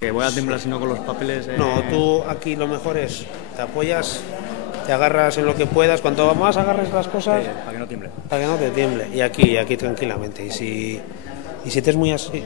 Que voy a temblar si no con los papeles. No, tú aquí lo mejor es, te apoyas, te agarras en lo que puedas, cuanto más agarres las cosas, para que no tiemble. para que no te tiemble. Y aquí tranquilamente. Y si te es muy así,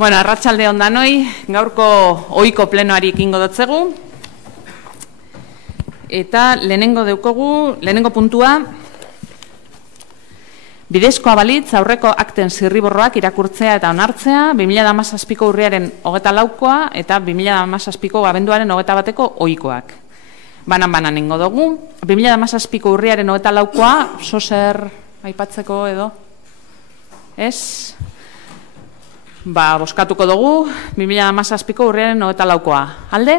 Bueno, arratsalde on danoi, gaurko ohiko plenoari ekingo dotzegu. Eta lehenengo puntua, bidezkoa balitz aurreko akten zirriborroak irakurtzea eta onartzea, 2017ko urriaren 24koa eta 2017ko abenduaren 21ko ohikoak. Banan ingo dugu. 2017ko urriaren 24koa, zozer aipatzeko edo? Ez? Boskatuko dugu, 2017ko urriaren 24koa. Alde?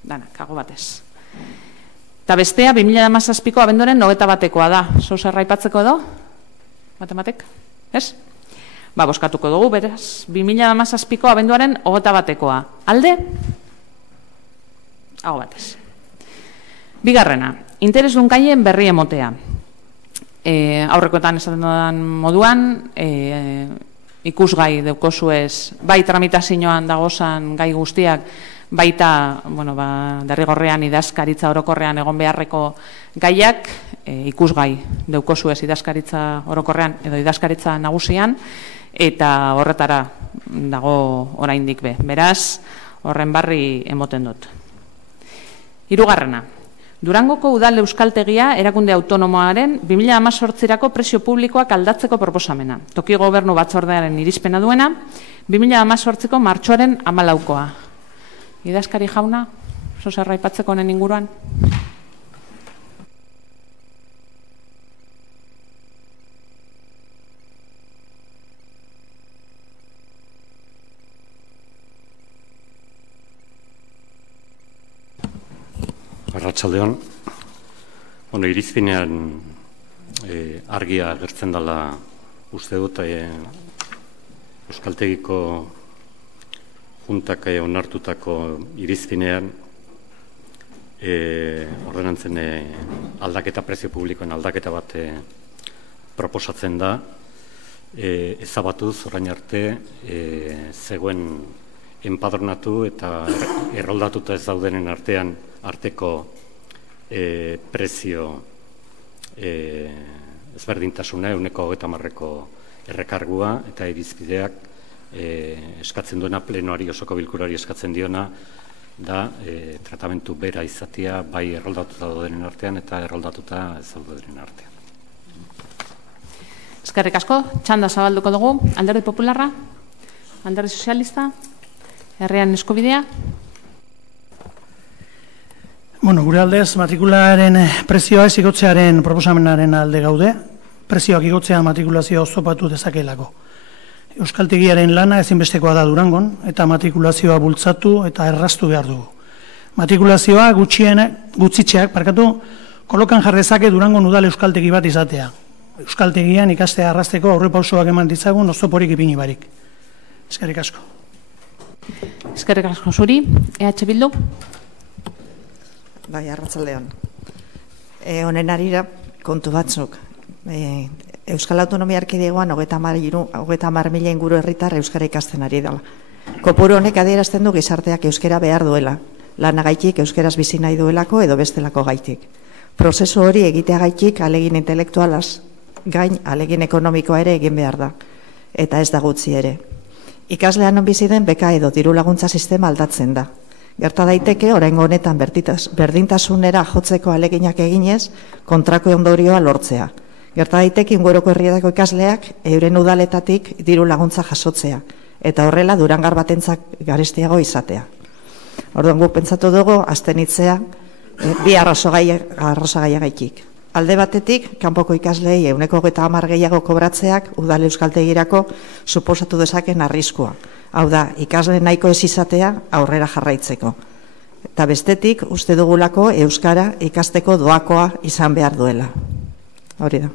Danak, kago batez. Eta bestea, 2017ko abenduaren 21koa da. Zozer aipatzeko edo? Matematek? Ez? Boskatuko dugu, beraz, 2017ko abenduaren 21koa. Alde? Hago batez. Bigarrena, interesdunkaien berri emotea. Aurrekoetan esaten dudan moduan, ikusgai daukozuez, bai tramitazioan dagozan gai guztiak, baita derrigorrean idazkaritza orokorrean egon beharreko gaiak, ikusgai daukozuez idazkaritza orokorrean edo idazkaritza nagusian, eta horretara dago oraindik be. Beraz, horren barri emoten dut. Hirugarrena. Durangoko udal euskaltegia erakunde autonomoaren 2018rako prezio publikoak aldatzeko proposamena. Toki gobernu batzordearen irizpena duena, 2018ko martxoaren 14koa. Idazkari jauna, zozer aipatzeko honen inguruan? Arratsaldeon, irizpinean argia agertzen dela uste dut euskaltegiko juntak onartutako irizpinean ordenantzen aldaketa, prezio publikoen aldaketa bat proposatzen da, ezabatuz orain arte zegoen enpadronatu eta erroldatuta ez daudenen arteko prezio ezberdintasuna, 130ko errekargua eta irizpideak eskatzen duena, plenoari, osoko bilkurari eskatzen diona, da tratamentu bera izatea bai erroldatuta daudenen artean eta erroldatuta ez daudenen artean. Eskerrik asko, txanda zabalduko dugu, Alderdi Popularra, Alderdi Sozialista, Herrian Eskubidea. Gure aldez, matrikularen prezioa ez igotzearen proposamenaren alde gaude, prezioak igotzea matrikulazioa oztopatu dezakeelako. Euskaltegiaren lana ezinbestekoa da Durangon, eta matrikulazioa bultzatu eta erraztu behar dugu. Matrikulazioa gutxitxeak, kolokan jarrezake Durangon udal euskaltegi bat izatea. Euskaltegian ikastea arrasteko aurrepausoak eman ditzagun oztoporik ipini barik. Eskerrik asko. Eskerrik asko zuri, EH Bildu. Bai, arratsaldeon. Honen arira kontu batzuk. Euskal Autonomia Erkidegoan 30.000 inguru herritar euskara ikasten ari dela. Kopuru honek adierazten du gizarteak euskara behar duela, lanagaitik euskaraz bizi nahi duelako edo bestelako gaitik. Prozesu hori egiteagaitik alegin intelektualaz gain alegin ekonomikoa ere egin behar da, eta ez da gutxi ere. Ikaslean non bizi den beka edo diru laguntza sistema aldatzen da. Gerta daiteke, oraingo honetan berdintasunera jotzeko aleginak eginez, kontrako ondorioa lortzea. Gerta daiteke, inguruko herrietako ikasleak euren udaletatik diru laguntza jasotzea, eta horrela Durangar batentzat garestiago izatea. Orduan guk pentsatu dugu, aztenitzea, bi arrosagaiagaitik. Alde batetik, kanpoko ikaslei 130 gehiago kobratzeak udal euskaltegirako suposatu dezaken arriskua. Hau da, ikasle nahiko ez izatea aurrera jarraitzeko. Eta bestetik, uste dugulako euskara ikasteko doakoa izan behar duela. Hori da.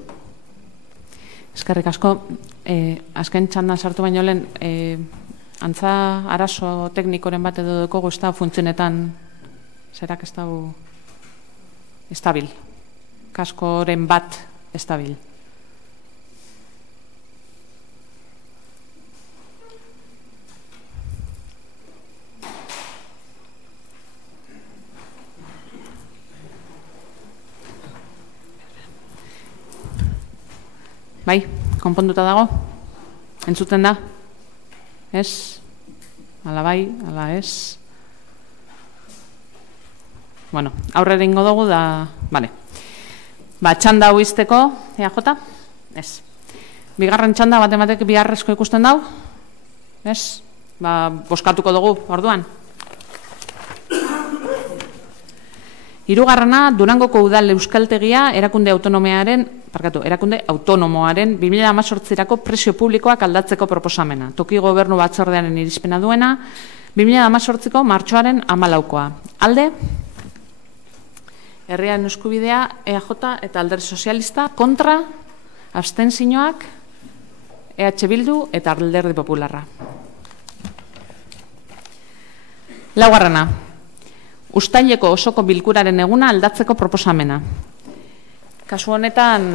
Eskerrik asko, azken txanda sartu baino lehen, antza arazo teknikoren bat edo dukogu ez da funtzionetan, zerak ez da estabil, kaskoren bat estabil. Bai, konponduta dago? Entzuten da? Ez? Ala bai, ala ez? Bueno, aurrera ingo dugu da... Vale. Txanda hau izteko, EAJ? Ez. Bigarren txanda bat ematek biharrezko ikusten dau? Ez? Boskatuko dugu, orduan. Hirugarrena, Durangoko udal euskaltegia erakunde autonomoaren 2018erako prezio publikoak aldatzeko proposamena. Toki gobernu batzordearen irizpena duena, 2018ko martxoaren 14koa. Alde? Herriaren eskubidea, EAJ eta Alderdi Sozialista, kontra, abstentzioak, EH Bildu eta Alderdi Popularra. Laugarrena, uztaileko osoko bilkuraren eguna aldatzeko proposamena. Kasu honetan,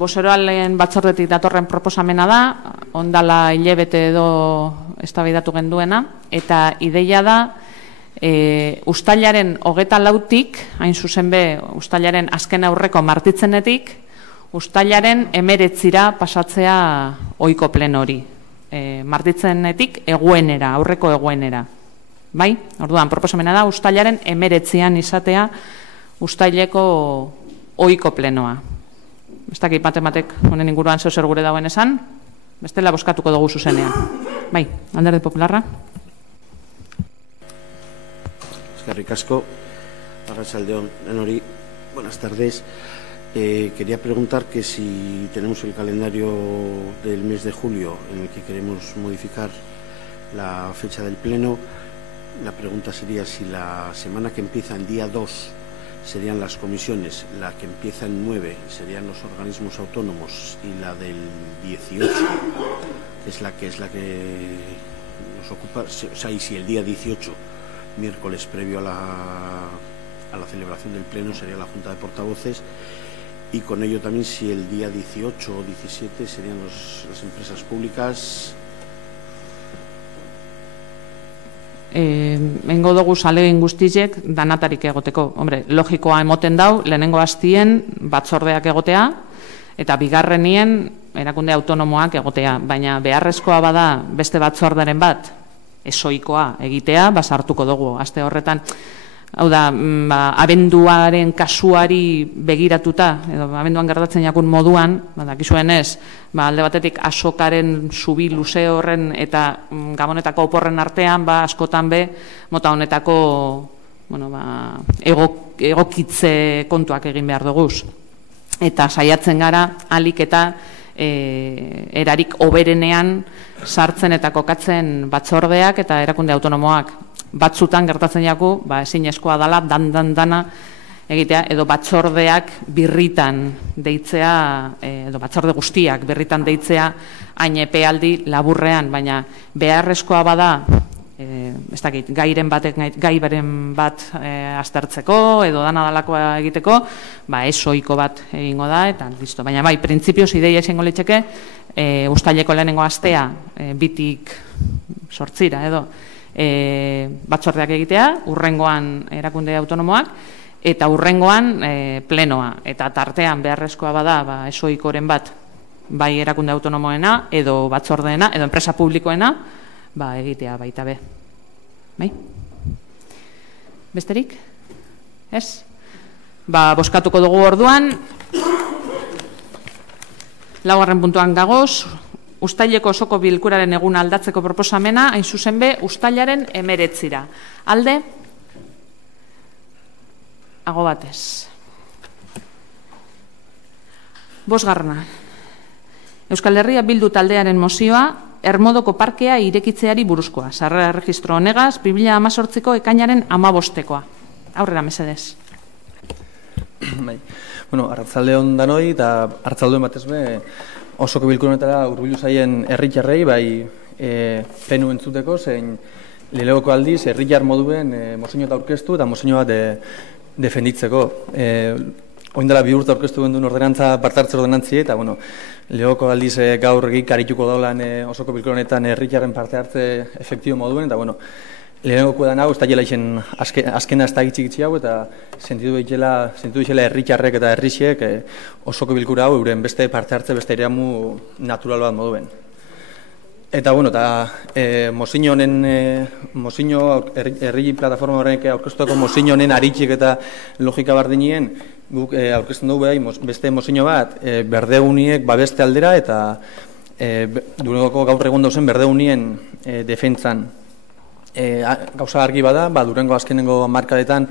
bozeroalen batzordetik datorren proposamena da, ondala hilabete edo eztabaidatu genduena, eta ideia da, uztailaren 24tik, hain zuzen be, uztailaren azken aurreko martitzenetik, uztailaren 19ra pasatzea ohiko pleno hori. Martitzenetik eguenera, aurreko eguenera. Bai? Orduan, proposamena da, uztailaren 19an izatea uztaileko ohiko plenoa. Ez dakit matematek honen inguruan zeu zer gure dauen esan, bestela boskatuko dugu zuzenean. Bai, Alderdi Popularra. Eskerrik asko, arratsaldeon denoi, buenas tardes. Quería preguntar que si tenemos el calendario del mes de julio en el que queremos modificar la fecha del pleno. La pregunta sería si la semana que empieza el día 2 serían las comisiones, la que empieza el 9 serían los organismos autónomos y la del 18 es la que nos ocupa, o sea, y si el día 18, miércoles previo a la celebración del pleno, sería la Junta de Portavoces, y con ello también si el día 18 o 17 serían las empresas públicas. Engo dugu salegin guztiek danatarik egoteko. Hombre, logikoa emoten dau, lehenengo hastien batzordeak egotea, eta bigarrenien erakunde autonomoak egotea. Baina beharrezkoa bada beste batzorderen bat, esoikoa egitea, sartuko dugu. Aste horretan, hau da, abenduaren kasuari begiratuta, edo abenduan gertatzen jakun moduan, dakizuen ez, alde batetik asokaren zubi luze horren eta gabonetako oporren artean, askotan be, mota honetako egokitze kontuak egin behar duguz. Eta saiatzen gara, alik eta erarik oberenean sartzen eta kokatzen batzordeak eta erakunde autonomoak. Batzutan gertatzen jaku, ezinezkoa dela, dana egitea, edo batzordeak birritan deitzea, edo batzorde guztiak birritan deitzea, hain epealdi laburrean, baina beharrezkoa bada, ez dakit, gairen bat aztertzeko, edo dana dalakoa egiteko, ez ohiko bat egingo da, eta listo. Baina bai, printzipioz ideia izango litzeke, uztaileko lehenengo astea, 2tik 8 edo, batzordeak egitea, urrengoan erakunde autonomoak, eta urrengoan plenoa, eta tartean beharrezkoa bada esoikoren bat, bai erakunde autonomoena, edo batzordeena, edo enpresa publikoena, egitea baita be. Bai? Besterik? Ez? Boskatuko dugu orduan, laugarren puntuan gagoz, uztaileko osoko bilkuraren eguna aldatzeko proposamena, hain zuzen be, uztailaren 19ra. Alde? Ago batez. Bosgarrena. Euskal Herria Bildu taldearen mozioa, Ermodoko parkea irekitzeari buruzkoa. Sarrera erregistro honegaz, 2018ko ekainaren 15koa. Aurrera, mesedez. Arratsaldeon danoi, eta arratsalduen batez be, osoko bilkuronetara hurbildu zaien herritarrei, plenu entzuteko, zein lehenengoko aldiz herritar moduen mozio bat aurkeztu eta mozio bat defenditzeko. Oin dela 2 urte aurkeztu genduen ordenantza, partartze ordenantzie, eta lehenengoko aldiz gaur egik arituko daulan osoko bilkuronetan herritarren parte hartze efektibo moduen, eta lehenengoko edan hau, ez da jela izen azkena ez da gitzik hau, eta sentidu izela herritarrek eta herrisiek osoko bilkura hau euren beste parte hartze, beste iramu natural bat moduen. Eta, bueno, mozino honen, herri plataforma horrenek aurkeztuako mozino honen aritxik eta logika bardinien, guk aurkezten dugu beste mozino bat, berdeuniek babeste aldera eta Durangoko gaur egun dauzen berdeunien defentzan. Gauza argi bada, Durango azkenengo markadetan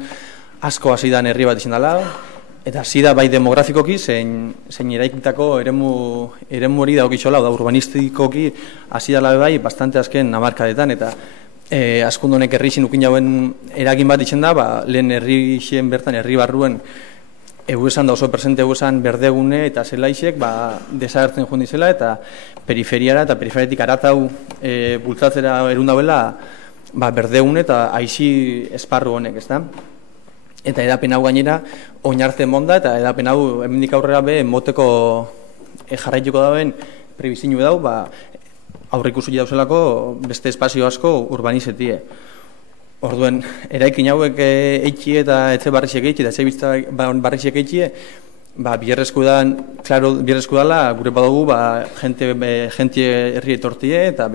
asko hasi dan herri bat izan dela, eta hasi da bai demografikoki, zein eraikitako eremu hori daukitxola, urbanistikoki hasi dela bai bastante azken hamarkadetan, eta askundonek herri zinukin jauen eragin bat itzen da, lehen herri xien bertan, herri barruen, esan da oso presente esan berdegune eta zelaixek desagertzen joan dizela, eta periferiara eta periferiatik aratau bultzatzera erundauela berdegune eta aixi esparru honek, ezta? Eta edapen hau gainera oinarte monda, eta edapen hau hemendik aurrera moteko jarraituko dauen prebizinu dau, aurrikusi dauzelako beste espazio asko urbanizetie. Orduen, eraikin hauek eitxie eta etxe barrixek eitxie, eta etxe bizta barrixek eitxie, bierrezko dala, gure badugu, jentie herri etortie, eta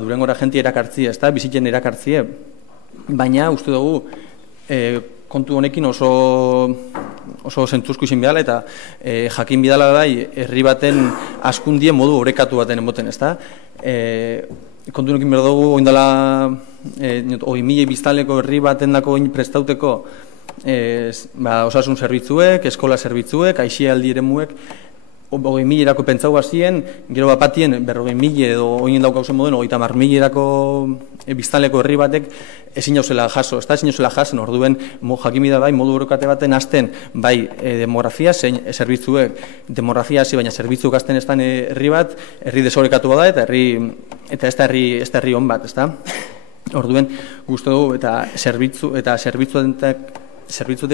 Durangora jentie erakartzie, bizitzen erakartzie. Baina, uste dugu, kontu honekin oso zentzuzko izin bidala, eta jakin bidala bai, herri baten askundie modu orekatu baten emoten, ezta? Kontu honekin behar dugu, oindala, 2000 biztanleko herri baten dako prestauteko osasun zerbitzuek, eskola zerbitzuek, aixialdi eremuek, 20.000 erako pentsau bazien, gero bapatien 40.000 edo oinen daukauzen moduen, 30.000 erako biztanleko herri batek ezin jauzela jaso, ezin jauzela jasen, orduen jakimida bai, modu horokate baten azten, bai demografia, zein zerbitzuek, demografia hasi, baina zerbitzuk azten ezten herri bat, herri desorekatu bada, eta ez da herri hon bat, ezta? Orduen, guztu dugu, eta zerbitzuetik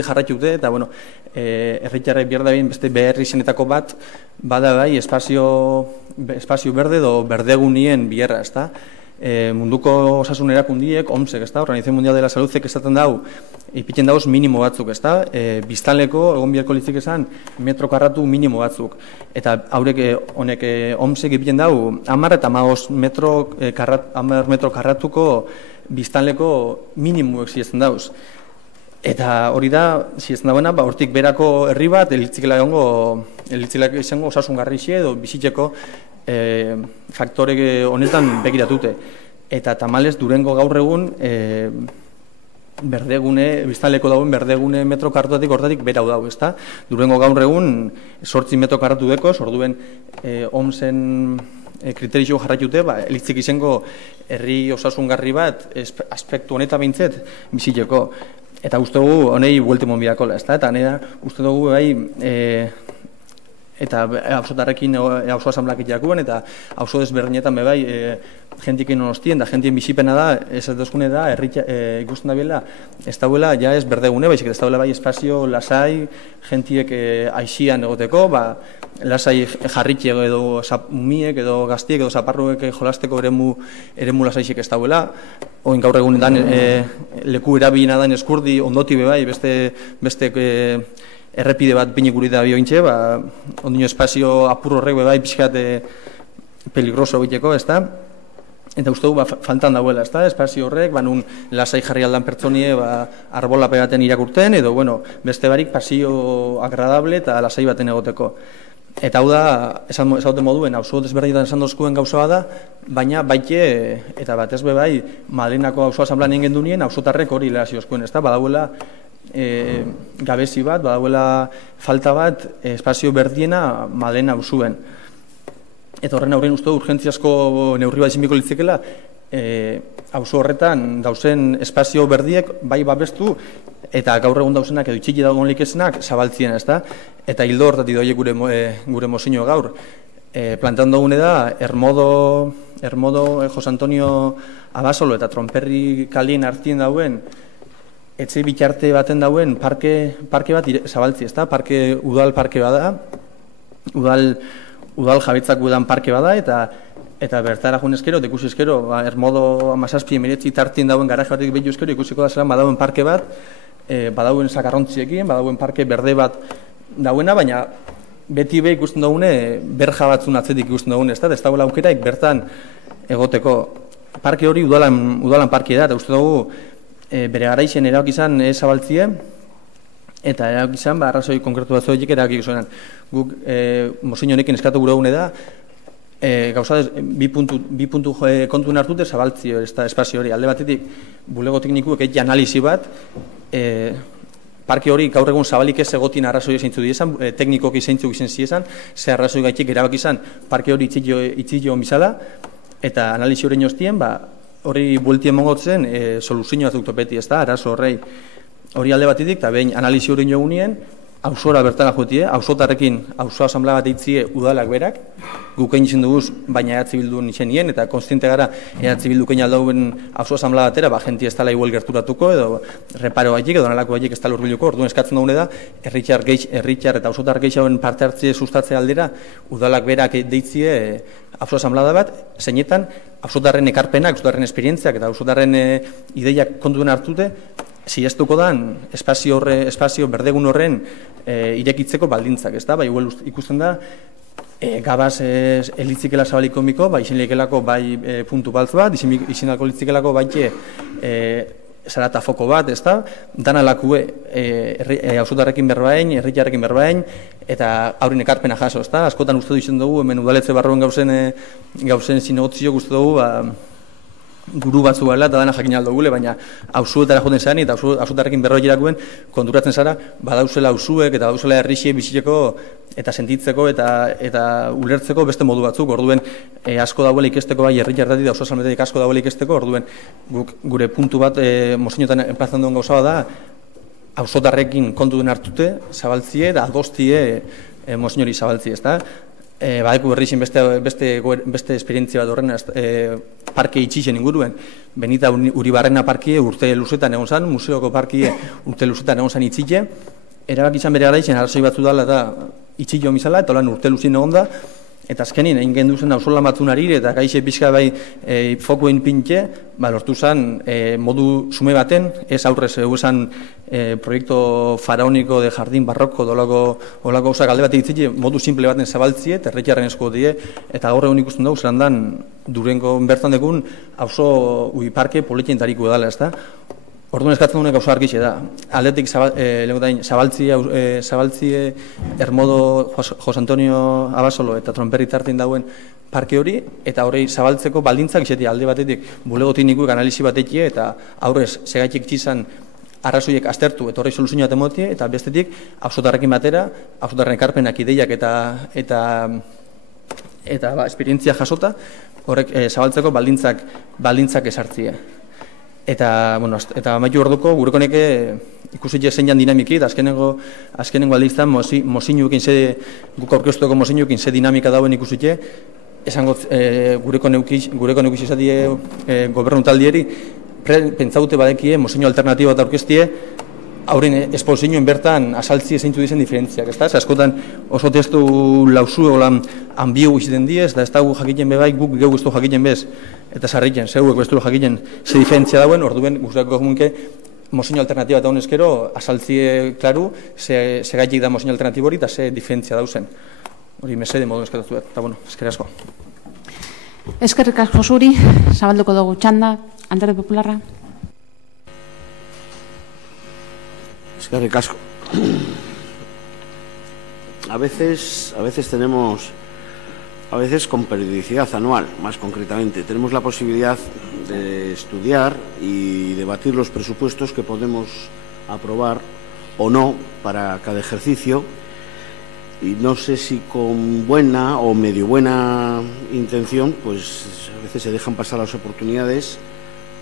jarraitu dute, eta, bueno, herritarrek behar da beste beharri zenetako bat, bada bai, espazio berde edo berdegunien biherra, ezta? Munduko osasun erakundiek, OMSek, ezta? Organización Mundial de la Saludek esaten dau, ipiten dauz minimo batzuk, ezta? Biztanleko, egon biharko litzik esan, metro karratu minimo batzuk. Eta haurek honek OMSek ipiten dau, 10 eta 15 metro karratuko biztanleko minimuek zietzen dauz. Eta hori da, zietzen dauena, hortik berako herri bat, elitzikela izango osasungarri edo bizitzeko faktore honetan begiratute. Eta tamalez Durango gaur egun biztanleko dauen berdegune metro kartuatik hortatik berau dau, ezta? Durango gaur egun 8 metro kartu deko, orduen OMSen kriterio jarraitute, elitzik izango herri osasungarri bat aspektu honetan bintzet bizitzeko. Eta uste dugu, honei buelte monbiakola, ezta? Eta nera, uste dugu, eta hausotarrekin hauso asamblak itiakuen, eta hauso desberdinetan bebai, jentikin onostien, da jentien bizipena da, ez duzkune da, ikusten da biela, ez dauela, ja ez berdegune, baizik, ez dauela bai espazio lasai, jentiek aixian egoteko, lasai jarritxe edo umiek, edo gaztiek, edo zaparruek jolasteko eremu lasaixek ez dauela, oin gaur egunetan leku erabilina da eskurdi ondoti bebai, beste errepide bat binik guri da biointxe, ondino espazio apur horrek bebai pixkat peligroso biteko, ez da? Eta uste du, faltan dauela, ez da? Espazio horrek, nun lasai jarri aldan pertsonie, arbolape baten irakurten, edo, bueno, beste barik pasio agradable eta lasai baten egoteko. Eta hau da, esan dute moduen, hauso desberdinetan esan dozkuen gauza da, baina baite, eta batez bebai, Malenako hauso asamblean egin gendunien, hausotarrek hori lehaziozkuen, ez da? Badauela gabezi bat, badauela falta bat, espazio berdiena Malena hausuen. Eta horren aurrein uste urgentziazko neurri bat izanbiko litzekela, hauso horretan dauzen espazio berdiek bai babestu, eta gaur egun dauzenak edo itxiki dagoen likesenak zabaltzien, ez da? Eta hildo hortatik doiek gure mozino gaur. Plantean dugune da, Hermodo, Jose Antonio Abasolo eta Tromperri kalien hartien dauen, etxe bitarte baten dauen parke bat zabaltzi, ez da? Udal parke bada, udal jabetzak udan parke bada, eta bertara joan eskero, ikusi eskero, Hermodo 17-19 tartien dauen garaje batek behitu eskero, ikusiko da zelan badauen parke bat, badauen sakarrontziekin, badauen parke berde bat dauena, baina beti be ikusten dugune, berja batzun atzetik ikusten dugune, ez dagoela aukeraik bertan egoteko. Parke hori udalan parke da, eta uste dugu bere garaixen erabaki izan zabaltzie, eta erabaki izan, arrazoi konkretu bat zoiek erabaki guzuenan. Guk mozin honekin eskatu gure gune da, gauza bi puntu kontuen hartute zabaltzio, ez da espazio hori. Alde batetik, bulego teknikuek egi analizi bat, parke hori gaur egun zabalik ez egotin arrazoi zeintzu diezan, teknikoki zeintzu izen ziezan, ze arrazoi gaitik erabaki izan parke hori itzilio misala, eta analizi hori noztien, hori bueltien mongotzen soluzio batzuk topeti, ez da, arazo horrei. Hori alde batetik, eta behin analizi hori niogunien, hausora bertara jotie, hausotarrekin hauso asamblea bat eitzie udalak berak, gukein izin duguz, baina EH Bildu nien, eta konstiente gara EH Bildu kein aldauen hauso asamblea batera, jenti ez tala igual gerturatuko, edo reparo baitik, edo nalako baitik ez tala urbiluko, orduan eskatzen daune da, herritxar eta hausotar geixauen parte hartzie sustatze aldera, udalak berak deitzie hauso asamblea bat, zeinetan, hausotarren ekarpenak, hausotarren esperientziak, eta hausotarren ideiak kontuen hartute, zihaztuko dan espazio berdegun horren irekitzeko baldintzak, ez da? Bai, ikusten da, gabaz elitzikela zabaliko miko, bai, izin lehikelako bai puntu baltz bat, izin alko elitzikelago bai zarata foko bat, ez da? Dana lakue hausotarrekin berbain, herritarrekin berbain, eta haurin ekarpena jaso, ez da? Askotan uste du izan dugu, hemen udaletze barroen gauzen zinegotziok uste dugu, guru batzu gala eta dana jakin aldo gule, baina hausuetara joten zean eta hausuetarrekin berroi erakuen konturatzen zara, badauzela hausuek eta badauzela herrixie bizitzeko eta sentitzeko eta ulertzeko beste modu batzuk, orduen asko dauela ikesteko, bai, herri jartatik da hausuasamletetik asko dauela ikesteko, orduen gure puntu bat mozinotan enplazan duen gauza da, hausotarrekin kontu den hartute, zabaltzie eta adostie mozinori zabaltzie, ez da? Badeko berrizin beste esperientzia bat horren parke itxixen inguruen. Benita Uribarrena parkie urte luzetan egon zan, museoko parkie urte luzetan egon zan itxile. Erabak izan bere garaitzen arrazoi batzu dala eta itxillo misala, eta holan urte luzin egon da. Eta azkenin, egin genduzen hausolan batzun arire eta gaixe pixka bai fokoen pintxe, lortu zen modu sume baten, ez aurrez esan proiektu faraoniko de jardin barroko dolako usak alde bat egitzile, modu simple baten zabaltzie, terretxarren esko die, eta gaur egun ikusten dugu, zelandan Durengo bertan dekun hauso parke politien tariko edala, ez da? Orduan eskatzen duenek gauza argitxe da. Aldetik zabaltzie Ermodo Jose Antonio Abasolo eta Tronperri tartin dauen parke hori, eta horrei zabaltzeko baldintzak izetik alde batetik bulego teknikuek analizi batekie, eta aurrez segaitik txizan arrazoiek aztertu eta horrei soluzio bat emotie, eta bestetik hausotarrekin batera, hausotarren ekarpenak ideiak eta esperientzia jasota, horrek zabaltzeko baldintzak esartzie. Eta amaitu orduko, gurekoneke ikusitxe zein jan dinamiki, eta azkenengo aldeiztan guk aurkeztueko mozinuekin ze dinamika dauen ikusitxe, esango gureko neukix izatie gobernu taldieri, pentsaute badekie mozinu alternatibo bat aurkeztie, haurin espozinuen bertan asaltzi zeintzu dizen diferentziak, ez da? Askotan oso testu lausu egolan anbio iziten diez, da ez da gu jakiten bebaik, guk geu ez du jakiten bez, eta sarriken, zeuek bestu jakiten ze diferentzia dauen, orduen guztako komunke mozinu alternatiba eta honezkero asaltzie klaru, ze gaitik da mozinu alternatibo hori eta ze diferentzia dauzen. Hori mesede modu eskatatu dut, eta bueno, eskerrik asko. Eskerrik asko zuri, zabalduko dugu txanda, Alderdi Popularra. Eskerrik asko. A veces tenemos, con periodicidad anual, más concretamente, tenemos la posibilidad de estudiar y debatir los presupuestos que podemos aprobar o no para cada ejercicio, y no sé si con buena o medio buena intención, pues a veces se dejan pasar las oportunidades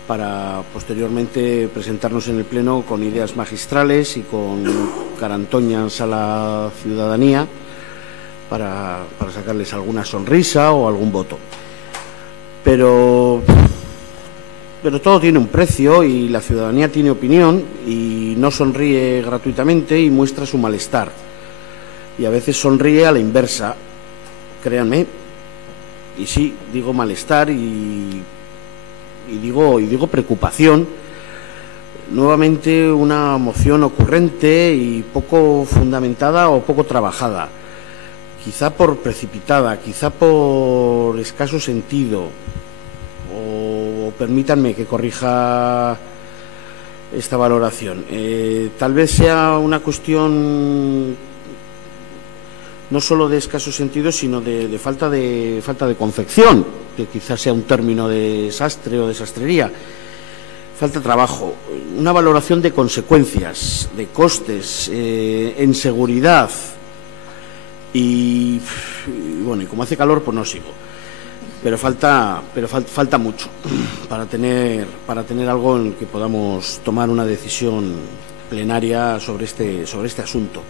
para posteriormente presentarnos en el Pleno con ideas magistrales y con carantoñas a la ciudadanía para sacarles alguna sonrisa o algún voto. Pero todo tiene un precio y la ciudadanía tiene opinión y no sonríe gratuitamente y muestra su malestar. Y a veces sonríe a la inversa, créanme. Y sí, digo malestar y digo preocupación. Nuevamente una moción ocurrente y poco fundamentada o poco trabajada. quizá por precipitada, quizá por escaso sentido, o permítanme que corrija esta valoración. Tal vez sea una cuestión no solo de escaso sentido, sino de falta de confección, que quizás sea un término de desastre o desastrería. Falta trabajo, una valoración de consecuencias, de costes, en seguridad. Y bueno, y como hace calor, pues no sigo. Pero falta mucho para tener algo en el que podamos tomar una decisión plenaria sobre este asunto.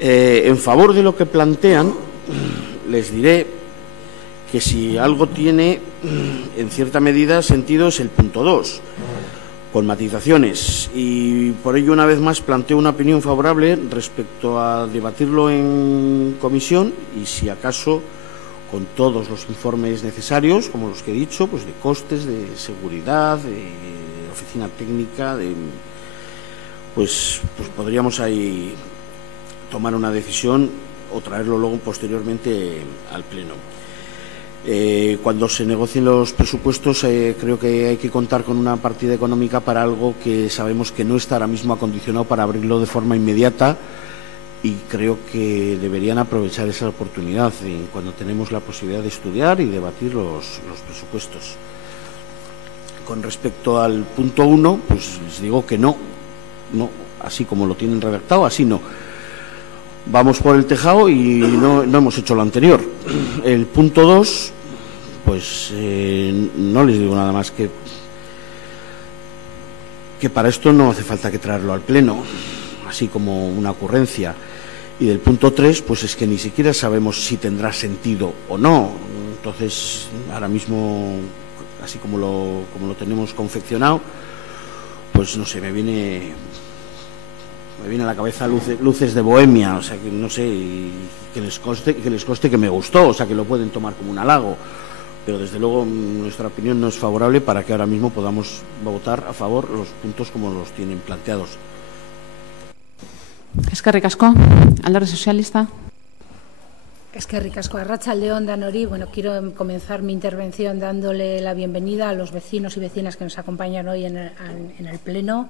En favor de lo que plantean, les diré que si algo tiene en cierta medida sentido es el punto 2, con matizaciones, y por ello una vez más planteo una opinión favorable respecto a debatirlo en comisión y si acaso con todos los informes necesarios, como los que he dicho, pues de costes, de seguridad, de oficina técnica, pues podríamos ahí tomar una decisión o traerlo luego posteriormente al Pleno. Cuando se negocien los presupuestos, creo que hay que contar con una partida económica para algo que sabemos que no está ahora mismo acondicionado para abrirlo de forma inmediata, y creo que deberían aprovechar esa oportunidad cuando tenemos la posibilidad de estudiar y debatir los presupuestos. Con respecto al punto 1, pues les digo que no, así como lo tienen redactado, así no. Vamos por el tejado y no hemos hecho lo anterior. El punto 2, pues no les digo nada más que para esto no hace falta que traerlo al Pleno, así como una ocurrencia. Y del punto 3, pues es que ni siquiera sabemos si tendrá sentido o no. Entonces, ahora mismo, así como lo tenemos confeccionado, pues no sé, me viene a la cabeza luces de Bohemia, o sea que no sé, y que les conste que me gustó, o sea que lo pueden tomar como un halago, pero desde luego nuestra opinión no es favorable para que ahora mismo podamos votar a favor los puntos como los tienen planteados. Eskerrik asko, Alderdi Sozialista. Eskerrik asko, arratsaldeon danori. Bueno, quiero comenzar mi intervención dándole la bienvenida a los vecinos y vecinas que nos acompañan hoy en el Pleno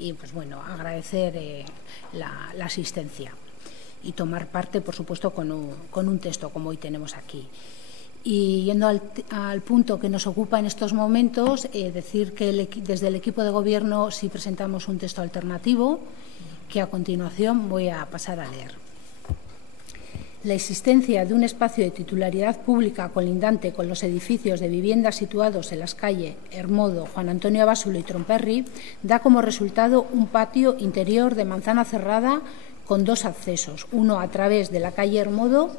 y, pues bueno, agradecer la asistencia y tomar parte, por supuesto, con un texto como hoy tenemos aquí. Y yendo al punto que nos ocupa en estos momentos, decir que desde el equipo de Gobierno sí presentamos un texto alternativo que a continuación voy a pasar a leer. La existencia de un espacio de titularidad pública colindante con los edificios de viviendas situados en las calles Hermodo, Juan Antonio Abasolo y Tromperri da como resultado un patio interior de manzana cerrada con dos accesos, uno a través de la calle Hermodo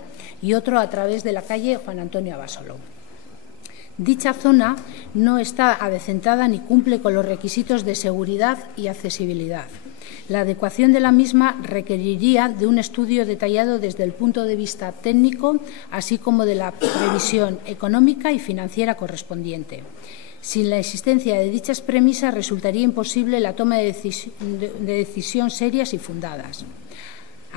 y otro a través de la calle Juan Antonio Abasolo. Dicha zona no está adecentada ni cumple con los requisitos de seguridad y accesibilidad. La adecuación de la misma requeriría de un estudio detallado desde el punto de vista técnico, así como de la previsión económica y financiera correspondiente. Sin la existencia de dichas premisas resultaría imposible la toma de decisión serias y fundadas.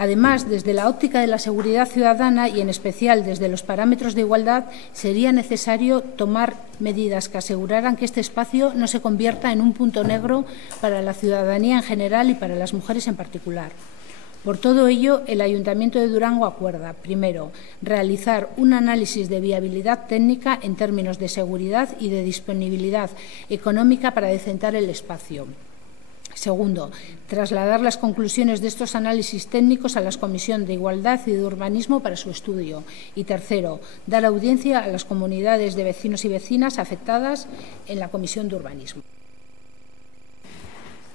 Además, desde la óptica de la seguridad ciudadana y, en especial, desde los parámetros de igualdad, sería necesario tomar medidas que aseguraran que este espacio no se convierta en un punto negro para la ciudadanía en general y para las mujeres en particular. Por todo ello, el Ayuntamiento de Durango acuerda, primero, realizar un análisis de viabilidad técnica en términos de seguridad y de disponibilidad económica para decentar el espacio. Segundo, trasladar las conclusiones de estos análisis técnicos a la Comisión de Igualdad y de Urbanismo para su estudio. Y tercero, dar audiencia a las comunidades de vecinos y vecinas afectadas en la Comisión de Urbanismo.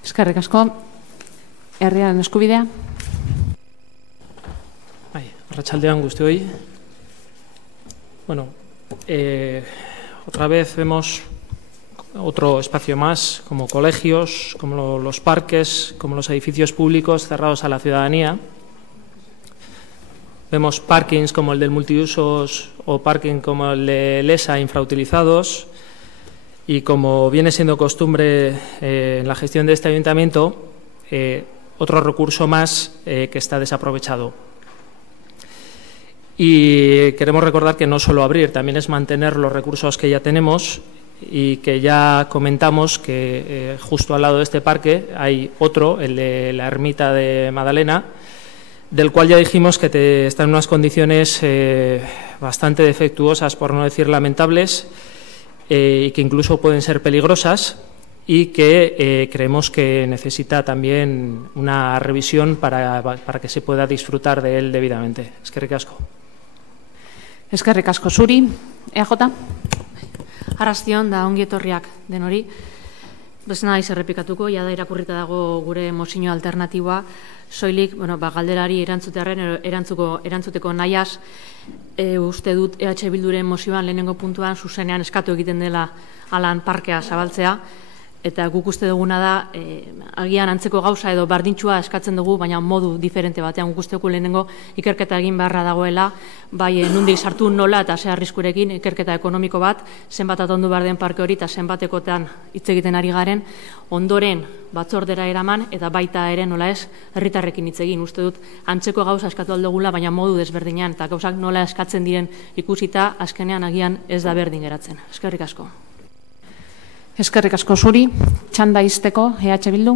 Eskerrik asko, herriaren eskubidea. Arratsaldean guztioi. Bueno, otra vez vemos otro espacio más, como colegios, como los parques, como los edificios públicos cerrados a la ciudadanía. Vemos parkings como el del multiusos o parking como el de Lesa infrautilizados y, como viene siendo costumbre en la gestión de este ayuntamiento, otro recurso más que está desaprovechado. Y queremos recordar que no solo abrir, también es mantener los recursos que ya tenemos y que ya comentamos que justo al lado de este parque hay otro, el de la Ermita de Madalena, del cual ya dijimos que está en unas condiciones bastante defectuosas, por no decir lamentables, y que incluso pueden ser peligrosas, y que creemos que necesita también una revisión para que se pueda disfrutar de él debidamente. Eskerrik asko. Eskerrik asko zuri, EJ? Arrastion da ongi etorriak denori. Bez naiz errepikatuko, jada irakurrita dago gure mozio alternatiboa, soilik, galderari erantzuteko nahiaz, uste dut EH Bilduren mozioan lehenengo puntuan zuzenean eskatu egiten dela alan parkea zabaltzea, eta guk uste duguna da, agian antzeko gauza edo bardintxua eskatzen dugu, baina modu diferente batean guk uste dugu lehenengo ikerketa egin beharra dagoela, bai nundik sartu nola eta ze arriskurekin ikerketa ekonomiko bat, zenbat atondu behar den parke hori eta zenbatekotan hitz egiten ari garen, ondoren batzordera eraman eta baita ere nola ez herritarrekin hitz egin. Uste dut antzeko gauza eskatu aldugula, baina modu desberdinean eta gauzak nola eskatzen diren ikusita, azkenean agian ez da berdin geratzen. Eskerrik asko. Eskerrik asko zuri, txanda izteko, EH Bildu.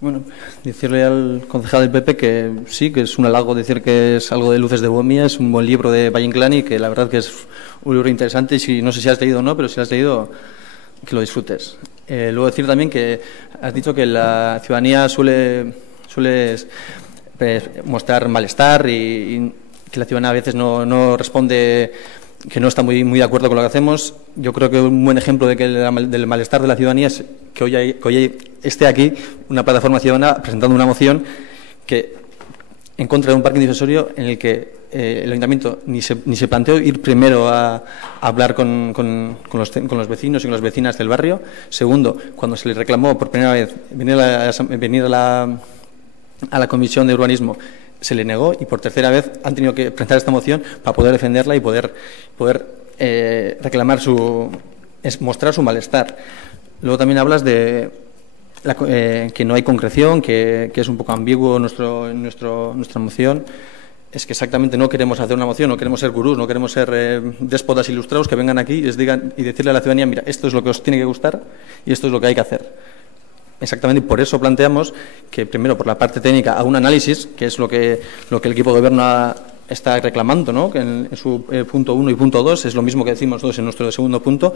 Bueno, decirle al concejal del PP que sí, que es un halago decir que es algo de Luces de Bohemia, es un buen libro de Valle Inclán y que la verdad que es un libro interesante y no sé si has leído o no, pero si has leído, que lo disfrutes. Luego decir también que has dicho que la ciudadanía suele mostrar malestar y que la ciudadanía a veces no responde, que no está muy de acuerdo con lo que hacemos. Yo creo que un buen ejemplo del malestar de la ciudadanía es que hoy esté aquí una plataforma ciudadana presentando una moción que en contra de un parque difusorio en el que el ayuntamiento ni se planteó ir primero a hablar con los vecinos y con las vecinas del barrio. Segundo, cuando se les reclamó por primera vez venir a la Comisión de Urbanismo, se le negó, y por tercera vez han tenido que presentar esta moción para poder defenderla y poder reclamar mostrar su malestar. Luego también hablas de que no hay concreción, que es un poco ambiguo nuestra moción. Es que exactamente no queremos hacer una moción, no queremos ser gurús, no queremos ser déspotas ilustrados que vengan aquí y les digan y decirle a la ciudadanía, mira, esto es lo que os tiene que gustar y esto es lo que hay que hacer. Exactamente, por eso planteamos que primero por la parte técnica haga un análisis, que es lo que el equipo de gobierno está reclamando, ¿no? Que en su punto 1 y punto 2 es lo mismo que decimos todos en nuestro segundo punto,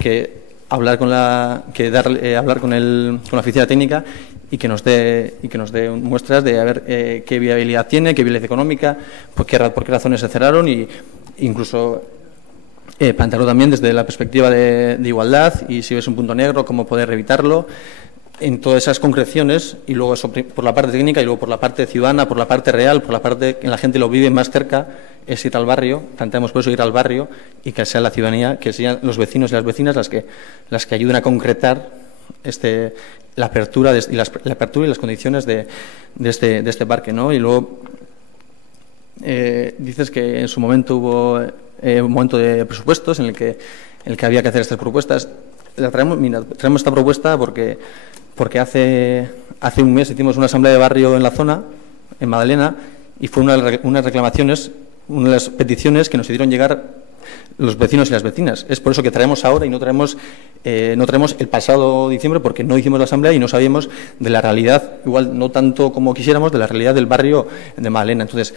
que hablar con la oficina técnica y que nos dé muestras de a ver qué viabilidad tiene, qué viabilidad económica, por qué razones se cerraron, y incluso plantearlo también desde la perspectiva de igualdad, y si ves un punto negro, cómo poder evitarlo, en todas esas concreciones, y luego eso por la parte técnica y luego por la parte ciudadana, por la parte real, por la parte que la gente lo vive más cerca, es ir al barrio. Planteamos por eso ir al barrio y que sea la ciudadanía, que sean los vecinos y las vecinas las que ayuden a concretar la apertura y las condiciones de este parque, ¿no? Y luego dices que en su momento hubo un momento de presupuestos en el que había que hacer estas propuestas. Traemos esta propuesta porque hace un mes hicimos una asamblea de barrio en la zona, en Madalena, y fue unas reclamaciones, una de las peticiones que nos hicieron llegar los vecinos y las vecinas. Es por eso que traemos ahora y no traemos el pasado diciembre, porque no hicimos la asamblea y no sabíamos de la realidad, igual no tanto como quisiéramos, de la realidad del barrio de Madalena. Entonces,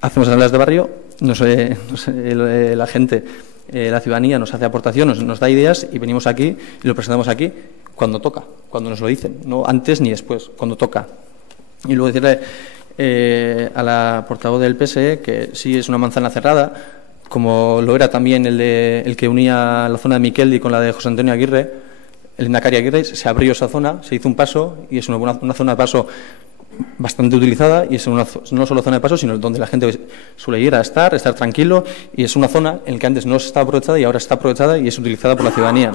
hacemos asambleas de barrio, la gente, la ciudadanía nos hace aportaciones, nos da ideas y venimos aquí y lo presentamos aquí cuando toca, cuando nos lo dicen, no antes ni después, cuando toca. Y luego decirle a la portavoz del PSE que sí es una manzana cerrada, como lo era también el que unía la zona de Miqueldi con la de José Antonio Aguirre, el Lehendakari Aguirre. Se abrió esa zona, se hizo un paso y es una zona de paso bastante utilizada, y es no solo zona de paso, sino donde la gente suele ir a estar tranquilo, y es una zona en la que antes no se estaba aprovechada y ahora está aprovechada y es utilizada por la ciudadanía.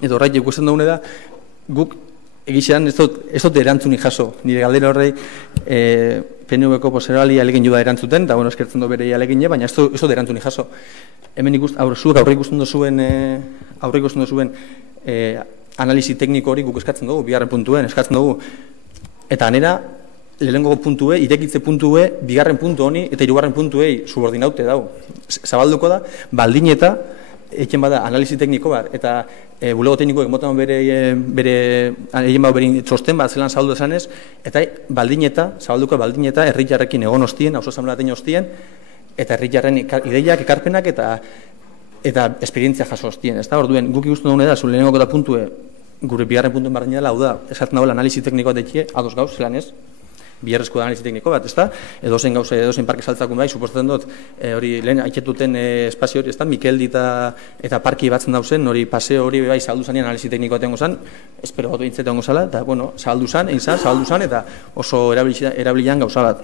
Edo horrek ikusten dugune da, guk egitean ez dut erantzun jaso, nire galdera horrei PNV-ko poserali alegin da erantzuten, eta eskertzen du bere alegine, baina ez dut erantzun jaso. Hemen zuek aurre ikusten duzuen analisi tekniko hori guk eskatzen dugu, bigarren puntuen eskatzen dugu, eta anera lehenengo puntue, irekitze puntue, bigarren puntu honi eta hirugarren puntuei subordinaute dau. Zabalduko da, baldin eta egin bada analizi tekniko bat, eta bulego teknikoek motan bere txosten bat zelan zabaldu esanez, eta baldin eta, zabalduko baldin eta herritarrekin egon hostien, hauzo asamblea hostien, eta herritarren ideiak, ekarpenak eta esperientzia jaso hostien. Orduen, guk ikusten dugu da, zu lehenengo eta puntue, gure bigarren puntuen bardin dela, hau da, esaten dagoela analizi teknikoa detxie, ados gauz, zelan ez, biherrezko da analizi tekniko bat, ezta? Edozein gauza, edozein parke saltzakun bai, suposatzen dut, hori lehen aiketuten espazio hori, ezta? Mikeldi eta parki batzen dauzen, hori paseo hori bai zabaldu zanean analizi teknikoa tengo zan, espero gotu intzete ongo zala, eta, bueno, zabaldu zan, eta oso erabilian gauza bat.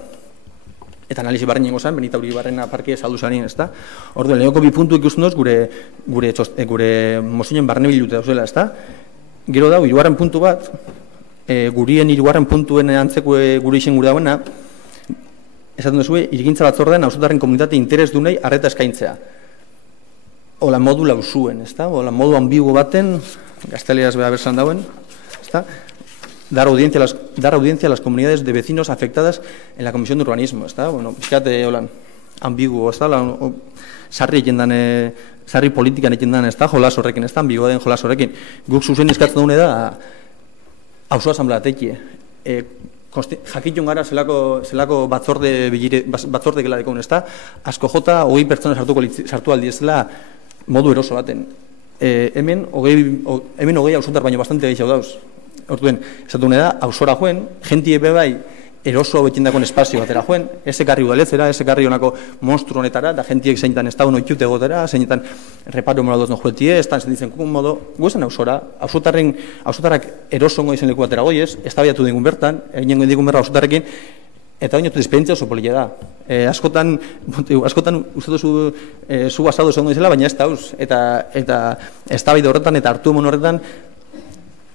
Eta analizi barren nengo zan, Benita Uribarrena parke zabaldu zanean, ezta? Orduen, lehenoko bi puntu ikusten duz gure mozioen barne bilute dauzela, ezta? Gero dago, hirugarren puntu bat, gurien hirugarren puntuen antzeko gure izen gure dauena, esaten duzu, hirigintza batzordean auzotarren komunitate interes dunei arreta eskaintzea. Ola modu lausuen, ezta? Ola modu ambigu baten, gazteleaz beha bersan dauen, ezta? Dar audiencia a las comunidades de vecinos afectadas en la Comisión de Urbanismo, ezta? Bueno, pixkate, holan, ambigu, ezta? Sarri ekendan, sarri politikan ekendan, ezta? Jolas horrekin, ezta? Ambigoa den jolas horrekin. Guk zuzen eskatzen dune da, auzo asamblea tekie. Jakitun gara zelako batzorde gela dekoun, ezta? Asko jota, 20 pertsona sartu aldiezela modu eroso baten. Hemen 20 auzotar baino bastante gehiago dauz. Orduen, esatu da, auzora joen, jentie bebai eroso hau etxindakon espazio batera joen, ekarri udaletzera, ekarri honako monstru honetara, da jentiek zeinetan ez da hono itxute gotera, zeinetan reparo moradoz no juetie, ez da zenditzen kukun modo, guezen auzora, auzotarrak eroso ongo izen leku batera goiez, ez da biatu dingun bertan, egin digun berra auzotarrekin, eta oinatu esperientzia oso polile da. Askotan uste duzu zu basado zegoen izela, baina ez da uz, eta ez da bide horretan, eta hartu emon horretan,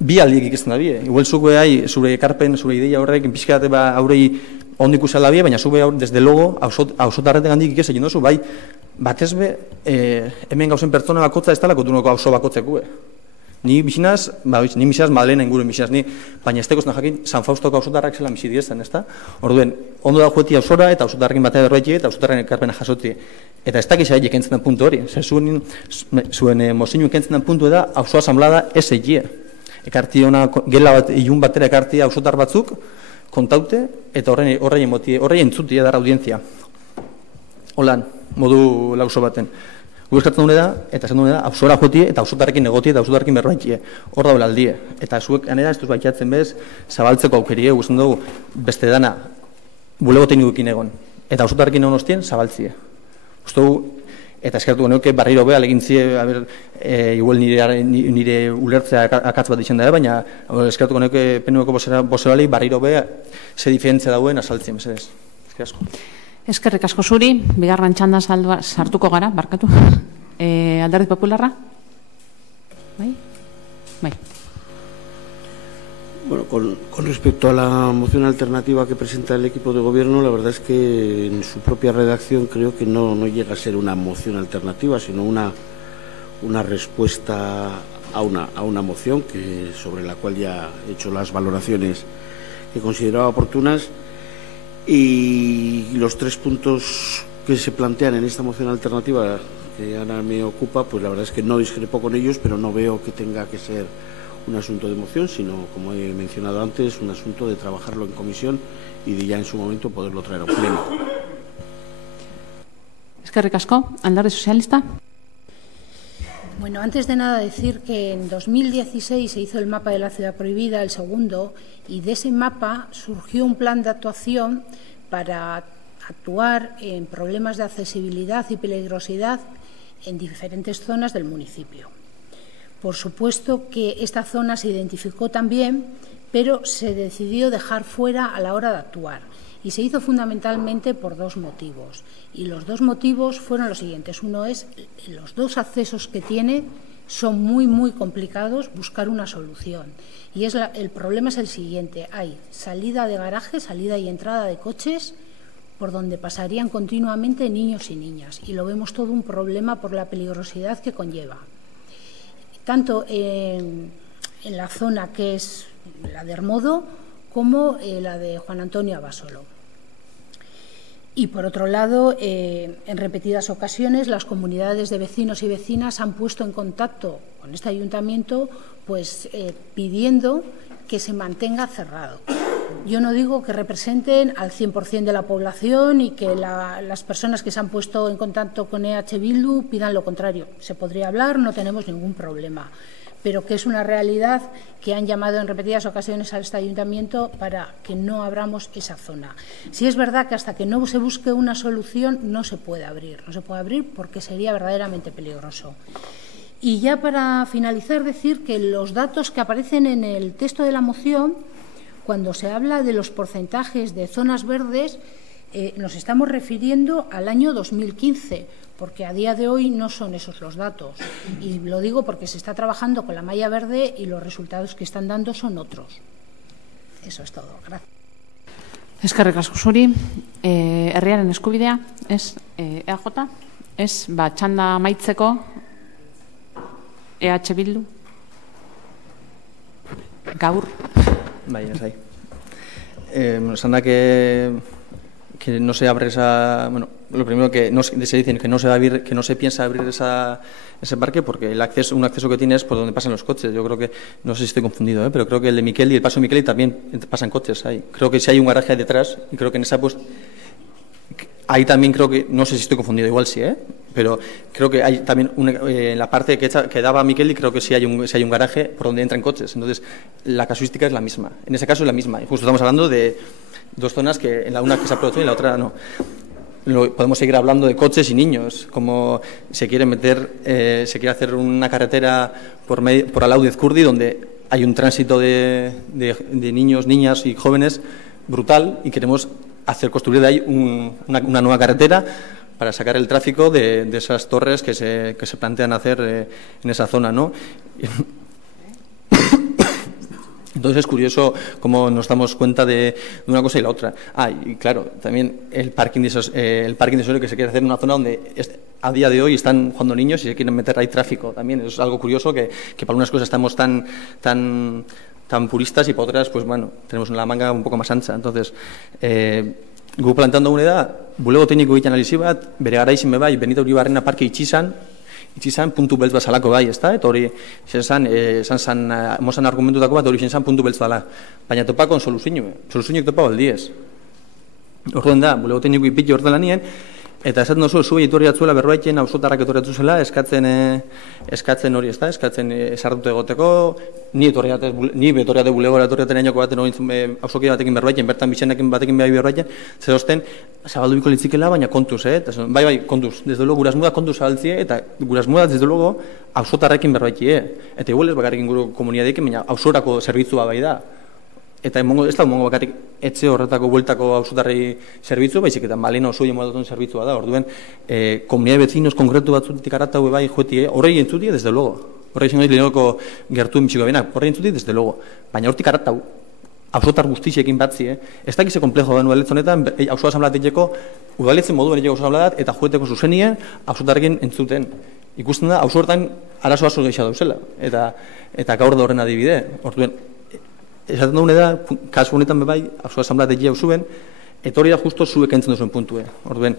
bi aldiek ikusten da bie. Igual zuk behai, zure ekarpen, zure ideia horrek, pixkate aurrei ondik usala bie, baina zuk behai, desde logo, auzotarretan handik ikes egin dozu, bai, batez be, hemen gauzen pertsona bakotza ez talako dunoko auzo bakotzekue. Ni bizinaz, ni bizinaz Madalena inguruen bizinaz, baina ez tekoz jakin San Faustoko auzotarrak zelan bizi diezen, ez da? Orduen, ondo da jueti auzora eta auzotarrekin batea berroetie eta auzotarren ekarpena jasotie. Eta ez dakiz aile kentzen den puntu hori. Zuen mozinu kentzen den puntu da, auzo asamblada ez egie. Ekarti ona gela bat, ilun batera ekarti auzotar batzuk, kontaute, eta horrein entzutia dara audientzia. Holan, modu lauso baten. Guzkatzen dune da, eta esan dune da, auzora jotie, eta auzotarrekin egotie, eta auzotarrekin berbaitie. Hor daula aldie. Eta zuek, anera, ez duz baitxatzen bez, zabaltzeko aukerie, guztien dugu, beste dana, bulego teknikoekin egon. Eta auzotarrekin egon hostien, zabaltzie. Eta eskertu genuke barriro beha legintzie, igual nire ulertzea akatz bat izan da, baina eskertu genuke penueko bozerali barriro beha ze diferentzia dauen asaltzien, mesedez. Eskerrik asko. Eskerrik asko zuri, bigarren txanda sartuko gara, barkatu. Alderdi Popularra? Bai? Bai. Bueno, con respecto a la moción alternativa que presenta el equipo de gobierno, la verdad es que en su propia redacción creo que no llega a ser una moción alternativa, sino una respuesta a una moción sobre la cual ya he hecho las valoraciones que consideraba oportunas. Y los 3 puntos que se plantean en esta moción alternativa que ahora me ocupa, pues la verdad es que no discrepo con ellos, pero no veo que tenga que ser un asunto de moción, sino, como he mencionado antes, un asunto de trabajarlo en comisión y de ya en su momento poderlo traer a pleno. Eskerrik asko, Alderdi Sozialista. Bueno, antes de nada decir que en 2016 se hizo el mapa de la ciudad prohibida, el segundo, y de ese mapa surgió un plan de actuación para actuar en problemas de accesibilidad y peligrosidad en diferentes zonas del municipio. Por supuesto que esta zona se identificó también, pero se decidió dejar fuera a la hora de actuar. Y se hizo fundamentalmente por 2 motivos. Y los 2 motivos fueron los siguientes. Uno es, los 2 accesos que tiene son muy complicados, buscar una solución. Y el problema es el siguiente. Hay salida de garaje, salida y entrada de coches, por donde pasarían continuamente niños y niñas. Y lo vemos todo un problema por la peligrosidad que conlleva. Tanto en la zona que es la de Hermodo, como la de Juan Antonio Abasolo. Y por otro lado, en repetidas ocasiones las comunidades de vecinos y vecinas han puesto en contacto con este ayuntamiento pues pidiendo que se mantenga cerrado. Yo no digo que representen al 100% de la población y que las personas que se han puesto en contacto con EH Bildu pidan lo contrario. Se podría hablar, no tenemos ningún problema, pero que es una realidad que han llamado en repetidas ocasiones a este ayuntamiento para que no abramos esa zona. Sí es verdad que hasta que no se busque una solución no se puede abrir porque sería verdaderamente peligroso. Y ya para finalizar, decir que los datos que aparecen en el texto de la moción, cuando se habla de los porcentajes de zonas verdes, nos estamos refiriendo al año 2015, porque a día de hoy no son esos los datos. Y lo digo porque se está trabajando con la malla verde y los resultados que están dando son otros. Eso es todo. Gracias. Eskerrik asko zuri. Herriaren eskubidea, ez EAJ, ez txanda amaitzeko EH Bildu. Gaur. Bai, ez ahí. Esan da que no se abre esa... Bueno, lo primero que se dicen que no se piensa abrir ese parque porque un acceso que tiene es por donde pasan los coches. Yo creo que, no sé si estoy confundido, pero creo que el de Miquel y el paso de Miquel también pasan coches ahí. Creo que si hay un garaje detrás y creo que en esa pues... Ahí también creo que, no sé si estoy confundido, igual sí, pero creo que hay también en la parte que daba Miquel y creo que sí hay un garaje por donde entran coches. Entonces, la casuística es la misma. En ese caso es la misma. Y justo estamos hablando de dos zonas que en la una que se aprovechó y en la otra no. Podemos seguir hablando de coches y niños, como se quiere hacer una carretera por al lado de Ezcurdi donde hay un tránsito de niños, niñas y jóvenes brutal y queremos construir de ahí una nueva carretera para sacar el tráfico de esas torres que se plantean hacer en esa zona, ¿no? Entonces es curioso cómo nos damos cuenta de una cosa y la otra. Y claro, también el parking de suelo que se quiere hacer en una zona donde a día de hoy están jugando niños y se quieren meter ahí tráfico. También es algo curioso que para unas cosas estamos tan puristas y para otras, pues bueno, tenemos la manga un poco más ancha. Entonces, gu plantando unea, bulego tekniko egiten analizi bat, bere garaizin bai, Benito Uribarrena parke itxizan puntu beltz bazalako bai, ezta? Eta hori, mozan argumentutako bat, hori izan puntu beltz dala. Baina topakon soluzioek topa baldiez. Orduen da, bulego tekniko ipitio ordelan nien, eta esaten duzu, zu etorri atzuela berroaiten auzotarrak etorri atzuzela, eskatzen hori, ezta? Eskatzen esartutu egoteko, ni betorriate bulegora etorriaten ainoko baten auzokide batekin berroaiten, bertan bitxenekin batekin behar berroaiten, zer osten, zabaldu biko litzikela, baina kontuz, bai, kontuz, desde luego, gurasmuda kontuz zabaltzie, eta gurasmuda, desde luego, auzotarrekin berroaitie, eta igual ez bakarrik inguru komunidadekin, baina auzorako zerbitzua bai da. Eta ez da mongo bakarrik etxe horretako bueltako auzotarrei zerbitzu, baizik eta maleno zuien modatun zerbitzua da. Orduen, komunidade bezinos konkretu batzutik arataue bai joetie, horrei entzutie, desde luego. Horrei zengoit lehenoko gertu mitxiko benak, horrei entzutie, desde luego. Baina hortik aratau, auzotar guztixekin batzi, ez dakize komplejo den udaletz honetan, auzoa asamlateteko, udaletzen moduen egeko asamladat, eta joeteko zuzenien, auzotarrekin entzuten. Ikusten da, auzo hortan arazo aso gehiago dauzela, eta gaur da horren adibide. Orduen, esaten dugune da, kasu honetan bebai, auzoa asamlategia zuen, eta hori da justo zuek entzen duzuen puntue. Orduen,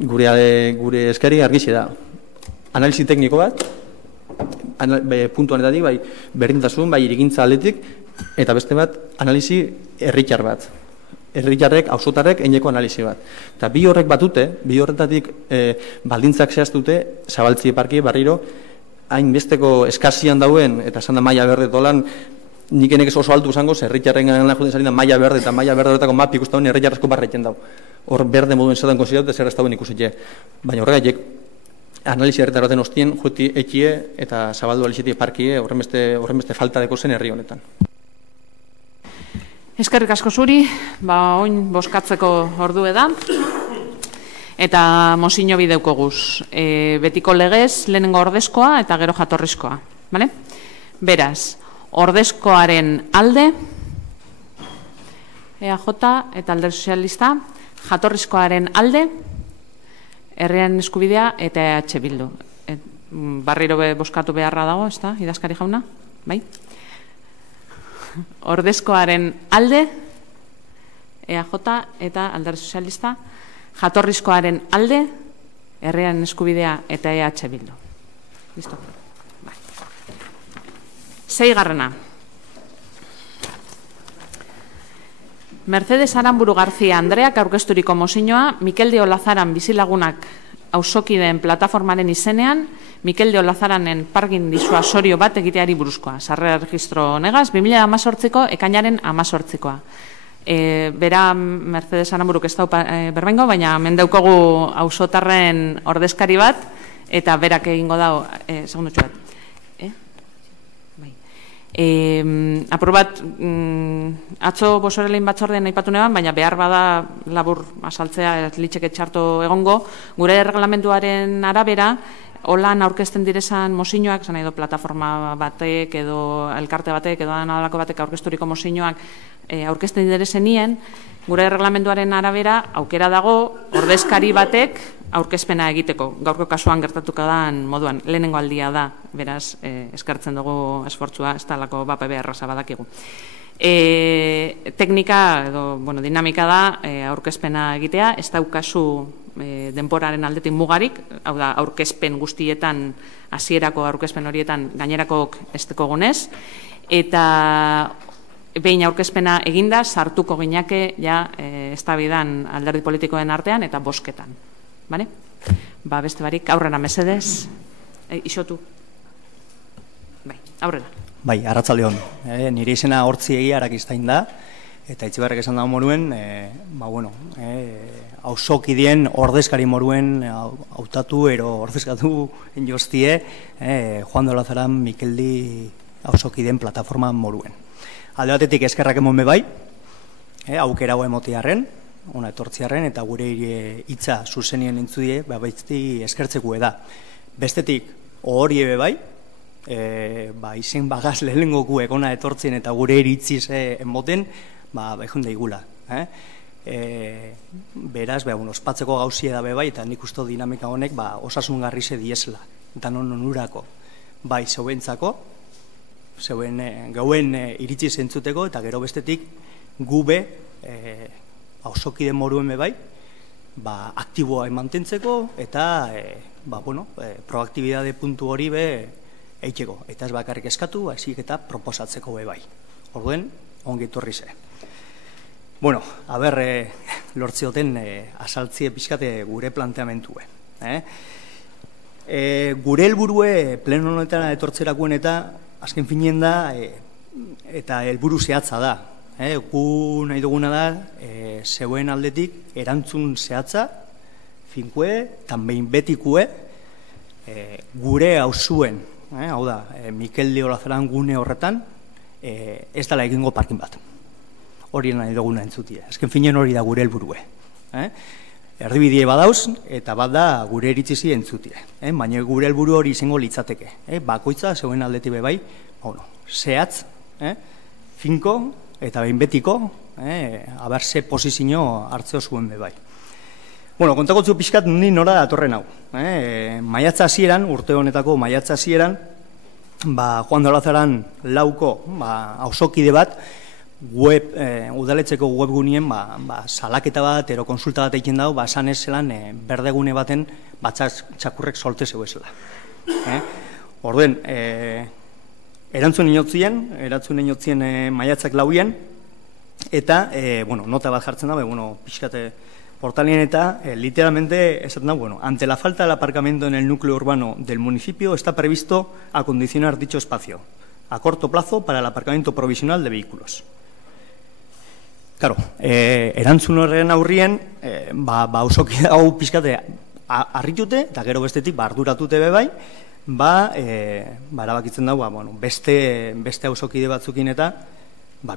gure eskari argixe da. Analisi tekniko bat, puntu honetatik, bai, berdintasun, bai, irigintza aldetik, eta beste bat, analisi herritar bat. Herritarrek, auzotarrek, eineko analisi bat. Eta bi horrek batute, bi horretatik baldintzak zehaztute, zabaltzi parki, barriro, hainbesteko eskazian dauen, eta esan da maila berde dolan, nik enekez oso altu zango, herritarren gana juten zarina maila berde, eta maila berde horretako map ikusten herritarrezko barreiten dau. Hor berde moduen zaten konsideratu, zer ez dauen ikusitxe. Baina horregaiek, analisi herritar baten ostien, jueti ekie eta zabaldu alizetik parkie, horrenbeste falta deko zen herri honetan. Eskerrik asko zuri, oin boskatzeko ordue da, eta mozino bideuko guz. Betiko legez, lehenengo ordezkoa eta gero jatorrizkoa. Beraz, ordezkoaren alde, EAJ eta Alderdi Sozialista, jatorrizkoaren alde, herriaren eskubidea eta EH Bildu. Barriro boskatu beharra dago, ez da, idazkari jauna? Bai? ordezkoaren alde, EAJ eta Alderdi Sozialista, jatorrizkoaren alde, Herriaren Eskubidea eta EH Bildu. Listo? Bai. 6. Mercedes Aramburu García Andreak aurkezturiko mozioa Mikel de Olazaran bizilagunak auzokideen plataformaren izenean, Mikel de Olazaranen pargin disuasorio bat egiteari buruzkoa. Sarrera registro honegaz, 2018ko ekainaren 18koa. Bera Mercedes Aramburuk ez dau berbengo, baina mendeukogu auzotarren ordezkari bat, eta berak egingo dau, segundutxu bat. Apur bat, atzo bosorelein batzordean aipatu neban, baina behar bada labur asaltzea litzeke txarto egongo, gure erreglamentuaren arabera, holan aurkezten direzan mozioak, zan edo plataforma batek, edo elkarte batek, edo adalako batek aurkezturiko mozioak aurkezten direzenien, gure erreglamentuaren arabera aukera dago ordezkari batek aurkezpena egiteko, gaurko kasuan gertatuko dan moduan, lehenengo aldia da, beraz, eskartzen dugu esfortzua, ez talako BPB erraza badakigu. Teknika, edo, dinamika da, aurkezpena egitea, ez daukazu denporaren aldetik mugarik, hau da, aurkezpen guztietan, hasierako aurkezpen horietan, gainerakok ez dekogunez, eta behin aurkezpena eginda, sartuko ginake, ja, eztabaidan alderdi politikoen artean, eta bosketan. Bale? Beste barik, aurrera mesedez, isotu. Bai, aurrera. Bai, arratsaldeon. Nire izena Hortzi Egia Arakistain da, eta Itzibarrek esan da moruen, auzokideen ordezkari moruen hautatu ero ordezkatu jostie Juan de Olazaran Mikeldi auzokideen plataforma moruen. Alde batetik eskerrak emon bai, aukera hau emotiarren, ona etortziarren, eta gure hitza zuzenien entzudie, baitzi eskertzeko da. Bestetik, hori ebe bai, izen bagaz lehengoku egona etortzen eta gure iritziz emoten, behon daigula. Beraz, ospatzeko gauzie da bai, eta nik uste dinamika honek osasungarri ze diesela, eta non onurako, bai zeuentzako, gauen iritziz entzuteko, eta gero bestetik gube auzokide moruen bai, aktiboa mantentzeko eta proaktibidade puntu hori eitxeko. Eta ez bakarrik eskatu, haizik eta proposatzeko bai. Orduen, ongi etorri ze. Lortzioten asaltzie pixkate gure planteamentue. Gure helburue pleno honetan etortzerakuen eta azken finien da eta helburu zehatza da. Gu nahi duguna da, zeuen aldetik erantzun zehatza, finkue, tanbein betikue, gure auzuen, hau da, Mikel de Olazaran gune horretan, ez dela egingo parkin bat. Hori nahi duguna entzutia. Azken finen hori da gure helburue. Erdibidie badauz, eta bat da gure eritzizi entzutia. Baina gure helburu hori izango litzateke. Bakoitza, zeuen aldetik bai, zehatz, finko, eta behin betiko, abertze posizio hartzeo zuen bai. Kontakotzu pixkat ni nora datorren hau. Maiatza hasieran, urte honetako maiatza hasieran, Juan de Olazaran lauko auzokide bat, udaletzeko webgunien salaketa bat, ero konsulta bat egiten dago, esan ez zelan berdegune baten txakurrek solte zeuezela. Orduen, erantzun inotzien maiatzak lauien, eta, nota bat jartzen da, pixkate portalien eta, literalmente, esaten da, ante la falta del aparcamiento en el núcleo urbano del municipio, está previsto acondicionar dicho espacio, a corto plazo para el aparcamiento provisional de vehículos. Claro, erantzun horren aurrien, auzokide hau pixkate harritute, eta gero bestetik, arduratute bai, erabakitzen dago, beste auzokide batzukin eta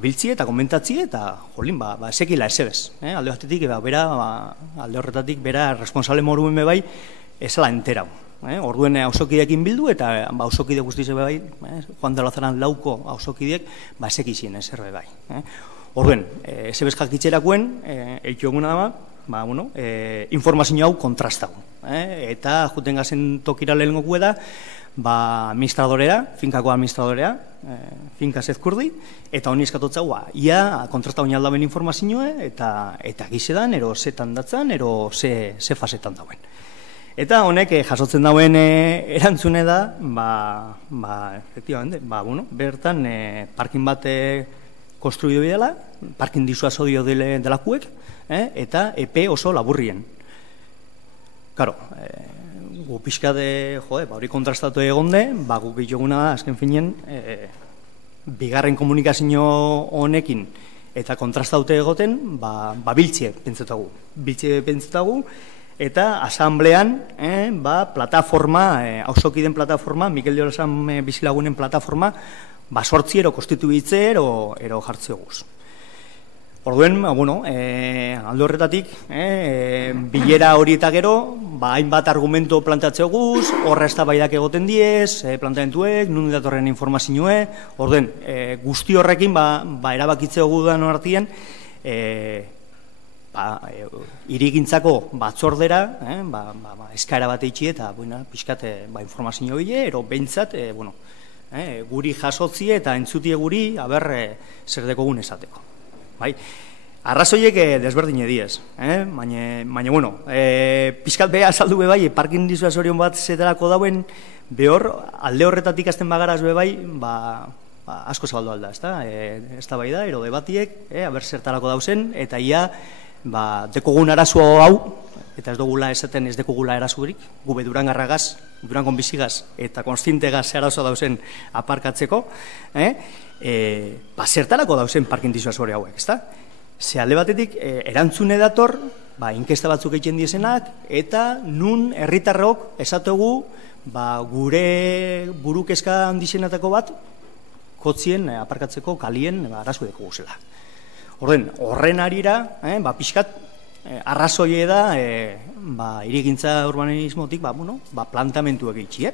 biltzi eta komentatzi eta esekila esebez. Alde batetik, alde horretatik, bera responsable moruen bai, ezela enterau. Orduen auzokideekin bildu eta auzokide guztize bai, Juan de Olazaran lauko auzokideek, esekizien ezer bai. Orduen, esebez jakitzerakuen, eitxo eguna da, informazio hau kontrastau. Eta juten gazen tokira lehenko da, administradorera, finkako administradorea, finka zezkurdi, eta honi eskatotza, ia kontrasta oin aldaben informazioa, eta gizedan, ero zetan datzan, ero ze fasetan dauen. Eta honek jasotzen dauen erantzune da, efectivamente, bertan parkin bat konstruidu dela, parkin disuasodio delakuek, eta epe oso laburrien. Karo, gu pixka de, hori kontrastatu egonde, guk eguna da, azken finen, bigarren komunikazio honekin eta kontrastaute egoten, biltzie pentsetagu. Biltzie pentsetagu, eta asamblean, plataforma, hausokiden plataforma, Mikel de Olasan bizilagunen plataforma, sortzi ero konstituitze ero jartzeoguz. Orduen, alde horretatik, bilera hori eta gero, hainbat argumento plantatzeoguz, horra eztabaidak egoten diez, plantamentuek, nun datorren informazioe, orduen, guzti horrekin, erabakitzeogu da nortien, irigintzako batzordera, eskaera bat eitxi eta pixkat informazio bile, ero behintzat, guri jasotzie eta entzutie guri, zer dekogun esateko. Arrazoiek desberdin ediez, baina, pixkat beha azaldu bebai, parkin disuasorion bat zetarako dauen, behor, alde horretatik azten bagaraz bebai, asko zabaldu alda, ez da bai da, ero debatiek, zertarako dauzen, eta ia, dekogun arazo hau, eta ez dugula esaten ez dekogula erazurik, gube Durangarragaz, Durangon bizigaz, eta konstientegaz arazo dauzen aparkatzeko, zertarako dauzen parkin disuasore hauek, ez da? Ze alde batetik, erantzune dator, inkesta batzuk egiten diezenak, eta nun herritarrok esategu, gure burukezka handizenatako bat, kotzien aparkatzeko kalien arazo deko guzela. Horren arira, pixkat, arrazoie da, irigintza urbanismotik, plantamentu egitxie.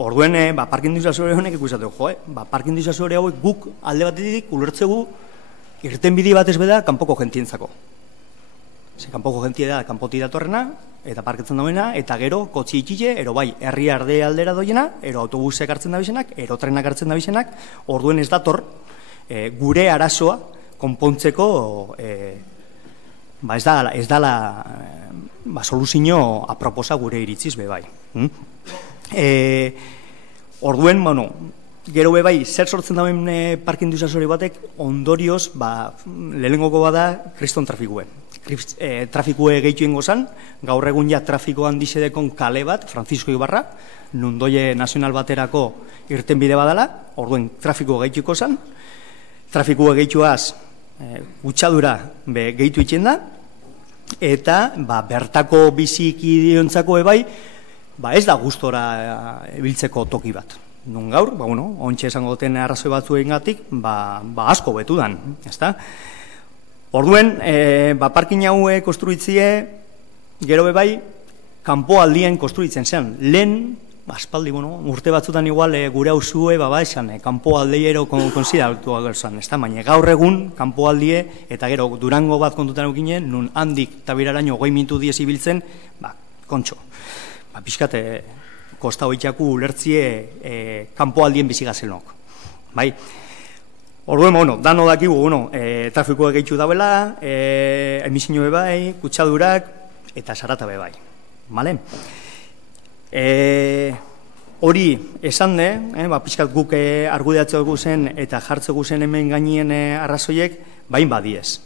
Orduen, parkin disuasore honek ikusateko, parkin disuasore hauek guk alde batetik ulertzegu irten bidi bat ez beda kanpoko jentientzako. Ze kanpoko jentie da, kanpoti datorrena, eta parketzen dauena, eta gero, kotzi itxile, ero herri arde aldera doiena, ero autobusek hartzen dabizenak, ero trenak hartzen dabizenak, orduen ez dator, gure arazoa konpontzeko ez dala soluzio aproposa gure iritziz bebai. Orduen, gero bebai, zer sortzen dauen parkin disuasore batek, ondorioz, lehenengoko bada, kriston trafikuen. Trafikue gehituen gozan, gaur egun ja trafiko handizedekon kale bat, Francisco Ibarra, nundoie nazional baterako irtenbide badala, orduen trafiko gehituko zan, trafikoa gehituaz gutxadura gehitu itxen da, eta bertako biziki diontzako ebai, ez da gustora biltzeko toki bat. Nun gaur, ontsa esango duten arrazoi batzu egingatik, asko betu dan, ezta? Orduen, parkin haue konstruitzie, gero bebai, kanpo aldien konstruitzen zen. Lehen, aspaldi, urte batzutan igual gure hauzue, esan, kanpo aldeiero konsideratu agertzen, ezta? Baina gaur egun, kanpo aldie, eta gero Durango bat kontutan eukinen, nun handik eta biraraino 20 minutu diez ibiltzen, kontxo. Pixkat, kosta hoitxaku ulertzie kanpo aldien bizigazelnok. Orduen, dano dakigu, trafikoa gehitxu dauela, emisinio bebai, kutsadurak, eta sarata bebai. Hori esan de, pixkat guk argudeatzeko zen eta jartzeko zen hemen gainien arrazoiek, bain badiez.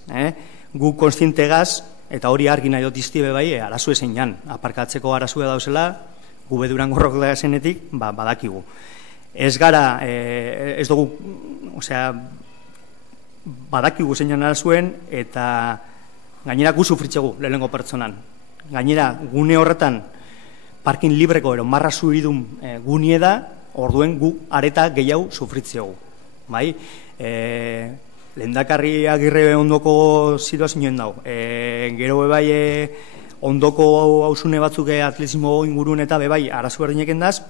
Guk konstientegaz, eta hori argi nahi dotizti bebai, arazu ezen jan, aparkatzeko arazua dauzela, gube Durango rokla zenetik, badakigu. Ez gara, ez dugu, badakigu zein jan arazuen, eta gainera gu sufritzegu lehenengo pertsonan. Gainera, gune horretan, parkin libreko ero marra zuridun gunie da, orduen gu areta gehiago sufritzegu. Lehendakarri Agirre ondoko situazioen dau. Gero bebai ondoko hausune batzuk atletismo ingurun eta bebai arazo berdineken daz,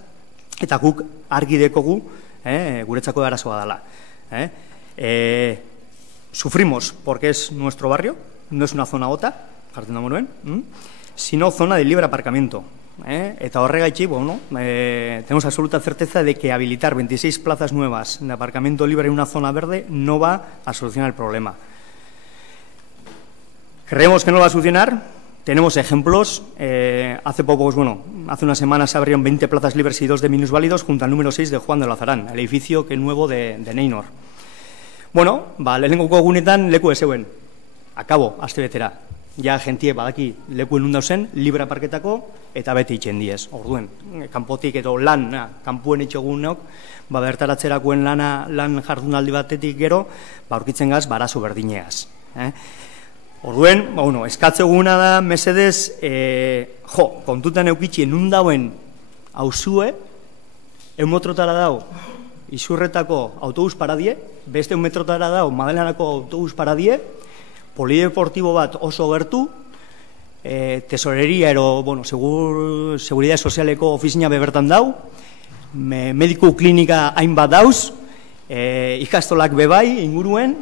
eta guk argi dekogu guretzako arazoa dela. Sufrimos porque es nuestro barrio, no es una zona gota, jartzen da moruen, sino zona de libre aparcamiento. Eta horregatik, tenemos absoluta certeza de que habilitar 26 plazas nuevas de aparcamiento libre en una zona verde no va a solucionar el problema. Creemos que no lo va a solucionar. Tenemos ejemplos. Hace poco, hace unas semanas se abrieron 20 plazas libres y 2 de minusválidos junto al número 6 de Juan de Lazarán, el edificio que nuevo de Neynor. Lehenengoko egunetan leku ez zeuen. Akabo, aste betera. Ja gentie badaki leku nun dauzen, libre aparketako eta beti itxen diez. Orduen, kanpotik edo kanpuen itxegunok, bertaratzerakoen lan jardunaldi batetik gero, aurkitzen gaz, barazo berdineaz. Orduen, eskatzeguna da, mesedez, kontutan eukitxien nun dauen hauzue, metrotara dau, Izurretako autobus paradie, beste metrotara dau, Madelanako autobus paradie, polideportibo bat oso gertu, tesoreria ero, seguridade sozialeko ofizina bebertan dau, mediku klinika hainbat dauz, ikastolak bebai inguruen,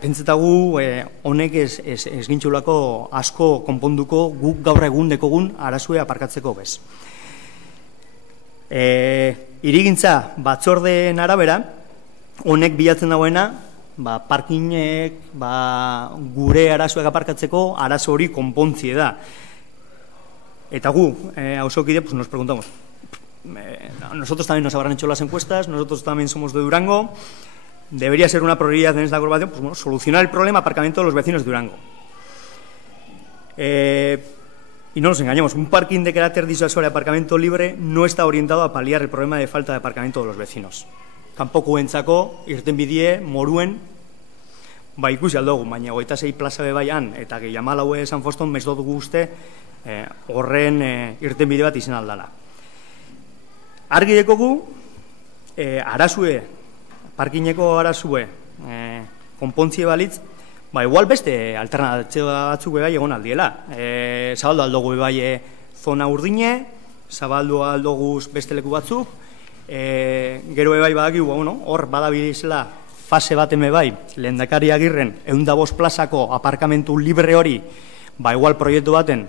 pentsetagu honek ez gintxulako asko konponduko guk gaur egun dekogun arazue aparkatzeko bez. Irigintza batzordeen arabera, honek bilatzen dauena, parkinek gure arazoak aparkatzeko arazo hori konpontzie da. Eta gu, auzokide, nos preguntamos, nosotros también nos habrán hecho las encuestas, nosotros también somos de Durango, debería ser una prioridad en esta agrupación, solucionar el problema de aparcamiento de los vecinos de Durango. Y no nos engañemos, un parking de carácter disuasorio de aparcamiento libre no está orientado a paliar el problema de falta de aparcamiento de los vecinos. Kanpoko entzako, irtenbidie, moruen, ikusi aldogu, baina 26 plaza bebaian, eta gehiamalaue San Foston mez dugu uste horren irtenbide bat izan aldala. Argi dekogu, arazue, parkineko arazue, konpontzie balitz, igual beste alternatibua batzuk bebai egon aldiela. Zabaldu aldogu bebai zona urdine, zabaldu aldogu beste leku batzuk, gero bebai badakigu, hor badabilizela fase baten bebai, lehendakari Agirren, 105 plazako aparkamentu libre hori, igual proiektu baten,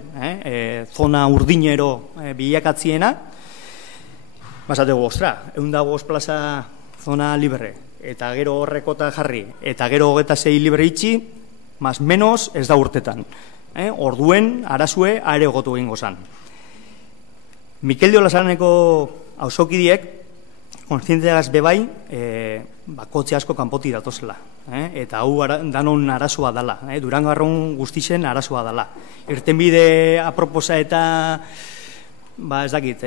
zona urdinero bilakatziena, basategu, 105 plaza zona libre, eta gero horrekota jarri, eta gero 26 libre itxi, más menos ez da urtetan. Orduen, arazue, are gotu egingo zan. Mikel de Olazaraneko auzokidiek, kontzienteagaz bebai, kotxe asko kanpoti datozela. Eta hau danon arazoa dala. Durango arron guztixen arazoa dala. Irtenbide aproposa eta, ez dakit,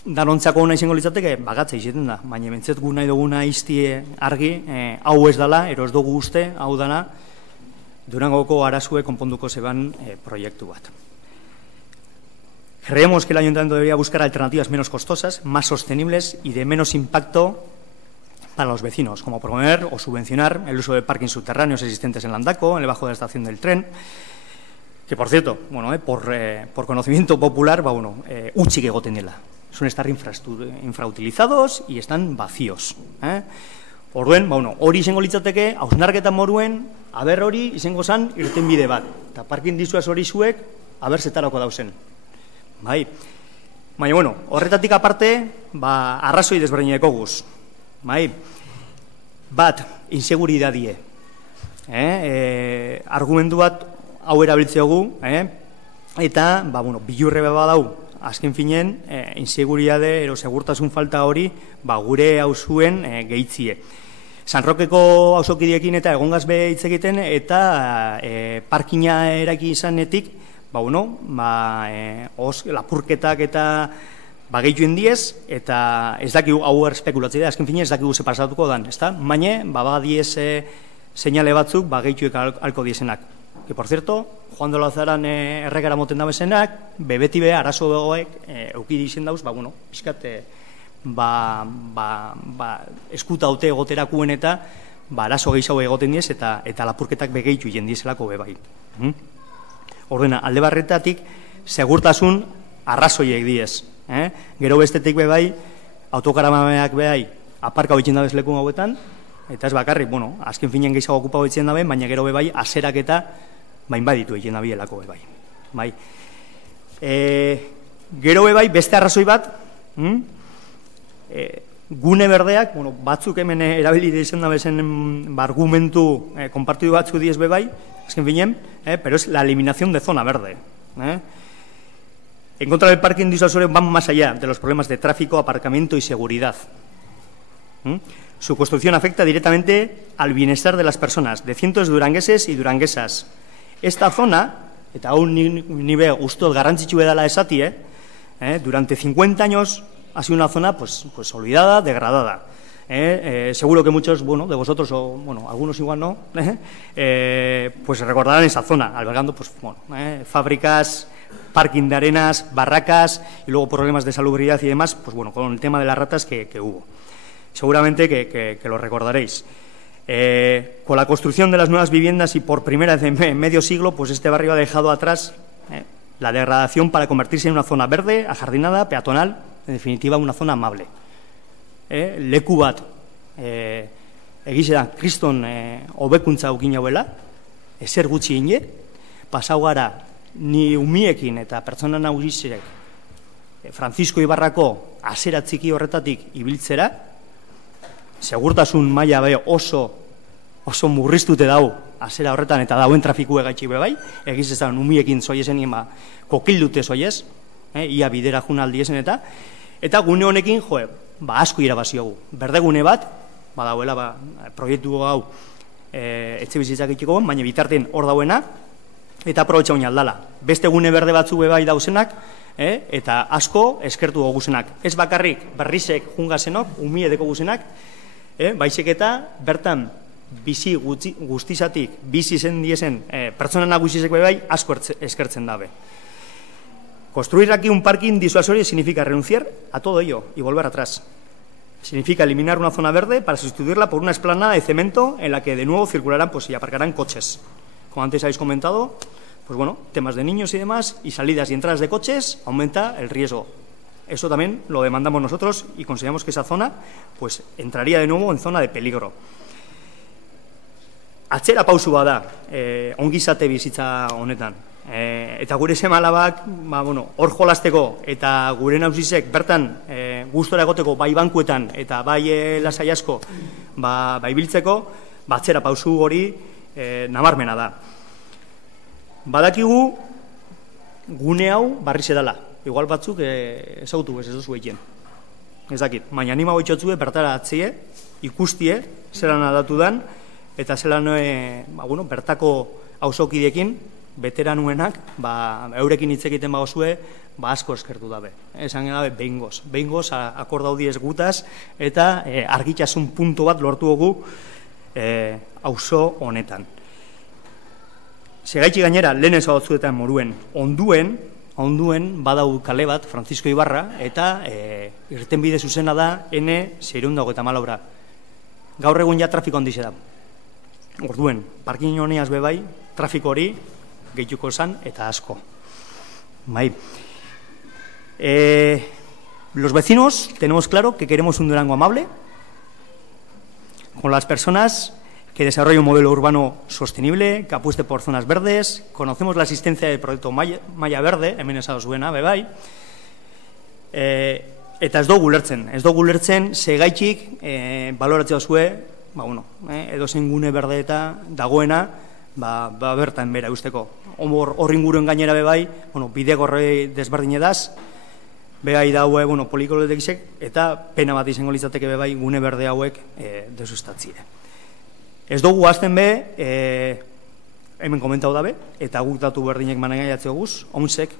danontzako hona izango litzateke, bagatza izaten da. Baina bentzet gu nahi duguna iztie argi, hau ez dala, ero ez dugu uste, hau dana, Durangoko arazue konponduko zeban proiektu bat. Creemos que el Ayuntamiento debería buscar alternativas menos costosas, más sostenibles y de menos impacto para los vecinos, como promover o subvencionar el uso de parkings subterráneos existentes en Landako, en el bajo de la estación del tren, que, por cierto, por conocimiento popular, utzik egoten dela. Suelen estar infrautilizados y están vacíos. Orduen, hori izango litzateke, hausnarketa moruen, aber hori izango zan irtenbide bat. Eta parking disuaz hori zuek, aber zetarako dauzen. Baina, horretatik aparte, arrazoi desberdineko guz. Bat, inseguridadie. Argumentu bat hau erabiltzeugu, eta, bilurre badau, azken finen, inseguridade, ero segurtasun falta hori, gure hauzuen gehitzie. San Rokeko auzokidiekin eta egongaz be hitz egiten, eta parkina eraki izanetik, lapurketak eta gehiuen diez, eta ez dakigu hau espekulatzea, azken finen ez dakigu sepasatuko dan, ezta? Baina, badiez seinale batzuk, gehituek alko diezenak. Que, por cierto, Juan de Lazarán erregara moten dabezenak, bebeti be, arazo dagoek, eukiri izen dauz, pixkat, eskuta haute egoterakuen eta, arazo gehiago egoten diez, eta lapurketak begeitu jen diezelako bebai. Ordena, alde barretatik, segurtasun arrazoiek diez. Gero bestetik bebai, autokaramameak bebai, aparka hoitzen dabez leku hauetan, eta ez bakarrik, azken finen gehiago okupa hoitzen dabe, baina gero bebai, aserak eta, baditu egiten dabielako bebai. Gero bai, beste arrazoi bat, gune berdeak, batzuk hemen erabili izan da bezen argumentu konpartidu batzu diez bai, azken finen, pero es la eliminación de zona verde. En contra del parque disuasorio van más allá de los problemas de tráfico, aparcamiento y seguridad. Su construcción afecta directamente al bienestar de las personas, de cientos de durangueses y duranguesas. Esta zona, eta hau nire gustot garrantzitsu dela esati, durante 50 años ha sido una zona pues olvidada, degradada. Seguro que muchos, de vosotros, o algunos igual no, pues recordarán esa zona, albergando fábricas, parking de arenas, barracas y luego problemas de salubridad y demás, con el tema de las ratas que hubo. Seguramente que lo recordaréis. Con la construcción de las nuevas viviendas y por primera vez en medio siglo, pues este barrio ha dejado atrás la degradación para convertirse en una zona verde, ajardinada, peatonal, en definitiva una zona amable. Leku bat egize da kriston hobekuntza ukin hauela, ezer gutxi ine, pasau gara ni umiekin eta pertsona nagusizek Francisco Ibarrako azera txiki horretatik ibiltzera, segurtasun maila oso murriztute dau azera horretan eta dauen trafikue gaitxi bebai, egiz ezan umiekin zoiezen kokildute zoiez, ia bidera juna aldiezen eta gune honekin, asko irabaziogu. Berdegune bat, badauela proiektu hau etxe bizitzak itxiko, baina bitarten hor dauena, eta aprobetxa oin aldala. Beste gune berde batzu bebai dauzenak, eta asko eskertu goguzenak. Ez bakarrik berrizek jungazenok, umiedeko guzenak, baizik eta bertan bizi guztizatik, bizi zen diezen pertsona nagusizek bebai asko eskertzen dabe. Construir aquí un parking disuasorio significa renunciar a todo ello y volver atrás. Significa eliminar una zona verde para sustituirla por una explanada de cemento en la que de nuevo circularán y aparcarán coches. Como antes habéis comentado, temas de niños y demás, y salidas y entradas de coches, aumenta el riesgo. Eso también lo demandamos nosotros y consideramos que esa zona entraría de nuevo en zona de peligro. Atzera pausu bada, ongizate bizitza honetan. Eta gure seme-alabak hor jolasteko eta gure nauzizek bertan gustora egoteko bai bankuetan eta bai lasai asko ibiltzeko, atzera pausu hori nabarmena da. Badakigu gune hau barriz edala, igual batzuk ezagutu ez duzu egiten. Ez dakit, baina anima goitxotzue bertara atzie, ikustie, zelan aldatu dan, eta zelan bertako auzokideekin, veteranuenak, eurekin hitz egiten bagozue, asko eskertu dabe. Esan gabe, behingoz, akordaudiez gutaz, eta argitasun puntu bat lortu dugu auzo honetan. Segaitxi gainera, lehen ez batzuetan moruen, onduen badau kale bat, Francisco Ibarra, eta irtenbide zuzena da N624. Gaur egun ja trafiko handize da. Orduen, parkin honeaz bebai, trafiko hori, gehituko esan eta asko. Los vecinos tenemos claro que queremos un Durango amable, con las personas que desarrolle un modelo urbano sostenible, que apueste por zonas verdes. Conocemos la existencia del proyecto Malla Verde, hemen esadoz buena, bebai. Eta ez dugu ulertzen, segaitxik baloratzea zue, edozen gune berde eta dagoena, bertan bera usteko. Hor inguruen gainera bebai, bidegorrei desberdin edaz, bebai daue polikoletekizek, eta pena bat izango litzateke bebai gune berde hauek desustatzie. Ez dugu azten be, hemen komentau dabe, eta guk datu berdinek manegaiatzeo guz, onzek,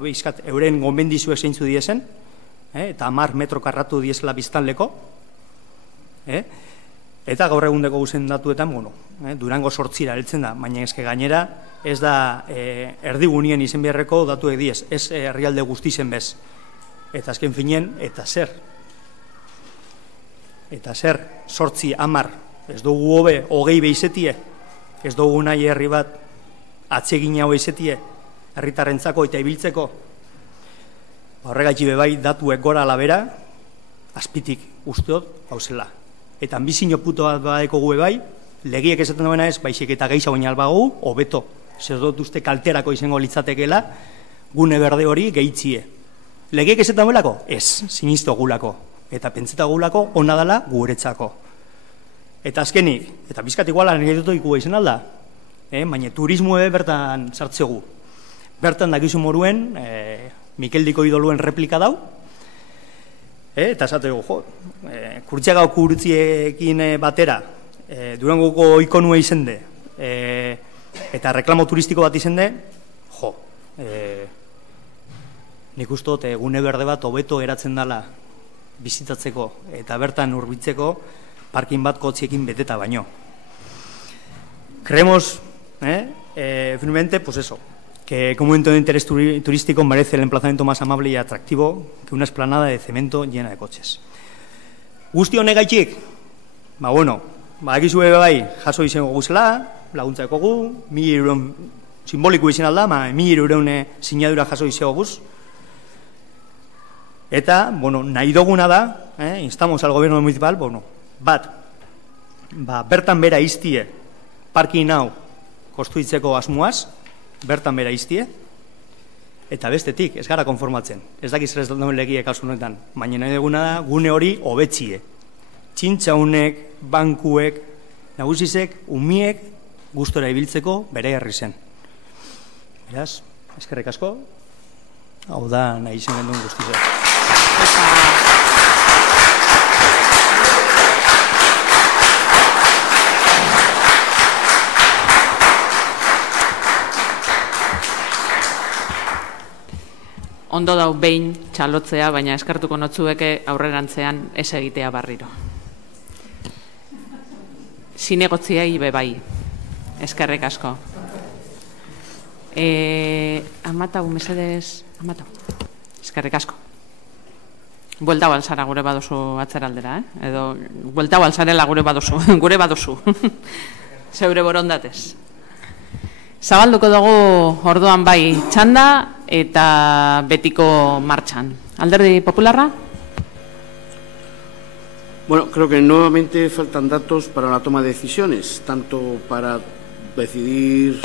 bizkat, euren gomendizuek zeintzu diezen, eta 10 metro karratu diesela biztanleko, eta gaur egundeko guzen datuetan, Durango 8 heltzen da, baina eske gainera ez da erdigunien izen beharreko datuek diez, ez herrialde guztizen bez. Eta azken finien, eta zer, 8, 10, ez dugu hobe, 20 behizetie, ez dugu nahi herri bat atsegin hau behizetie, herritarrentzako eta ibiltzeko. Horregaitzi bebai datuek gora alabera, azpitik usteot gauzela. Eta ambizio puto bat badeko gu bebai, legiek esaten duena ez, baizik eta gehiago baina albagu, hobeto. Zer dut uste kalterako izango litzatekela, gune berde hori gehitzie. Legeek ezetan belako? Ez, sinisto gulako. Eta pentseta gulako ona dela guretzako. Eta azkenik, eta bizkat iguala nire dutu ikua izan alda, baina turismoe bertan sartzegu. Bertan dakizu moruen, Mikeldiko idoluen replika dau, eta esategu, kurtziagau kurtziekin batera, Durangoko ikonua izende, eta reklamo turistiko bat izende, nik ustot gune berde bat hobeto eratzen dela bizitatzeko eta bertan hurbiltzeko parkin bat kotziekin beteta baino. Creemos firmemente, pues eso, que como un evento de interés turístico merece el emplazamiento más amable y atractivo que una explanada de cemento llena de coches. Guzti honegaitik, badakizue bai, jaso izango guzela, laguntza ekogu, 1.000 euron simboliku izan alda, 1.000 euron sinadura jaso izango guz. Eta, nahi duguna da, instamos al gobierno municipal, bertan bera iztie, parkin hau kostuitzeko asmoaz, bertan bera iztie, eta bestetik, ez gara konformatzen. Ez dakiz ez dut legiek asunetan, baina nahi duguna da, gune hori hobetzie. Txintxaunek, bankuek, nagusizek, umiek, gustora ibiltzeko bere herri zen. Beraz, eskerrik asko, hau da nahi zen gendun guztizek. Ondo dau behin txalotzea, baina eskartuko notzueke aurrerantzean ez egitea barriro. Zinegotziei bebai. Eskerrik asko. Amatau, mesedez, amatau. Eskerrik asko. Bueltau alzara gure badozu atzeraldera, edo bueltau alzarela gure badozu. Zeure borondatez. Zabalduko dugu orduan bai txanda eta betiko martxan. Alderdi Popularra? Bueno, creo que nuevamente faltan datos para la toma de decisiones, tanto para decidir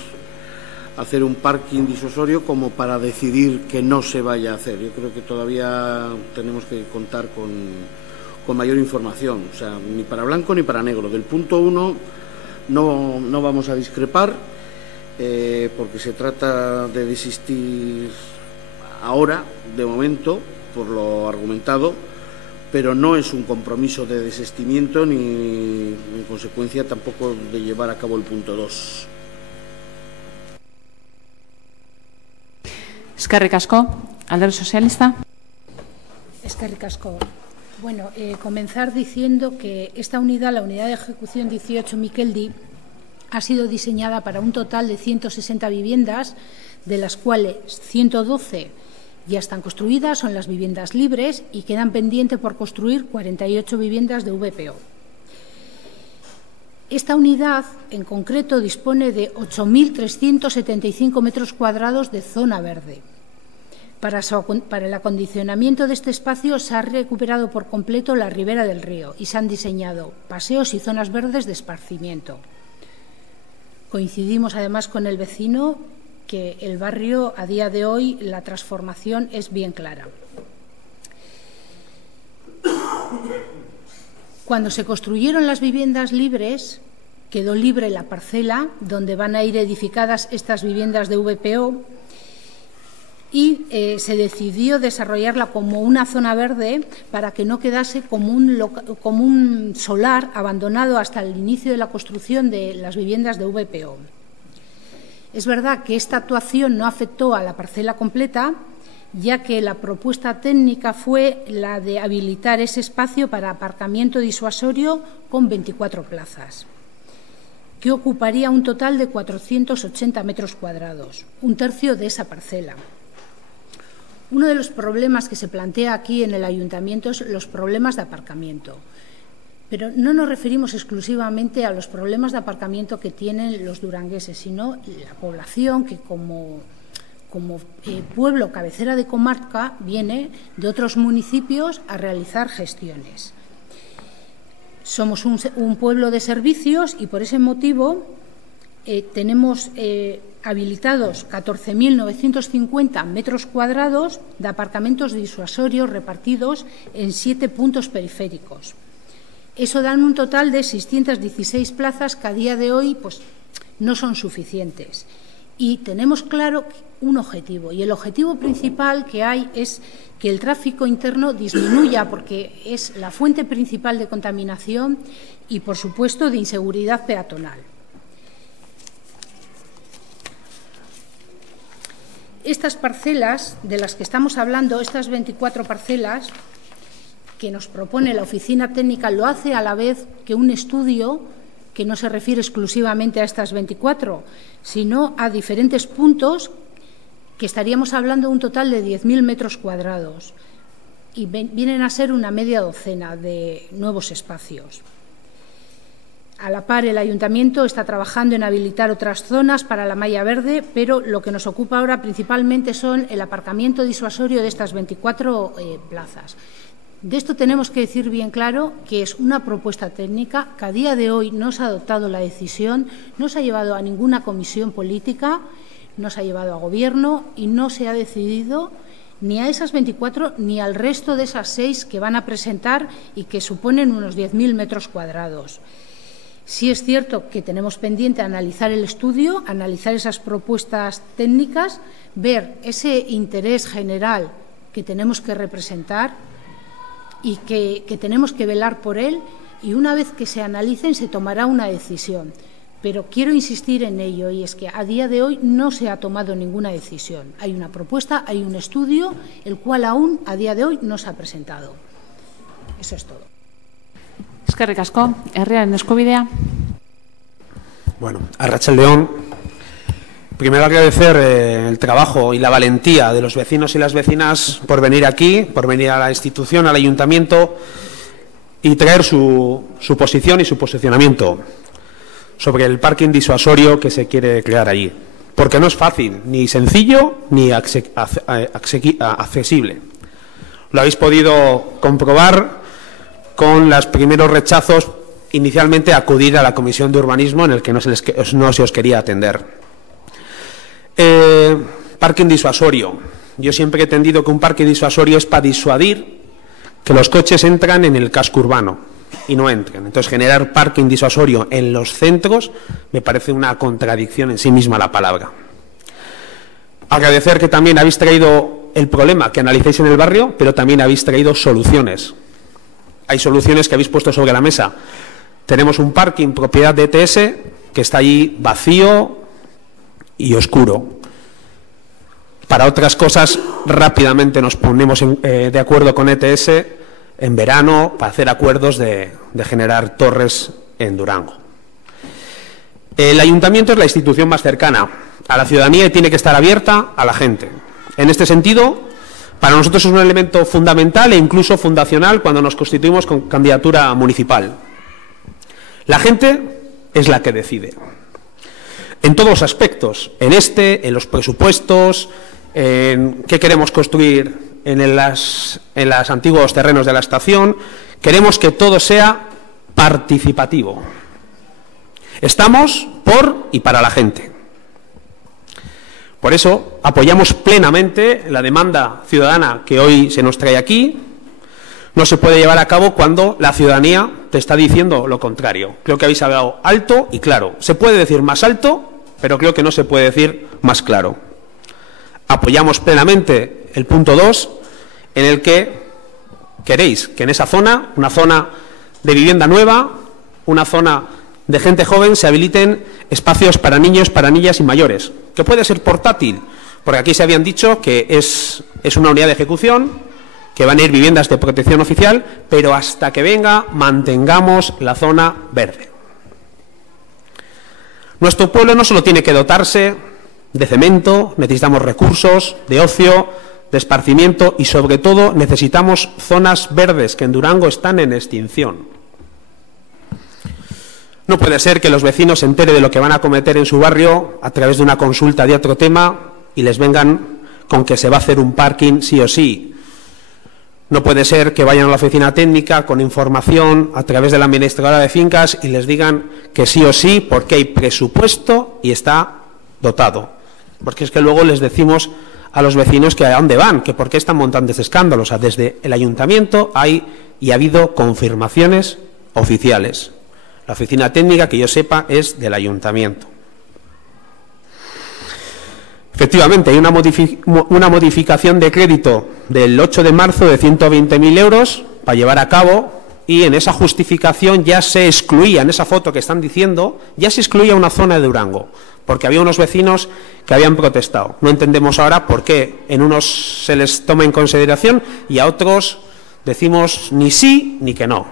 hacer un parking disuasorio como para decidir que no se vaya a hacer. Yo creo que todavía tenemos que contar con mayor información, o sea, ni para blanco ni para negro. Del punto 1 no vamos a discrepar, porque se trata de desistir ahora, de momento, por lo argumentado, pero no es un compromiso de desistimiento ni, en consecuencia, tampoco de llevar a cabo el punto 2. Eskerrik asko. Alderdi Sozialista? Eskerrik asko. Bueno, comenzar diciendo que esta unidad, la unidad de ejecución 18 Mikeldi, ha sido diseñada para un total de 160 viviendas, de las cuales 112 ya están construidas, son las viviendas libres, y quedan pendientes por construir 48 viviendas de VPO. Esta unidad, en concreto, dispone de 8.375 metros cuadrados de zona verde. Para el acondicionamiento de este espacio se ha recuperado por completo la ribera del río y se han diseñado paseos y zonas verdes de esparcimiento. Coincidimos además con el vecino que el barrio, a día de hoy, la transformación es bien clara. Cuando se construyeron las viviendas libres, quedó libre la parcela donde van a ir edificadas estas viviendas de VPO y se decidió desarrollarla como una zona verde para que no quedase como un solar abandonado hasta el inicio de la construcción de las viviendas de VPO. Es verdad que esta actuación no afectó a la parcela completa, ya que la propuesta técnica fue la de habilitar ese espacio para aparcamiento disuasorio con 24 plazas, que ocuparía un total de 480 metros cuadrados, un tercio de esa parcela. Uno de los problemas que se plantea aquí en el ayuntamiento es los problemas de aparcamiento. Pero no nos referimos exclusivamente a los problemas de aparcamiento que tienen los durangueses, sino la población que como pueblo cabecera de comarca viene de otros municipios a realizar gestiones. Somos un pueblo de servicios y por ese motivo tenemos habilitados 14.950 metros cuadrados de aparcamentos disuasorios repartidos en 7 puntos periféricos. Eso da un total de 616 plazas que a día de hoy pues, no son suficientes. Y tenemos claro un objetivo, y el objetivo principal que hay es que el tráfico interno disminuya, porque es la fuente principal de contaminación y, por supuesto, de inseguridad peatonal. Estas parcelas de las que estamos hablando, estas 24 parcelas que nos propone la Oficina Técnica, lo hace a la vez que un estudio que no se refiere exclusivamente a estas 24, sino a diferentes puntos, que estaríamos hablando de un total de 10.000 metros cuadrados, y vienen a ser una media docena de nuevos espacios. A la par, el Ayuntamiento está trabajando en habilitar otras zonas para la malla verde, pero lo que nos ocupa ahora principalmente son el aparcamiento disuasorio de estas 24 plazas. De esto tenemos que decir bien claro que es una propuesta técnica que a día de hoy no se ha adoptado la decisión, no se ha llevado a ninguna comisión política, no se ha llevado a Gobierno y no se ha decidido ni a esas 24 ni al resto de esas 6 que van a presentar y que suponen unos 10.000 metros cuadrados. Sí es cierto que tenemos pendiente analizar el estudio, analizar esas propuestas técnicas, ver ese interés general que tenemos que representar y que tenemos que velar por él, y una vez que se analicen se tomará una decisión. Pero quiero insistir en ello, y es que a día de hoy no se ha tomado ninguna decisión. Hay una propuesta, hay un estudio, el cual aún a día de hoy no se ha presentado. Eso es todo. Eskerrik asko, herriaren eskubidea. Bueno, Arratsaldeon. Primero agradecer el trabajo y la valentía de los vecinos y las vecinas por venir aquí, por venir a la institución, al ayuntamiento, y traer su posición y su posicionamiento sobre el parking disuasorio que se quiere crear allí. Porque no es fácil, ni sencillo, ni accesible. Lo habéis podido comprobar con los primeros rechazos, inicialmente a acudir a la Comisión de Urbanismo, en el que no se os quería atender. Parking disuasorio. Yo siempre he entendido que un parque disuasorio es para disuadir que los coches entran en el casco urbano y no entren. Entonces, generar parking disuasorio en los centros me parece una contradicción en sí misma la palabra. Agradecer que también habéis traído el problema que analicéis en el barrio, pero también habéis traído soluciones. Hay soluciones que habéis puesto sobre la mesa. Tenemos un parking propiedad de ETS que está allí vacío y oscuro. Para otras cosas, rápidamente nos ponemos de acuerdo con ETS en verano para hacer acuerdos de generar torres en Durango. El ayuntamiento es la institución más cercana a la ciudadanía y tiene que estar abierta a la gente. En este sentido, para nosotros es un elemento fundamental e incluso fundacional cuando nos constituimos con candidatura municipal. La gente es la que decide. En todos los aspectos, en los presupuestos, en qué queremos construir en los antiguos terrenos de la estación, queremos que todo sea participativo. Estamos por y para la gente. Por eso apoyamos plenamente la demanda ciudadana que hoy se nos trae aquí. No se puede llevar a cabo cuando la ciudadanía te está diciendo lo contrario. Creo que habéis hablado alto y claro. Se puede decir más alto, pero creo que no se puede decir más claro. Apoyamos plenamente el punto 2, en el que queréis que en esa zona, una zona de vivienda nueva, una zona de gente joven, se habiliten espacios para niños, para niñas y mayores, que puede ser portátil, porque aquí se habían dicho que es una unidad de ejecución, que van a ir viviendas de protección oficial, pero hasta que venga mantengamos la zona verde. Nuestro pueblo no solo tiene que dotarse de cemento, necesitamos recursos, de ocio, de esparcimiento y sobre todo necesitamos zonas verdes que en Durango están en extinción. No puede ser que los vecinos se enteren de lo que van a cometer en su barrio a través de una consulta de otro tema y les vengan con que se va a hacer un parking sí o sí. No puede ser que vayan a la oficina técnica con información a través de la administradora de fincas y les digan que sí o sí porque hay presupuesto y está dotado. Porque es que luego les decimos a los vecinos que a dónde van, que por qué están montando ese escándalo. O sea, desde el ayuntamiento hay y ha habido confirmaciones oficiales. La oficina técnica, que yo sepa, es del ayuntamiento. Efectivamente, hay una modificación de crédito del 8 de marzo de 120.000 euros para llevar a cabo, y en esa justificación ya se excluía, en esa foto que están diciendo, ya se excluía una zona de Durango, porque había unos vecinos que habían protestado. No entendemos ahora por qué en unos se les toma en consideración y a otros decimos ni sí ni que no.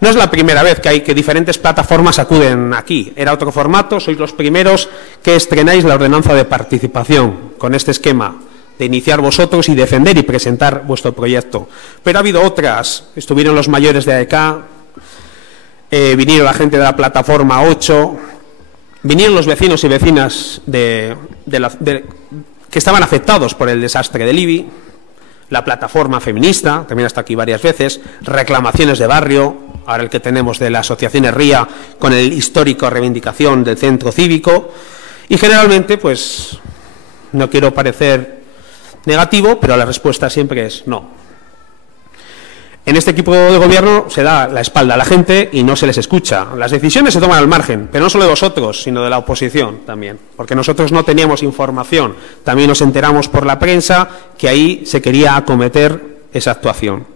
No es la primera vez que diferentes plataformas acuden aquí. Era otro formato, sois los primeros que estrenáis la ordenanza de participación con este esquema de iniciar vosotros y defender y presentar vuestro proyecto. Pero ha habido otras, estuvieron los mayores de AEK, vinieron la gente de la plataforma 8, vinieron los vecinos y vecinas que estaban afectados por el desastre del IBI, la plataforma feminista, también está aquí varias veces, reclamaciones de barrio, ahora el que tenemos de la asociación RIA con el histórico reivindicación del centro cívico, y generalmente, pues, no quiero parecer negativo, pero la respuesta siempre es no. En este equipo de gobierno se da la espalda a la gente y no se les escucha. Las decisiones se toman al margen, pero no solo de vosotros, sino de la oposición también, porque nosotros no teníamos información. También nos enteramos por la prensa que ahí se quería acometer esa actuación.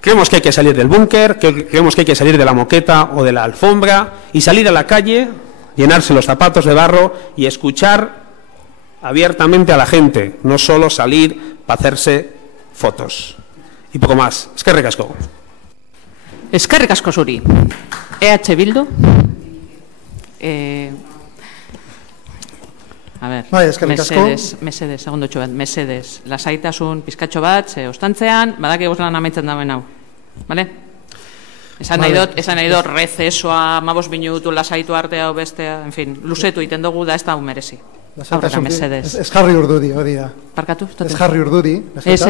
Creemos que hay que salir del búnker, creemos que hay que salir de la moqueta o de la alfombra y salir a la calle, llenarse los zapatos de barro y escuchar abiertamente a la gente, no solo salir para hacerse fotos. Y poco más. Eskerrik asko. Eskerrik asko zuri. EH Bildu. A ver, mesedes, segundo txo bat, mesedes. Lasaitasun pizkatxo bat, ostantzean, badaki guzlan amaitzen dauen hau. Vale? Esan nahi dut, recesoa, 15 minutu lasaitu artea o bestea, en fin, luzetu iten dugu da ez da merezi. Aurrera, mesedes. Ez jarri urdudi, hori da. Parkatu? Ez jarri urdudi. Ez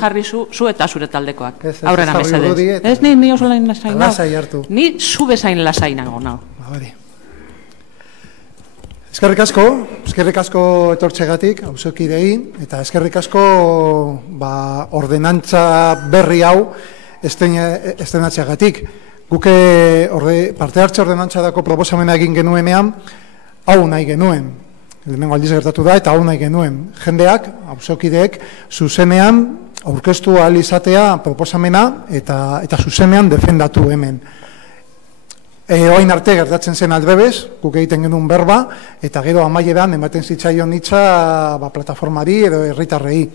jarri zu eta zure taldekoak. Aurrera, mesedes. Ez ni oso lain lasain nau. Lasai hartu. Ni zu bezain lasain nago nau. Hori. Eskerrik asko etortxegatik, auzokidei, eta eskerrik asko ordenantza berri hau estenatxeagatik. Guke parte hartze ordenantza dako proposamena egin genuenean, hau nahi genuen. Lehenengo aldiz gertatu da, eta hau nahi genuen. Jendeak, auzokideek, zuzenean aurkeztu ahal izatea proposamena eta zuzenean defendatu hemen. Oain arte gertatzen zen aldrebez, guk egiten genuen berba, eta gero amaieran ematen zitzaion hitza plataformari edo herritarrei.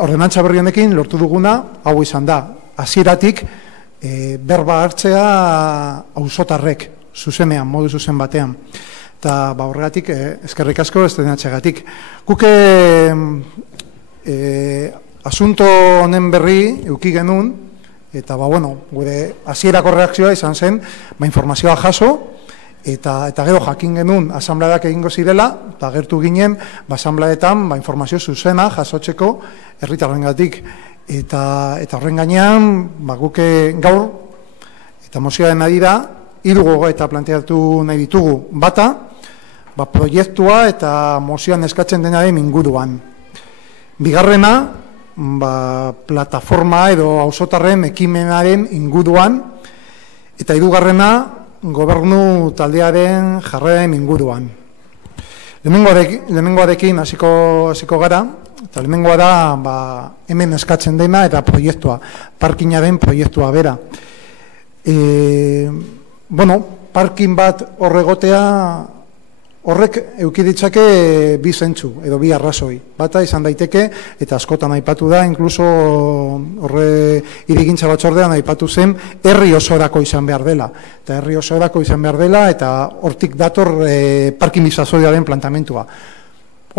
Ordenantza berri honekin lortu duguna, hau izan da. Hasieratik berba hartzea auzotarrek, zuzenean, modu zuzen batean. Eta horregatik, eskerrik asko estenatxeagatik. Guk asunto honen berri euki genuen, eta gure hasierako reakzioa izan zen, informazioa jaso, eta gero jakin genuen asambleak egingo zirela, eta gertu ginen, asambleetan informazio zuzena jasotzeko herritarrengatik. Eta horren gainean, guke gaur, eta mozioaren adira, 3 gogoeta planteatu nahi ditugu. Bata, proiektua eta mozioan eskatzen denaren inguruan. Bigarrena, plataforma edo auzotarren ekimenaren inguruan, eta 3. gobernu taldearen jarreren inguruan. Lehenengoarekin hasiko gara, eta lehenengoa da hemen eskatzen dena eta proiektua, parkinaren proiektua bera. Parkin bat horregotea, horrek eukiditzake bi zentzu, edo bi arrazoi. Bata izan daiteke, eta askotan aipatu da, inkluso horre irigintza batzordean aipatu zen, herri osorako izan behar dela. Eta herri osorako izan behar dela, eta hortik dator parkin disuasodioaren plantamentua.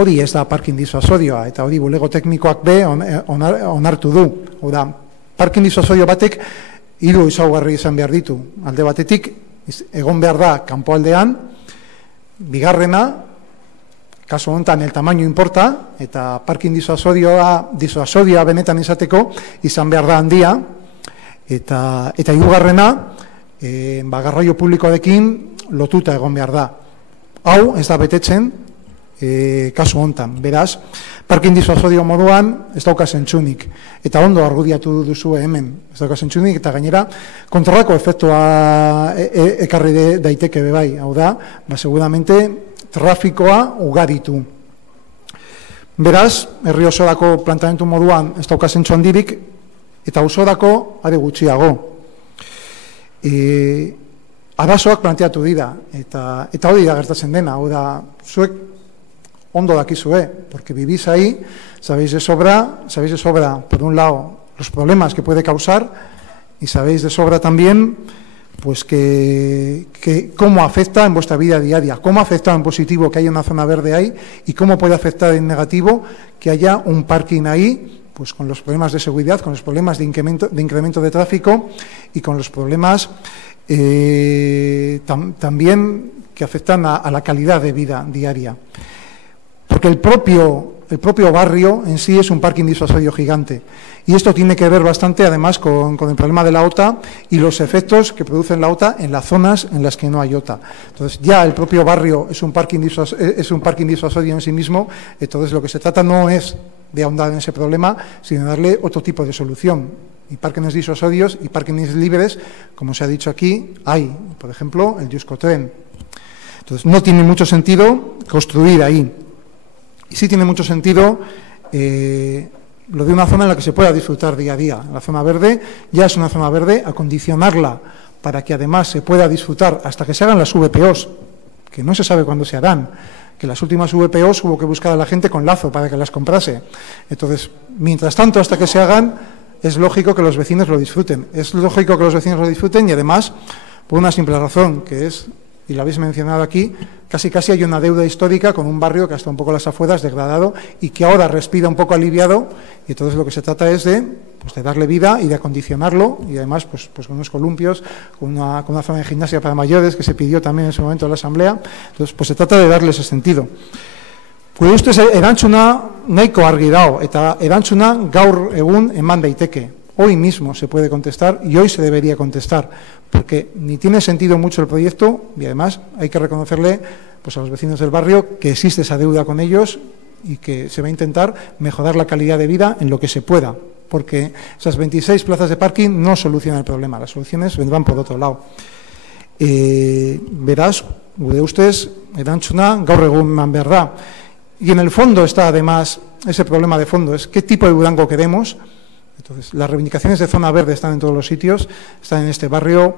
Hori ez da parkin disuasodioa, eta hori bulego teknikoak be onartu du. Hora, parkin disuasodio batek 3 ezaugarri izan behar ditu. Alde batetik, egon behar da kanpoaldean, bigarrena, kasu honetan el tamaño importa, eta parkin disuasodioa benetan izateko izan behar da handia, eta 3. garraio publikoarekin lotuta egon behar da. Hau ez da betetzen kasu hontan. Beraz, parking disuasorio moduan ez dauka zentzunik. Eta ondo argudiatu duzu hemen. Ez dauka zentzunik eta gainera kontrarrako efektua ekarri daiteke bebai. Hau da, seguramente trafikoa ugaritu. Beraz, herri osorako planteamendu moduan ez dauka zentzu handirik eta osorako are gutxiago. Arazoak planteatu dira eta hori da gertatzen dena. Hau da, zuek ondo dakizue, porque vivís ahí, sabéis de sobra, por un lado, los problemas que puede causar y sabéis de sobra también pues que cómo afecta en vuestra vida diaria, cómo afecta en positivo que haya una zona verde ahí y cómo puede afectar en negativo que haya un parking ahí, pues con los problemas de seguridad, con los problemas de incremento de tráfico y con los problemas también que afectan a la calidad de vida diaria. Porque el propio barrio en sí es un parking disuasorio gigante. Y esto tiene que ver bastante, además, con el problema de la OTA y los efectos que produce la OTA en las zonas en las que no hay OTA. Entonces, ya el propio barrio es un parking disuasorio en sí mismo. Entonces, lo que se trata no es de ahondar en ese problema, sino de darle otro tipo de solución. Y parkings disuasorios y parkings libres, como se ha dicho aquí, hay. Por ejemplo, el Euskotren. Entonces, no tiene mucho sentido construir ahí. Y sí tiene mucho sentido lo de una zona en la que se pueda disfrutar día a día. La zona verde ya es una zona verde, acondicionarla para que además se pueda disfrutar hasta que se hagan las VPOs, que no se sabe cuándo se harán, que las últimas VPOs hubo que buscar a la gente con lazo para que las comprase. Entonces, mientras tanto, hasta que se hagan, es lógico que los vecinos lo disfruten. Es lógico que los vecinos lo disfruten y además, por una simple razón, que es, y lo habéis mencionado aquí, casi hay una deuda histórica con un barrio que hasta un poco las afueras degradado y que ahora respira un poco aliviado, y entonces lo que se trata es de darle vida y de acondicionarlo, y además pues con unos columpios, con una zona de gimnasia para mayores que se pidió también en su momento en la asamblea. Entonces pues se trata de darle ese sentido. Gure ustez erantzuna nahiko argi dago eta erantzuna gaur egun eman daiteke. Hoy mismo se puede contestar y hoy se debería contestar, porque ni tiene sentido mucho el proyecto y además hay que reconocerle pues a los vecinos del barrio que existe esa deuda con ellos y que se va a intentar mejorar la calidad de vida en lo que se pueda, porque esas 26 plazas de parking no solucionan el problema, las soluciones vendrán por otro lado. Beraz, gure ustez, erantzuna gaur egun eman behar da. Y en el fondo está además ese problema de fondo, es qué tipo de Durango queremos. Entonces, las reivindicaciones de zona verde están en todos los sitios, están en este barrio,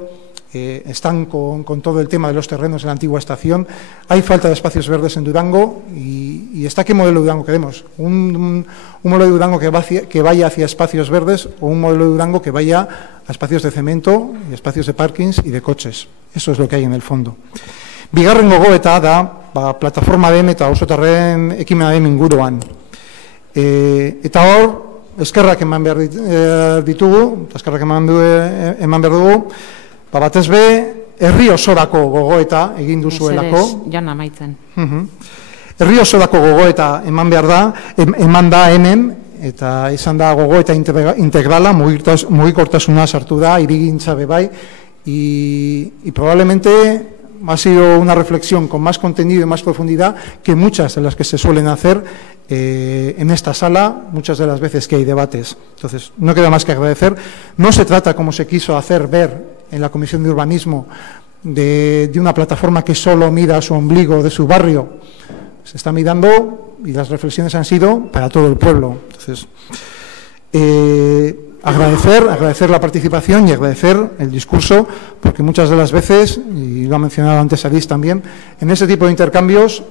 están con todo el tema de los terrenos en la antigua estación. Hay falta de espacios verdes en Durango y está qué modelo de Durango queremos. Un modelo de Durango que vaya hacia espacios verdes o un modelo de Durango que vaya a espacios de cemento y espacios de parkings y de coches. Eso es lo que hay en el fondo. Bigarren gogoeta da, plataforma den eta auzotarren ekimenaren inguruan. Eta hor, eskerrak eman behar ditugu, eskerrak eman behar dugu, batez be, herri osorako gogoeta egin duzuelako. Jan amaitzen. Herri osorako gogoeta eman behar da, eman da hemen, eta izan da gogoeta integrala, mugikortasuna sartu da, hirigintza bebai, y probablemente ha sido una reflexión con más contenido y más profundidad que muchas de las que se suelen hacer en esta sala, muchas de las veces que hay debates. Entonces, no queda más que agradecer. No se trata, como se quiso hacer ver en la Comisión de Urbanismo, de una plataforma que solo mira su ombligo de su barrio. Se está mirando, y las reflexiones han sido para todo el pueblo. Entonces, agradecer la participación y agradecer el discurso, porque muchas de las veces, y lo ha mencionado antes Alice también, en ese tipo de intercambios,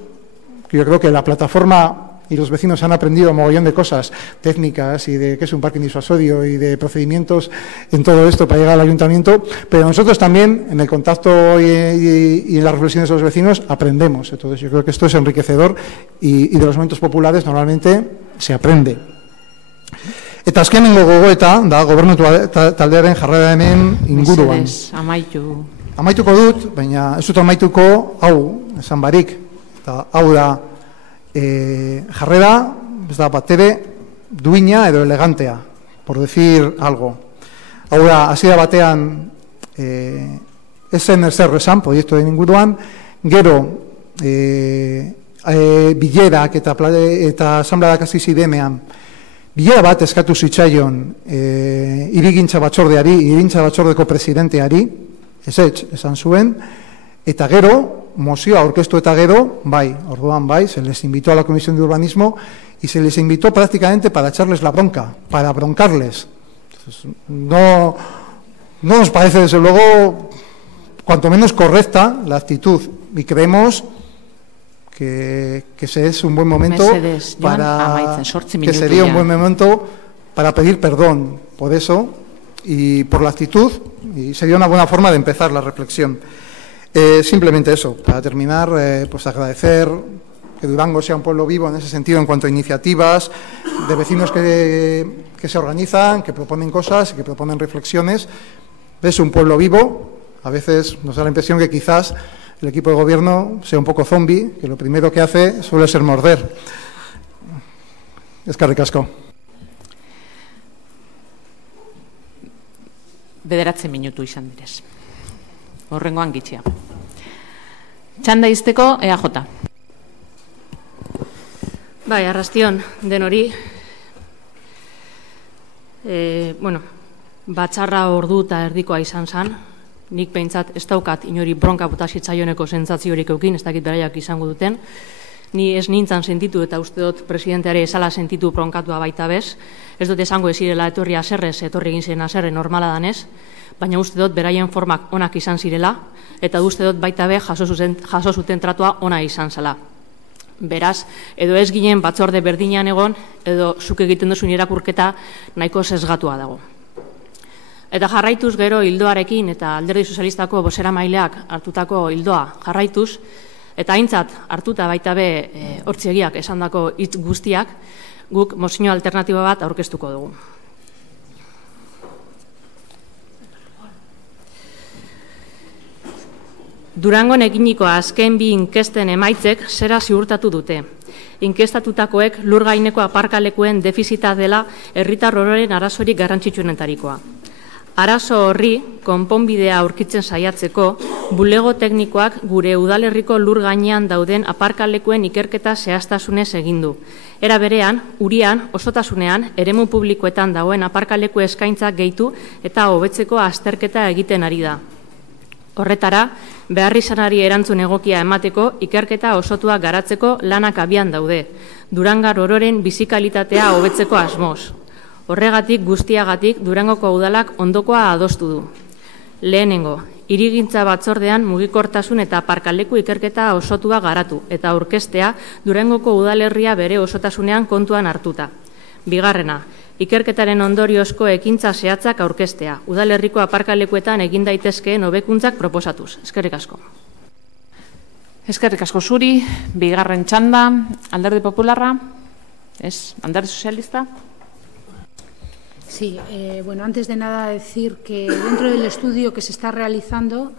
yo creo que la plataforma y los vecinos han aprendido un mogollón de cosas técnicas y de qué es un parking disuasorio y de procedimientos en todo esto para llegar al ayuntamiento, pero nosotros también en el contacto y en las reflexiones de los vecinos aprendemos. Entonces yo creo que esto es enriquecedor y de los momentos populares normalmente se aprende. Eta azkenengo gogoeta da gobernu taldearen jarreraren inguruan. Amaituko dut, baina ez dut amaituko hau esan barik. Eta hau da jarrera, ez da batere duina edo elegantea, por decir algo. Hau da, hasiera batean ez zen ezer esan proiektuaren inguruan, gero bilerak eta asanbladak hasi zirenean, bilera bat eskatu zitzaion hirigintza batzordeari, hirigintza batzordeko presidenteari, esan zuen, eta gero, mozioa aurkeztu eta gero, bai, orduan bai, se les invitó a la Comisión de Urbanismo y se les invitó prácticamente para echarles la bronca, para broncarles. Entonces, no nos parece, desde luego, cuanto menos correcta la actitud, y creemos que ese es un buen momento que sería un buen momento para pedir perdón por eso y por la actitud, y sería una buena forma de empezar la reflexión. Simplemente eso, para terminar, pues agradecer que Durango sea un pueblo vivo en ese sentido en cuanto a iniciativas de vecinos que se organizan, que proponen cosas y que proponen reflexiones. Es un pueblo vivo, a veces nos da la impresión que quizás el equipo de gobierno sea un poco zombie, que lo primero que hace suele ser morder. Eskerrik asko. 9 minutu izan direz. Horrengoan gitxia. Txanda izteko EAJ. Bai, arrastion, den hori. Batzarra ordu eta erdikoa izan zen. Nik behintzat ez daukat inori bronka botasitzaioneko sentsaziorik eukin, ez dakit beraiak izango duten. Ni ez nintzan sentitu eta uste dut presidenteare esala sentitu bronkatua baita bez. Ez dut esango ezirela etorri aserrez, etorri egin ziren aserre normala danez, baina uste dut beraien formak onak izan zirela, eta uste dut baita be jaso zuten tratua ona izan zela. Beraz, edo ez ginen batzorde berdinean egon, edo zuk egiten duzun irakurketa nahiko sesgatua dago. Eta jarraituz gero hildoarekin eta Alderdi Sozialistako bozeramaileak hartutako hildoa jarraituz, eta aintzat hartuta baita be hortzegiak esandako hitz guztiak, guk mozio alternatiba bat aurkeztuko dugu. Durangon eginiko azken bi inkesten emaitzek zera ziurtatu dute. Inkestatutakoek lur gaineko aparkalekuen defizita dela herritar ororen arazorik garrantzitsuenetarikoa. Arazo horri, konponbidea aurkitzen saiatzeko, bulego teknikoak gure udalerriko lur gainean dauden aparkalekuen ikerketa zehaztasunez egin du. Era berean, Urian, osotasunean, eremu publikoetan dagoen aparkaleku eskaintzak gehitu eta hobetzeko azterketa egiten ari da. Horretara, beharrizanari erantzun egokia emateko, ikerketa osotua garatzeko lanak abian daude. Durangar ororen bizikalitatea hobetzeko asmoz. Horregatik guztiagatik Durangoko udalak ondokoa adostu du. Lehenengo, hirigintza batzordean mugikortasun eta aparkaleku ikerketa osotua garatu eta aurkeztea Durangoko udalerria bere osotasunean kontuan hartuta. Bigarrena, ikerketaren ondoriozko ekintza zehatzak aurkeztea, udalerriko aparkalekuetan egin daitezkeen hobekuntzak proposatuz. Eskerrik asko. Eskerrik asko zuri, bigarren txanda, Alderdi Popularra, Alderdi Sozialista. Sí, antes de nada decir que dentro del estudio que se está realizando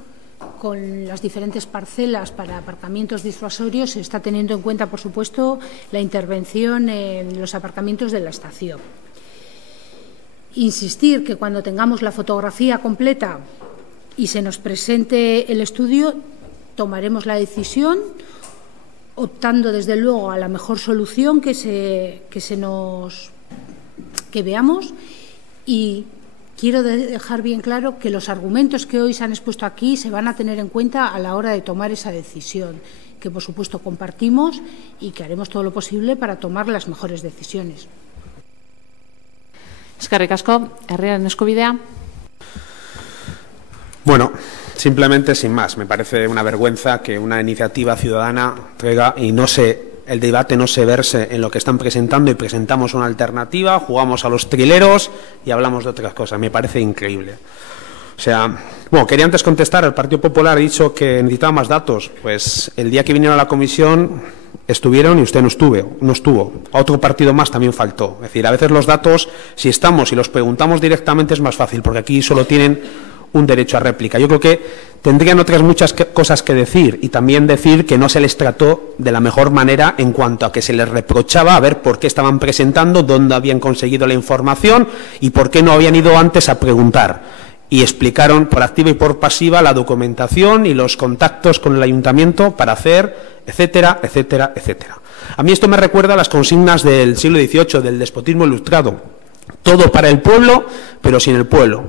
con las diferentes parcelas para aparcamientos disuasorios se está teniendo en cuenta, por supuesto, la intervención en los aparcamientos de la estación. Insistir que cuando tengamos la fotografía completa y se nos presente el estudio, tomaremos la decisión optando desde luego a la mejor solución que veamos, y quiero dejar bien claro que los argumentos que hoy se han expuesto aquí se van a tener en cuenta a la hora de tomar esa decisión, que por supuesto compartimos y que haremos todo lo posible para tomar las mejores decisiones. Eskerrik asko, herriaren eskubidea. Bueno, simplemente sin más, me parece una vergüenza que una iniciativa ciudadana traiga y el debate no se verse en lo que están presentando y presentamos una alternativa, jugamos a los trileros y hablamos de otras cosas. Me parece increíble. O sea, quería antes contestar, el Partido Popular ha dicho que necesitaba más datos. Pues el día que vinieron a la comisión estuvieron y usted no estuvo. A otro partido más también faltó. Es decir, a veces los datos, si estamos y los preguntamos directamente es más fácil, porque aquí solo tienen un derecho a réplica. Yo creo que tendrían otras muchas cosas que decir, y también decir que no se les trató de la mejor manera en cuanto a que se les reprochaba a ver por qué estaban presentando, dónde habían conseguido la información y por qué no habían ido antes a preguntar. y explicaron por activa y por pasiva la documentación y los contactos con el ayuntamiento para hacer, etcétera, etcétera, etcétera. A mí esto me recuerda a las consignas del siglo XVIII, del despotismo ilustrado. Todo para el pueblo, pero sin el pueblo.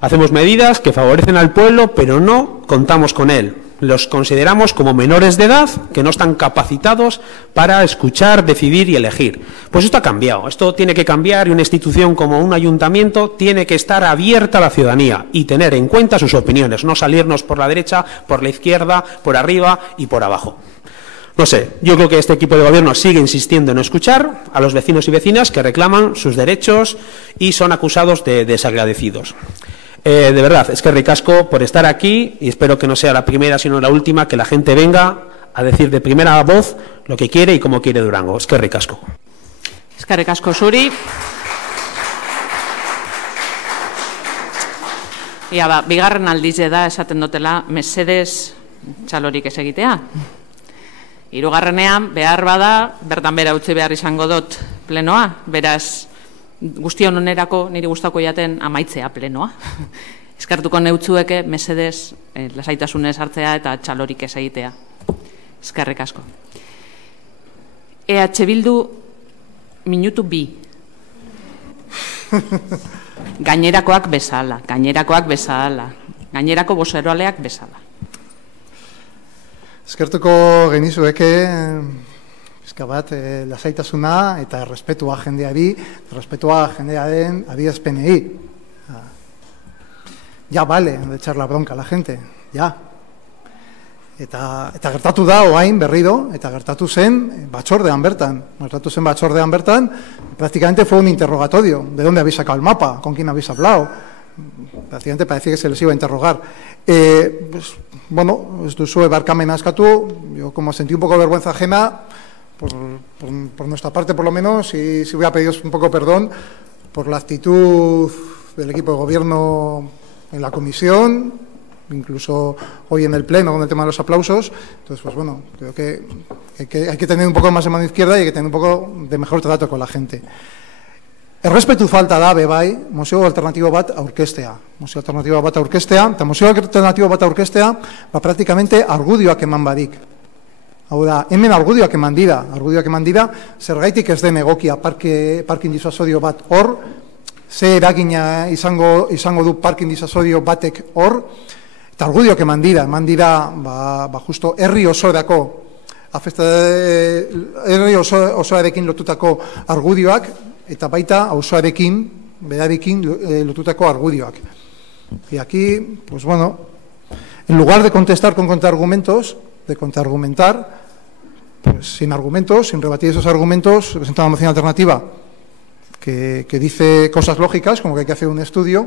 Hacemos medidas que favorecen al pueblo, pero no contamos con él. Los consideramos como menores de edad que no están capacitados para escuchar, decidir y elegir. Pues esto ha cambiado, esto tiene que cambiar y una institución como un ayuntamiento tiene que estar abierta a la ciudadanía y tener en cuenta sus opiniones, no salirnos por la derecha, por la izquierda, por arriba y por abajo. No sé, yo creo que este equipo de gobierno sigue insistiendo en no escuchar a los vecinos y vecinas que reclaman sus derechos y son acusados de desagradecidos. De verdad, es que ricasco por estar aquí y espero que no sea la primera sino la última que la gente venga a decir de primera voz lo que quiere y cómo quiere Durango. Es que ricasco. Es que ricasco zuri. Ia ba, bigarren aldize da esaten dutela mesedes txalorik ez egitea. Hirugarrenean behar bada bertan bera utzi behar izango dut plenoa, beraz guztion onerako niri gustako jaten amaitzea plenoa. Eskartuko neutzueke mesedez lasaitasunez hartzea eta txalorik ez egitea. Eskerrik asko. EH Bildu minutu 2. Gainerakoak bezala, gainerako bozeroaleak bezala. Eskertuko genizueke bat lasaitasuna eta errespetua jendeari, errespetua jendearen adierazpenei. Ya vale de echar la bronca a la gente, ya. Eta gertatu da oain berriro, eta gertatu zen batzordean bertan. Prácticamente fue un interrogatorio. ¿De dónde habéis sacado el mapa? ¿Con quién habéis hablado? Prácticamente parecía que se les iba a interrogar. Pues, bueno, esto sube barcamen askatu. Yo como sentí un poco de vergüenza ajena, por nuestra parte por lo menos, y si hubiera pedido un poco perdón por la actitud del equipo de gobierno en la comisión, incluso hoy en el pleno con el tema de los aplausos. Entonces, pues bueno, creo que hay que tener un poco más de mano izquierda y hay que tener un poco de mejor trato con la gente. Errespetu falta da bebai, museo alternatibo bat aurkestea. Eta museo alternatibo bat aurkestea, praktikamente argudioak eman badik. Hau da, hemen argudioak eman dira, zergaitik ez den egokia parkin disuasodio bat hor, ze eragina izango du parkin disuasodio batek hor, eta argudioak eman dira, justo herri osoarekin lotutako argudioak, eta baita auzoarekin, berarekin lotutako argudioak. Y aquí, pues bueno, en lugar de contestar con contraargumentos, de contraargumentar, pues sin argumentos, sin rebatir esos argumentos, se presenta una moción alternativa que dice cosas lógicas, como que hay que hacer un estudio,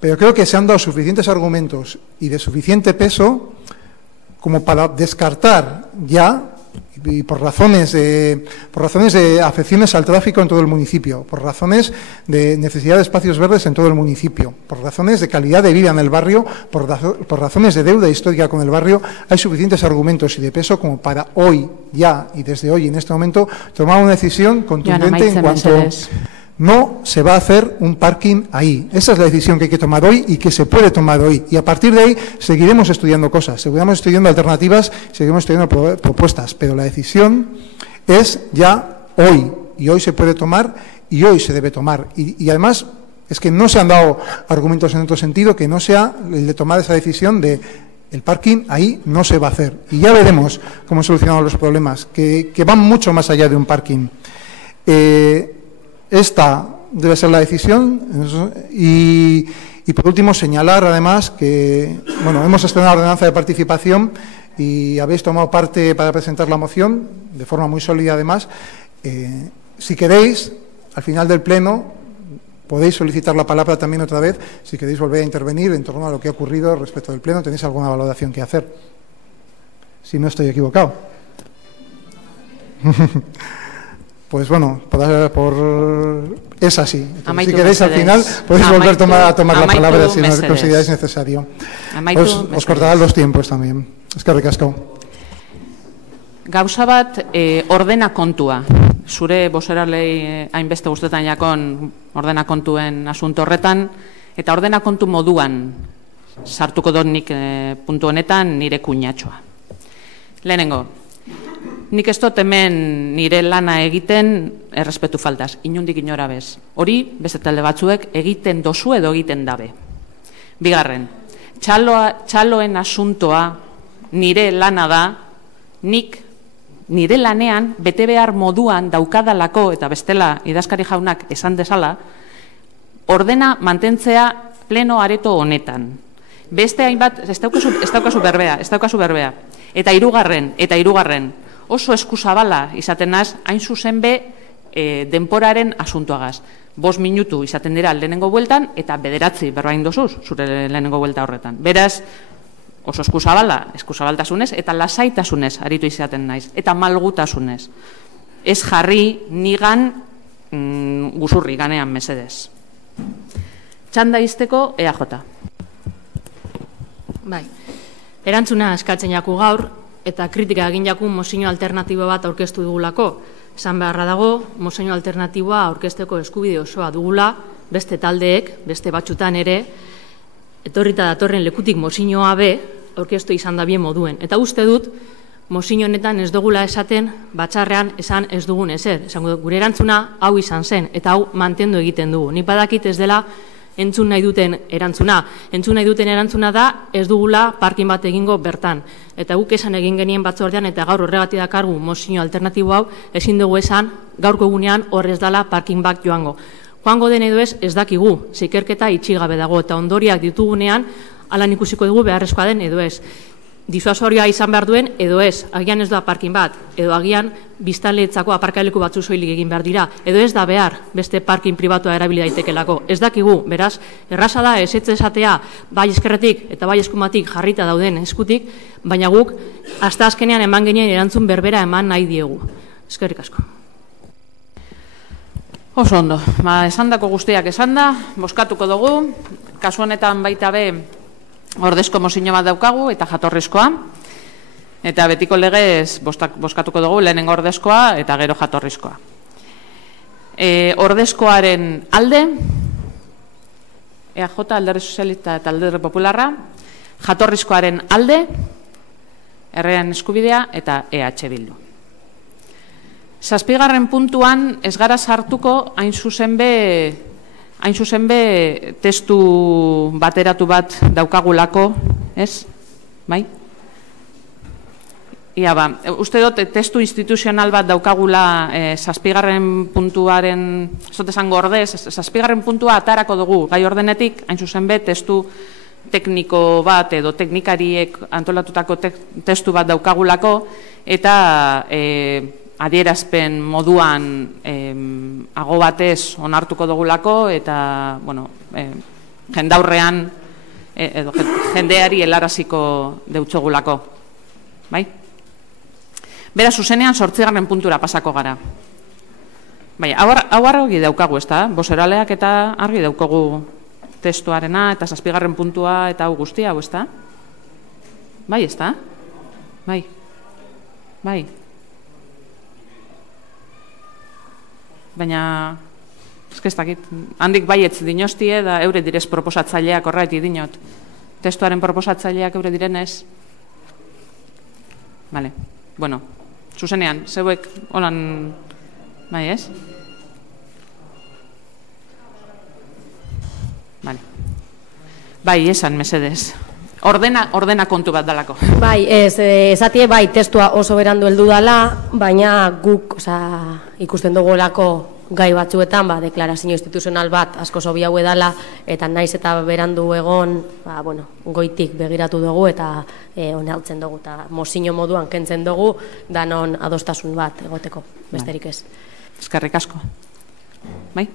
pero creo que se han dado suficientes argumentos y de suficiente peso como para descartar ya, y por razones de afecciones al tráfico en todo el municipio, por razones de necesidad de espacios verdes en todo el municipio, por razones de calidad de vida en el barrio, por razones de deuda histórica con el barrio, hay suficientes argumentos y de peso como para hoy, ya y desde hoy, en este momento, tomar una decisión contundente en cuanto no se va a hacer un parking ahí. Esa es la decisión que hay que tomar hoy y que se puede tomar hoy. Y a partir de ahí seguiremos estudiando cosas, seguiremos estudiando alternativas, seguiremos estudiando propuestas. Pero la decisión es ya hoy. Y hoy se puede tomar y hoy se debe tomar. Y además es que no se han dado argumentos en otro sentido que no sea el de tomar esa decisión de el parking ahí no se va a hacer. Y ya veremos cómo solucionamos los problemas, que van mucho más allá de un parking. Esta debe ser la decisión y por último señalar además que hemos estrenado la ordenanza de participación y habéis tomado parte para presentar la moción de forma muy sólida además. Si queréis, al final del pleno podéis solicitar la palabra también otra vez si queréis volver a intervenir en torno a lo que ha ocurrido respecto del pleno. ¿Tenéis alguna valoración que hacer? Si no estoy equivocado. Pues bueno, es así. Entonces, si queréis al final podéis volver a tomar la palabra si no consideráis necesario. Os cortarán los tiempos también. Eskerrik asko. Gauza bat, ordena kontua. Zure boseralei hainbeste gustetan jakon ordena kontuen asunto horretan, Eta ordena kontu moduan sartuko dut nik puntu honetan nire kuñatxoa. Lehenengo, nik ez dut hemen nire lana egiten errespetu faltaz, inundik inora bez. Hori, beste talde batzuek egiten dozu edo egiten dabe. Bigarren, txaloen asuntoa nire lana da, nik nire lanean bete behar moduan daukadalako eta bestela idazkari jaunak esan dezala, ordena mantentzea pleno areto honetan. Beste hainbat, ez daukazu berbea. Eta hirugarren, oso eskuzabala izaten naz, hain zuzen be denporaren asuntoagaz. 5 minutu izaten dira lehenengo bueltan, eta 9 berbain dozuz, zure lehenengo buelta horretan. Beraz, oso eskuzabaltasunez, eta lasaitasunez aritu izaten naiz, eta malgutasunez. Ez jarri nigan guzurri ganean mesedez. Txanda izteko EAJ. Bai, erantzuna eskatzen jaku gaur, eta kritika egin jaku mozio alternatibo bat aurkeztu dugulako. Esan beharra dago, mozio alternatiboa aurkezteko eskubide osoa dugula, beste taldeek, beste batxutan ere, etorrita datorren lekutik mozioa be, aurkeztu izan da bien moduen. Eta uste dut, mozio honetan ez dugula esaten, batzarrean esan ez dugun ezer. Esango dut, gure erantzuna hau izan zen, eta hau mantendu egiten dugu. Nik badakit ez dela entzun nahi duten erantzuna. Entzun nahi duten erantzuna da, ez dugula parkin bat egingo bertan. Eta guk esan egin genien batzordean, eta gaur horregatik dakargu mozio alternatibo hau, ezin dugu esan, gaurko egunean horrez dala parkin bat joango. Joango den edo ez dakigu, zikerketa itxigabe dago, eta ondoriak ditugunean, alan ikusiko dugu beharrezkoa den edo ez. Disuasorioa izan behar duen edo ez, agian ez da parkin bat, edo agian biztanleetzako aparkaleku batzu soilik egin behar dira, edo ez da behar beste parkin pribatua erabili daitekelako. Ez dakigu, beraz, erraza da ez esatea bai eskerretik eta bai eskumatik jarrita dauden eskutik, baina guk hasta azkenean eman genien erantzun berbera eman nahi diegu. Eskerrik asko. Oso ondo, esandako guztiak esanda, bozkatuko dugu, kasu honetan baita be ordezko mozio bat daukagu eta jatorrizkoa, eta betiko legez bozkatuko dugu lehenengo ordezkoa eta gero jatorrizkoa. Ordezkoaren alde, EAJ, Alderdi Sozialista eta Alderdi Popularra, jatorrizkoaren alde, Herriaren Eskubidea eta EH Bildu. 7. puntuan ez gara sartuko hain zuzen be testu bateratu bat daukagulako, ez? Bai? Ia ba, uste dut testu instituzional bat daukagula 7. puntuaren, ez dut esango ordez, 7. puntua atarako dugu gai ordenetik, hain zuzen be testu tekniko bat edo teknikariek antolatutako testu bat daukagulako, eta adierazpen moduan ago batez onartuko dugulako eta jendaurrean jendeari helaraziko deutzogulako. Bai? Bera, zuzenean 8. puntura pasako gara. Bai, hau argi daukagu, ez da? Bozeraleak eta argi daukagu testuarena eta 7. puntua eta hau guztia, hau, ez da? Bai, ez da? Bai. Bai. Baina, ez dakit, handik baietz dinostie, da eure direz proposatzaileak horretik dinot. Testuaren proposatzaileak eure direnez. Vale, bueno, zuzenean, zeuek holan, bai ez? Vale. Bai, esan, mesedez. Ordena kontu bat dalako. Bai, esatie, bai, testua oso berandu heldu dala, baina guk, ikusten dugulako gai batzuetan, deklarazio instituzional bat asko sobi hau edala, eta naiz eta berandu egon, goitik begiratu dugu, eta onartzen dugu, eta mozio moduan kentzen dugu, danon adostasun bat egoteko, besterik ez. Eskerrik asko. ¿Bai?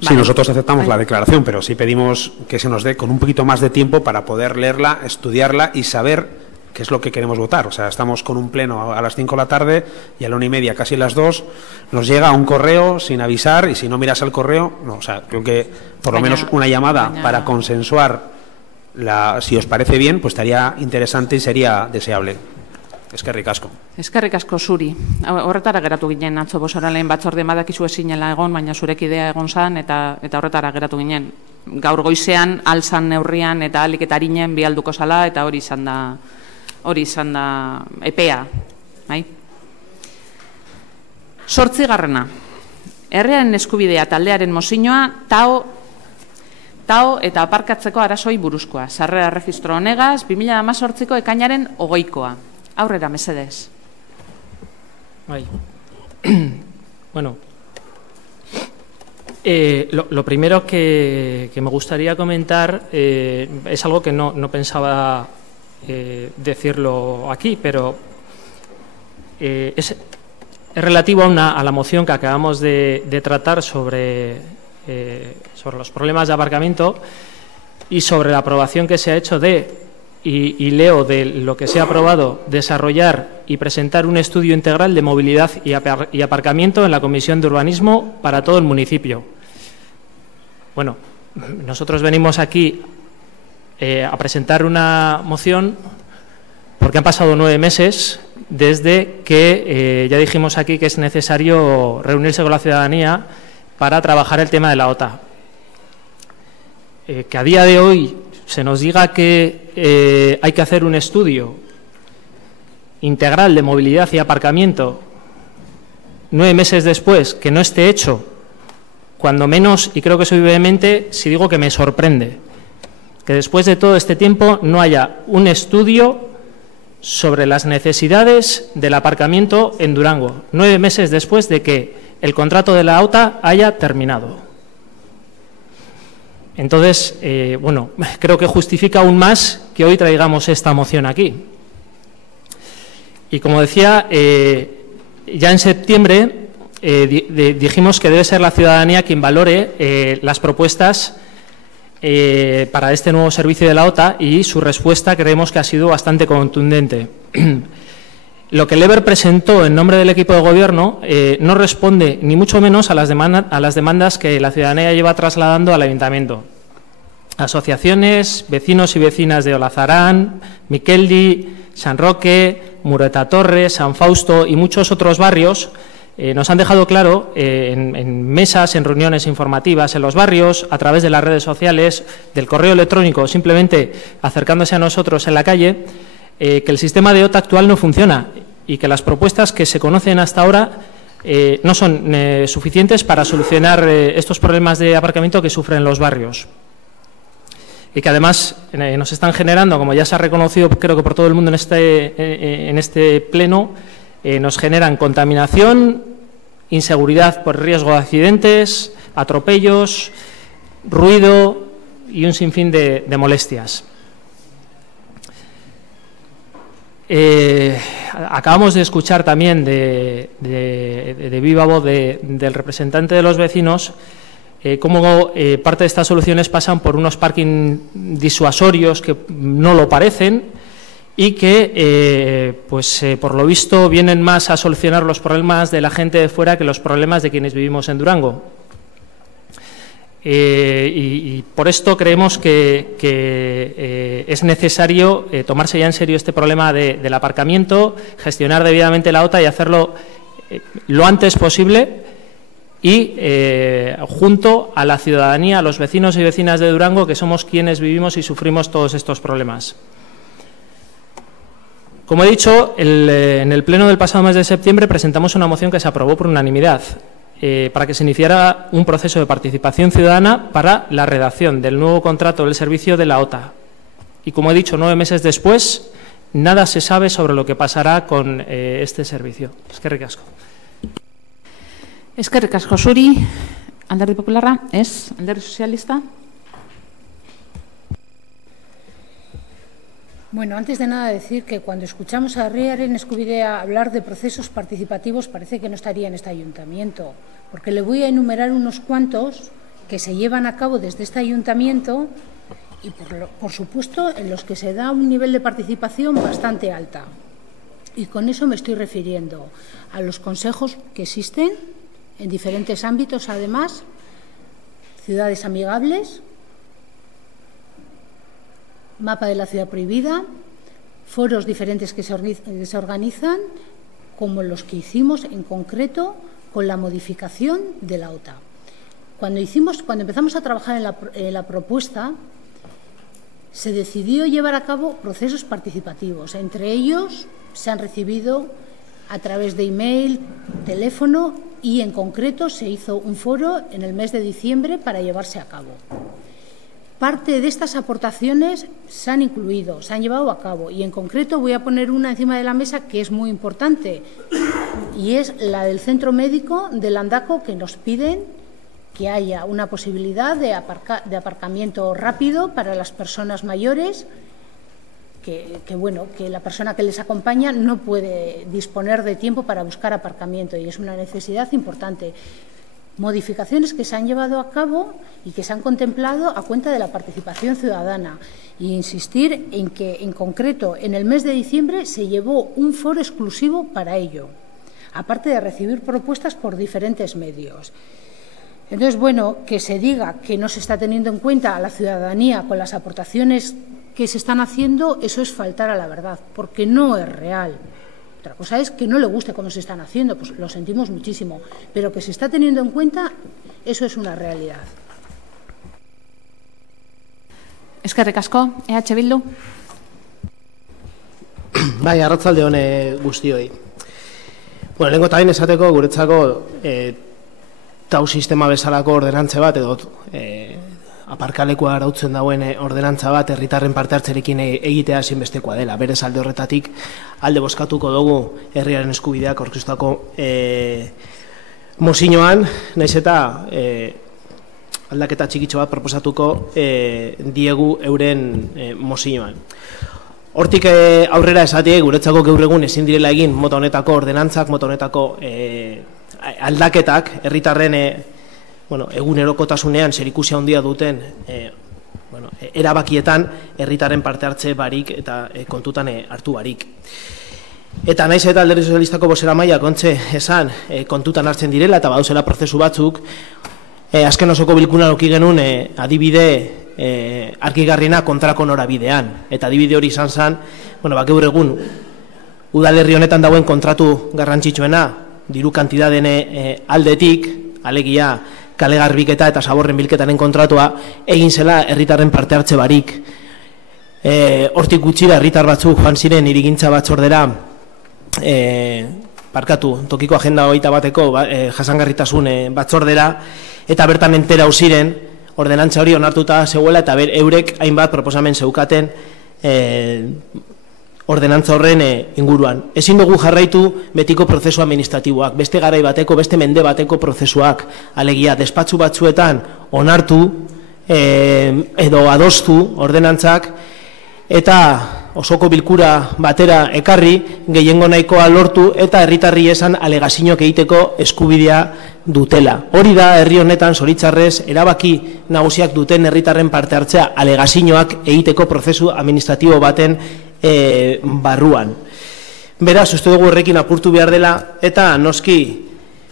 Sí, nosotros aceptamos la declaración, pero sí pedimos que se nos dé con un poquito más de tiempo para poder leerla, estudiarla y saber qué es lo que queremos votar. O sea, estamos con un pleno a las 5 de la tarde y a la 1:30, casi las 2, nos llega un correo sin avisar, y si no miras el correo, no, o sea, creo que por lo menos una llamada para consensuar, si os parece bien, pues estaría interesante y sería deseable. Eskerrik asko. Eskerrik asko zuri. Horretara geratu ginen atzo bozeralean batzorde badakizu ezinela egon, baina zurek idea egon zan eta horretara geratu ginen. gaur goizean, alzan neurrian eta aliketarinen bialduko zala, eta hori izan da epea. Bai? 8. Herriaren eskubidea taldearen mozioa, tao eta aparkatzeko arazoi buruzkoa. Sarrera registro honegaz, 2018ko ekainaren 20koa. Aurrera, mesedez. Bai. Bueno, lo primero que me gustaría comentar es algo que no pensaba decirlo aquí, pero es relativo a la moción que acabamos de tratar sobre los problemas de aparcamiento y sobre la aprobación que se ha hecho y leo de lo que se ha aprobado, desarrollar y presentar un estudio integral de movilidad y aparcamiento en la Comisión de Urbanismo para todo el municipio. Bueno, nosotros venimos aquí a presentar una moción porque han pasado 9 meses desde que ya dijimos aquí que es necesario reunirse con la ciudadanía para trabajar el tema de la OTA. Que a día de hoy se nos diga que hay que hacer un estudio integral de movilidad y aparcamiento 9 meses después, que no esté hecho, cuando menos, y creo que soy vehemente si digo que me sorprende, que después de todo este tiempo no haya un estudio sobre las necesidades del aparcamiento en Durango, 9 meses después de que el contrato de la OTA haya terminado. Entonces, bueno, creo que justifica aún más que hoy traigamos esta moción aquí. Y como decía, ya en septiembre dijimos que debe ser la ciudadanía quien valore las propuestas para este nuevo servicio de la OTA, y su respuesta creemos que ha sido bastante contundente. Lo que Lever presentó en nombre del equipo de gobierno no responde ni mucho menos a las demandas que la ciudadanía lleva trasladando al ayuntamiento. Asociaciones, vecinos y vecinas de Olazarán, Miqueldi, San Roque, Mureta Torres, San Fausto y muchos otros barrios nos han dejado claro en mesas, en reuniones informativas en los barrios, a través de las redes sociales, del correo electrónico, simplemente acercándose a nosotros en la calle, que el sistema de OTA actual no funciona y que las propuestas que se conocen hasta ahora no son suficientes para solucionar estos problemas de aparcamiento que sufren los barrios. Y que además nos están generando, como ya se ha reconocido creo que por todo el mundo en este pleno, nos generan contaminación, inseguridad por riesgo de accidentes, atropellos, ruido y un sinfín de molestias. Acabamos de escuchar también de viva voz del representante de los vecinos cómo parte de estas soluciones pasan por unos parking disuasorios que no lo parecen y que, por lo visto, vienen más a solucionar los problemas de la gente de fuera que los problemas de quienes vivimos en Durango. Y por esto creemos que es necesario tomarse ya en serio este problema del aparcamiento, gestionar debidamente la OTA y hacerlo lo antes posible y junto a la ciudadanía, a los vecinos y vecinas de Durango, que somos quienes vivimos y sufrimos todos estos problemas. Como he dicho, en el pleno del pasado mes de septiembre presentamos una moción que se aprobó por unanimidad para que se iniciara un proceso de participación ciudadana para la redacción del nuevo contrato del servicio de la OTA. Y como he dicho, 9 meses después, nada se sabe sobre lo que pasará con este servicio. Eskerrik asko. Eskerrik asko zuri, Alderdi Popularra, ez? Alderdi Sozialista? Bueno, antes de nada decir que cuando escuchamos a Herriaren Eskubidea hablar de procesos participativos parece que no estaría en este ayuntamiento, porque le voy a enumerar unos cuantos que se llevan a cabo desde este ayuntamiento y, por supuesto, en los que se da un nivel de participación bastante alta. Y con eso me estoy refiriendo a los consejos que existen en diferentes ámbitos, además, ciudades amigables, mapa de la ciudad prohibida, foros diferentes que se organizan, como los que hicimos en concreto con la modificación de la OTA. Cuando empezamos a trabajar en la propuesta, se decidió llevar a cabo procesos participativos. Entre ellos se han recibido a través de email, teléfono y en concreto se hizo un foro en el mes de diciembre para llevarse a cabo. Parte de estas aportaciones se han incluido, se han llevado a cabo y en concreto voy a poner una encima de la mesa que es muy importante y es la del centro médico de Landako, que nos piden que haya una posibilidad de aparcamiento rápido para las personas mayores, que la persona que les acompaña no puede disponer de tiempo para buscar aparcamiento y es una necesidad importante. Modificaciones que se han llevado a cabo y que se han contemplado a cuenta de la participación ciudadana e insistir en que, en concreto, en el mes de diciembre se llevó un foro exclusivo para ello, aparte de recibir propuestas por diferentes medios. Entonces, que se diga que no se está teniendo en cuenta a la ciudadanía con las aportaciones que se están haciendo, eso es faltar a la verdad, porque no es real. Otra cosa es que no le guste cómo se están haciendo, pues lo sentimos muchísimo, pero que se está teniendo en cuenta, eso es una realidad. Eskerrik asko, EH Bildu. Bai, arratzalde hone guztioi. Lehenko eta bain esateko guretzako tau sistema bezalako ordenantze bat edo aparkalekua arautzen dauen ordenantza bat herritarren parte hartzerekin egitea ezinbestekoa dela. Berez alde horretatik alde bozkatuko dugu herriaren eskubideak aurkeztutako mozioan, naiz eta aldaketa txikitxo bat proposatuko diegu euren mozioan. Hortik aurrera esatie guretzako gaur egun ezin direla egin mota honetako ordenantzak, mota honetako aldaketak herritarren egunerokotasunean zerikusia handia duten erabakietan herritarren parte hartze barik eta kontutan hartu barik. Eta naiz eta Alderdi Sozialistako bozeramaileak ontxe esan kontutan hartzen direla eta badauzela prozesu batzuk, azken osoko bilkuran eduki genuen adibide argigarriena kontrako norabidean. Eta adibide hori izan zen, gaur egun udalerri honetan dauen kontratu garrantzitsuena diru kantidaden aldetik, alegia kale garbiketa eta zaborren bilketaren kontratua egin zela herritarren parte hartze barik. Hortik gutxira herritar batzuk joan ziren hirigintza batzordera tokiko agenda 21eko jasangarritasun batzordera eta bertan entera ziren ordenantza hori onartuta zegoela eta eurek hainbat proposamen zeukaten ordenantza horren inguruan. Ezin dugu jarraitu betiko prozesu administratiboak, beste garai bateko, beste mende bateko prozesuak, alegia despatxu batzuetan onartu edo adostu ordenantzak eta osoko bilkura batera ekarri, gehiengo nahikoa lortu eta herritarri esan alegazioak egiteko eskubidea dutela. Hori da herri honetan zoritzarrez erabaki nagusiak duten herritarren parte hartzea alegazioak egiteko prozesu administratibo baten barruan. Beraz, uste dugu horrekin apurtu behar dela eta noski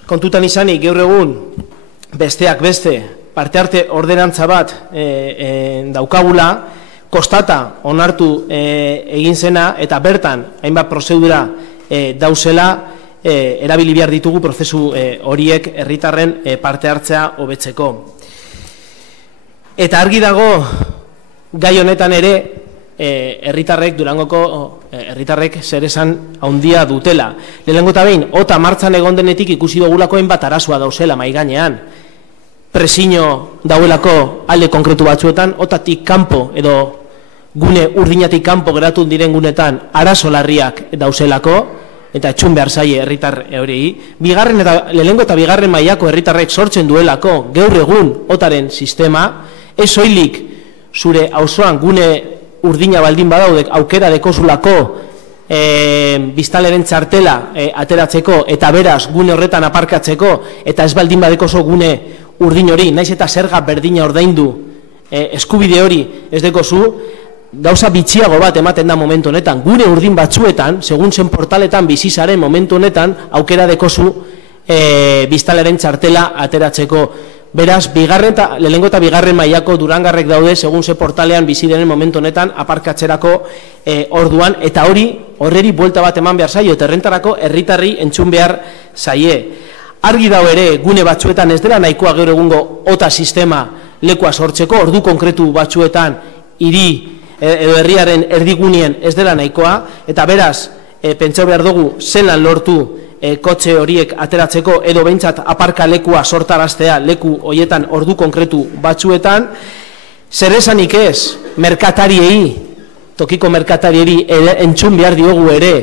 kontutan izanik gaur egun besteak beste parte arte ordenantza bat daukagula, kostata onartu egin zena eta bertan hainbat prozedura dauzela erabili behar ditugu prozesu horiek herritarren parte hartzea hobetzeko. Eta argi dago gai honetan ere herritarrek Durangoko herritarrek zer esan handia dutela. Lehenengo eta behin, ota martzan egon denetik ikusi dugulako hainbat arazoa dauzela mai gainean. Presio dauelako alde konkretu batzuetan, otatik kanpo edo gune urdinatik kanpo geratu diren gunetan arazo larriak dauzelako eta etxun behar zaie herritar hori. Bigarren eta lehenengo eta bigarren mailako herritarrek sortzen duelako gaur egun otaren sistema, ez soilik zure auzoan gune urdina baldin badaudek aukera dekozulako biztaleren txartela ateratzeko eta beraz gune horretan aparkatzeko eta ez baldin badekozo gune urdin hori, naiz eta zerga berdina ordaindu eskubide hori ez dekozu, gauza bitxiago bat ematen da momentu honetan. Gune urdin batzuetan, segun zen portaletan bizizaren momentu honetan aukera dekozu biztaleren txartela ateratzeko. Beraz, lehenengo eta bigarren mailako durangarrek daude, segun ze portalean bizi denen momentu honetan aparkatzerako orduan, eta horreri buelta bat eman behar zaio, eta errentarako herritarri entzun behar zaie. argi dago ere gune batzuetan ez dela nahikoa gaur egungo OTA sistema lekua sortzeko, ordu konkretu batzuetan hiri edo herriaren erdigunien ez dela nahikoa, eta beraz, pentsatu behar dugu zelan lortu kotxe horiek ateratzeko edo behintzat aparka lekua sortaraztea leku horietan ordu konkretu batzuetan. Zer esanik ez, merkatariei, tokiko merkatariei entzun behar diogu ere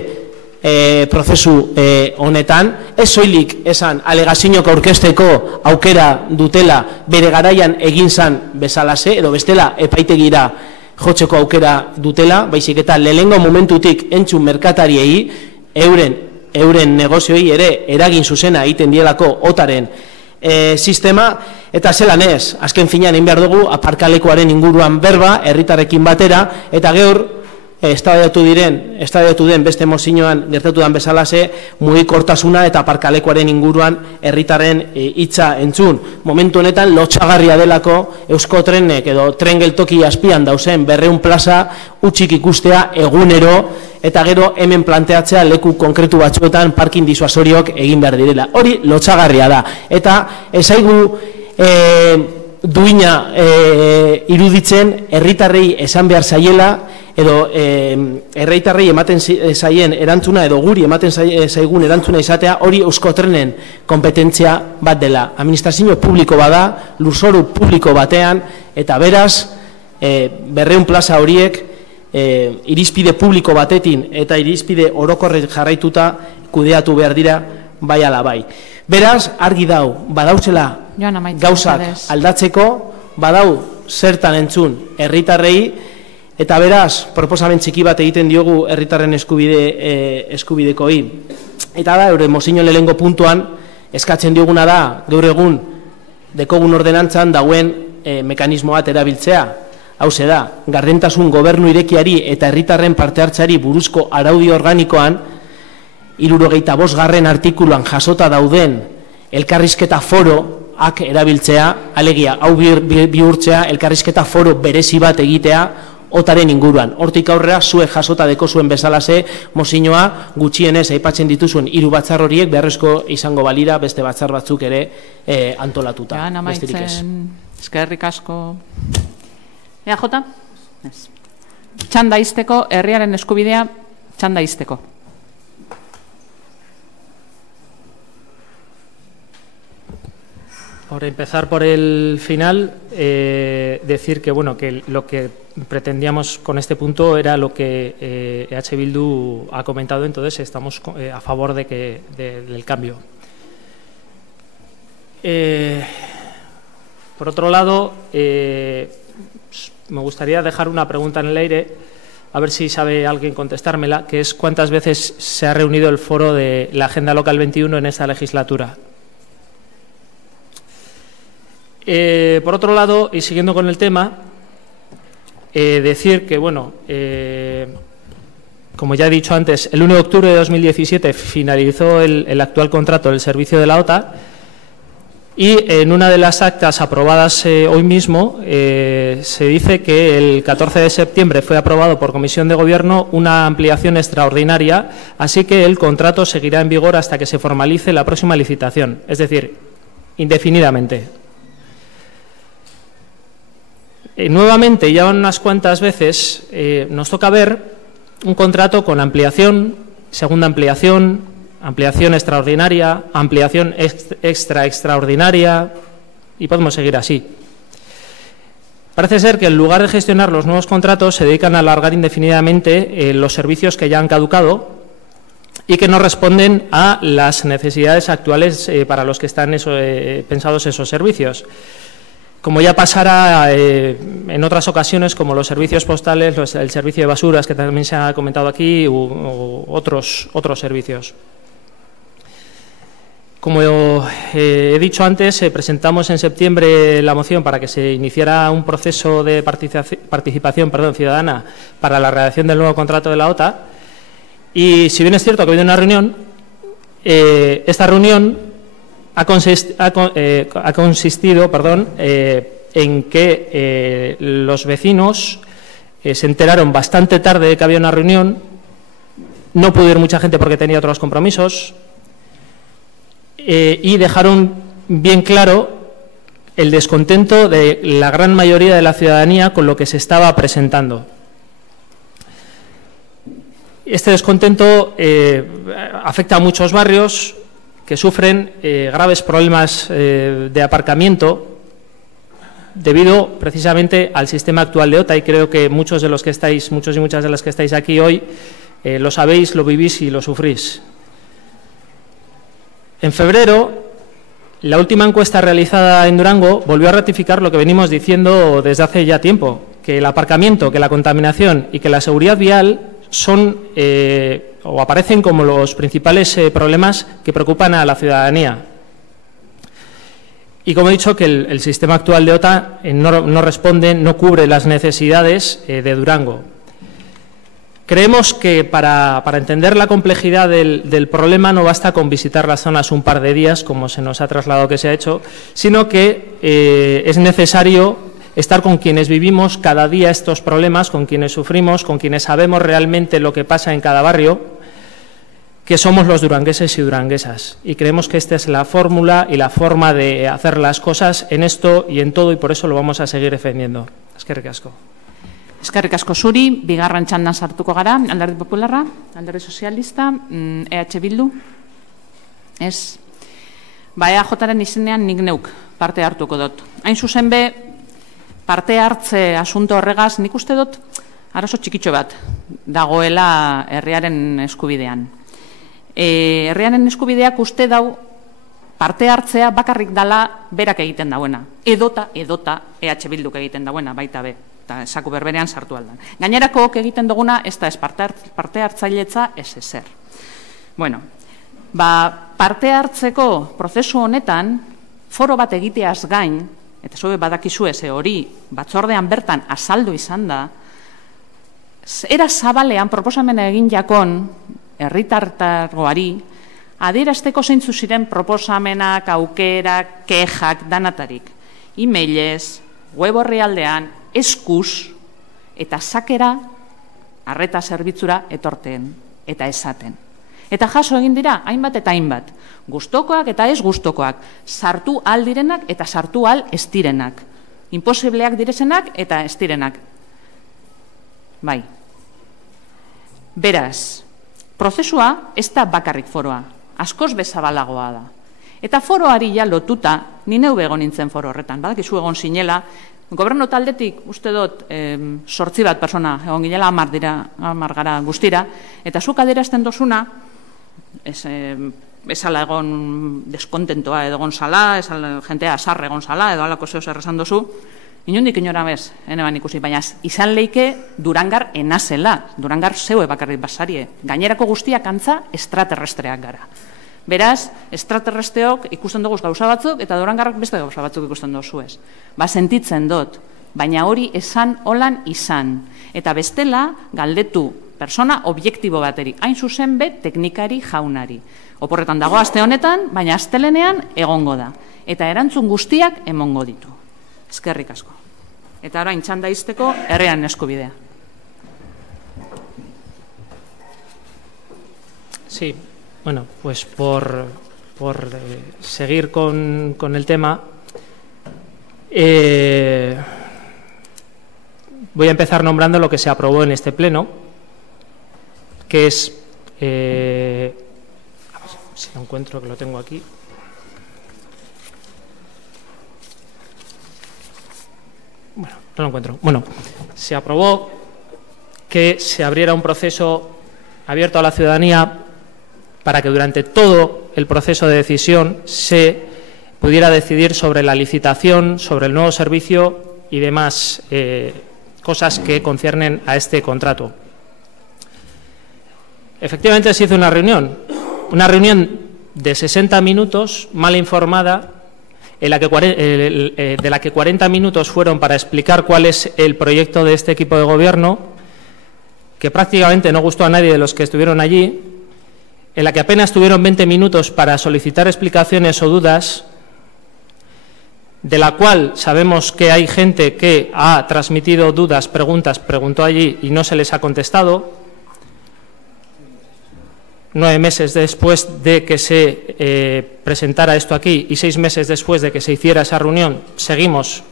prozesu honetan, ez soilik esan alegaziñok aurkezteko aukera dutela bere garaian egin zan bezalase, edo bestela epaitegira jotzeko aukera dutela, baizik eta lehengo momentutik entzun merkatariei euren negozioi ere eragin zuzena egiten dielako OTAren sistema, eta zelan ez, azken finean egin behar dugu aparkalekuaren inguruan berba, herritarrekin batera, eta gaur eztabaidatu den beste mozioan gertatu den bezalase mugikortasuna eta aparkalekuaren inguruan herritarren hitza entzun. Momentu honetan lotsagarria delako Euskotrenek edo tren geltoki azpian dauzen 200 plaza utzik ikustea egunero, eta gero hemen planteatzea leku konkretu batzuetan parking disuasoriok egin behar direla. Hori lotsagarria da, eta ezaigu duina iruditzen herritarrei esan behar zaiela, edo herritarrei ematen zaien erantzuna edo guri ematen zaigun erantzuna izatea hori Euskotrenen kompetentzia bat dela. Administrazio publiko bada, lurzoru publiko batean, eta beraz 200 plaza horiek irizpide publiko batetin eta irizpide orokorrek jarraituta kudeatu behar dira bai ala bai. Beraz, argi dau, badauzela gauzak aldatzeko, badau zertan entzun herritarrei, eta beraz, proposamen txiki bat egiten diogu herritarren eskubidekoi. Eta da, eure mozino lehengo puntuan, eskatzen dioguna da, gaur egun, dekogun ordenantzan dauen mekanismo bat erabiltzea. Hauze da, gardentasun gobernu irekiari eta herritarren parte hartzari buruzko araudi organikoan, 75. artikuluan jasota dauden elkarrizketa foroak erabiltzea, alegia, hau bihurtzea, elkarrizketa foro berezi bat egitea OTAren inguruan. Hortik aurrera, zuek jasota deko zuen bezalase, mozinoa gutxienez aipatzen dituzuen 3 batzar horiek beharrezko izango balira beste batzar batzuk ere antolatuta. Besterik ez. Eskerrik asko. EAJ? Txanda izteko, herriaren eskubidea, txanda izteko. Por empezar por el final, decir que bueno, que lo que pretendíamos con este punto era lo que EH Bildu ha comentado, entonces estamos a favor del cambio. Por otro lado, me gustaría dejar una pregunta en el aire, a ver si sabe alguien contestármela, que es cuántas veces se ha reunido el foro de la Agenda Local 21 en esta legislatura. Por otro lado, y siguiendo con el tema, decir que, bueno, como ya he dicho antes, el 1 de octubre de 2017 finalizó el actual contrato del servicio de la OTA, y en una de las actas aprobadas hoy mismo se dice que el 14 de septiembre fue aprobado por Comisión de Gobierno una ampliación extraordinaria, así que el contrato seguirá en vigor hasta que se formalice la próxima licitación, es decir, indefinidamente. Nuevamente, ya unas cuantas veces, nos toca ver un contrato con ampliación, segunda ampliación, ampliación extraordinaria, ampliación extraordinaria, y podemos seguir así. Parece ser que en lugar de gestionar los nuevos contratos se dedican a alargar indefinidamente los servicios que ya han caducado y que no responden a las necesidades actuales para los que están pensados esos servicios. Como ya pasará en otras ocasiones, como los servicios postales, el servicio de basuras, que también se ha comentado aquí, u otros servicios. Como he dicho antes, presentamos en septiembre la moción para que se iniciara un proceso de participación ciudadana para la redacción del nuevo contrato de la OTA. Y si bien es cierto que ha habido una reunión, esta reunión ha consistido en que los vecinos se enteraron bastante tarde de que había una reunión, no pudo ir mucha gente porque tenía otros compromisos, y dejaron bien claro el descontento de la gran mayoría de la ciudadanía con lo que se estaba presentando. Este descontento afecta a muchos barrios que sufren graves problemas de aparcamiento debido precisamente al sistema actual de OTA, y creo que muchos y muchas de las que estáis aquí hoy lo sabéis, lo vivís y lo sufrís. En febrero, la última encuesta realizada en Durango volvió a ratificar lo que venimos diciendo desde hace ya tiempo, que el aparcamiento, que la contaminación y que la seguridad vial son o aparecen como los principales problemas que preocupan a la ciudadanía. Y como he dicho, que el sistema actual de OTA no responde, no cubre las necesidades de Durango. Creemos que para entender la complejidad del problema no basta con visitar las zonas un par de días, como se nos ha trasladado que se ha hecho, sino que es necesario estar con quienes vivimos cada día estos problemas, con quienes sufrimos, con quienes sabemos realmente lo que pasa en cada barrio, que somos los durangueses y duranguesas. Y creemos que esta es la fórmula y la forma de hacer las cosas en esto y en todo, y por eso lo vamos a seguir defendiendo. Eskerrik asko. Eskerrik asko zuri, bigarren txandan sartuko gara, Alderdi Popularra, Alderdi Sozialista, EH Bildu. Ez. Ba, EAJaren izenean nik neuk parte hartuko dut. Hain zuzen be, parte hartze asunto horregaz, nik uste dut arazo txikitxo bat dagoela herriaren eskubidean. Herriaren eskubideak uste dau parte hartzea bakarrik dala berak egiten dauena. Edota EH Bilduk egiten dauena, baita be. Eta esaku berberean sartu aldan. Gainerako egiten duguna, ez da ez parte hartzailetza ez ezer. Bueno, parte hartzeko prozesu honetan, foro bat egiteaz gain, eta zue badakizue ze hori batzordean bertan azaldu izan da, era zabalean proposamena egin jakon herritargoari adierazteko zeintzu ziren proposamenak, aukerak, kexak, danatarik. E-mailez, web orrialdean, eskuz eta sakera arreta zerbitzura etorten eta esaten. Eta jaso egin dira, hainbat eta hainbat. Gustokoak eta ez gustokoak. Sartu al direnak eta sartu al ez direnak. Imposibleak direzenak eta ez direnak. Bai. Beraz, prozesua ez da bakarrik foroa. Askoz bezabalagoa da. Eta foroari ja lotuta, ni neu egon nintzen foro horretan. Badakizu egon zinela, gobernu taldetik uste dut 8 bat persona egon ginela, 10 gara guztira, eta zuk adierazten dozuna, esala egon deskontentoa edo egon zala, jentea azarre egon zala, edo alako zeo zer esan dozu, inondik inora bez, eneban ikusi, baina izan leike Durangar enazela, Durangar zeue bakarrik basarie, gainerako guztiak antza extraterrestreak gara. Beraz, extraterrestreok ikusten dugu gauza batzuk, eta Durangarrak beste gauza batzuk ikusten dugu ez. Ba, sentitzen dut, baina hori esan holan izan. Eta bestela, galdetu persona objektibo bateri, hain zuzen be teknikari jaunari. Oporretan dago aste honetan, baina astelenean egongo da. Eta erantzun guztiak emongo ditu. Eskerrik asko. Eta orain txanda izteko herrian eskubidea. Sí. Bueno, pues por seguir con el tema, voy a empezar nombrando lo que se aprobó en este pleno, que es, a ver si lo encuentro, que lo tengo aquí. Bueno, no lo encuentro. Bueno, se aprobó que se abriera un proceso abierto a la ciudadanía para que durante todo el proceso de decisión se pudiera decidir sobre la licitación, sobre el nuevo servicio y demás cosas que conciernen a este contrato. Efectivamente se hizo una reunión de 60 minutos, mal informada, de la que 40 minutos fueron para explicar cuál es el proyecto de este equipo de gobierno, que prácticamente no gustó a nadie de los que estuvieron allí, en la que apenas tuvieron 20 minutos para solicitar explicaciones o dudas, de la cual sabemos que hay gente que ha transmitido dudas, preguntó allí y no se les ha contestado. 9 meses después de que se presentara esto aquí y 6 meses después de que se hiciera esa reunión, seguimos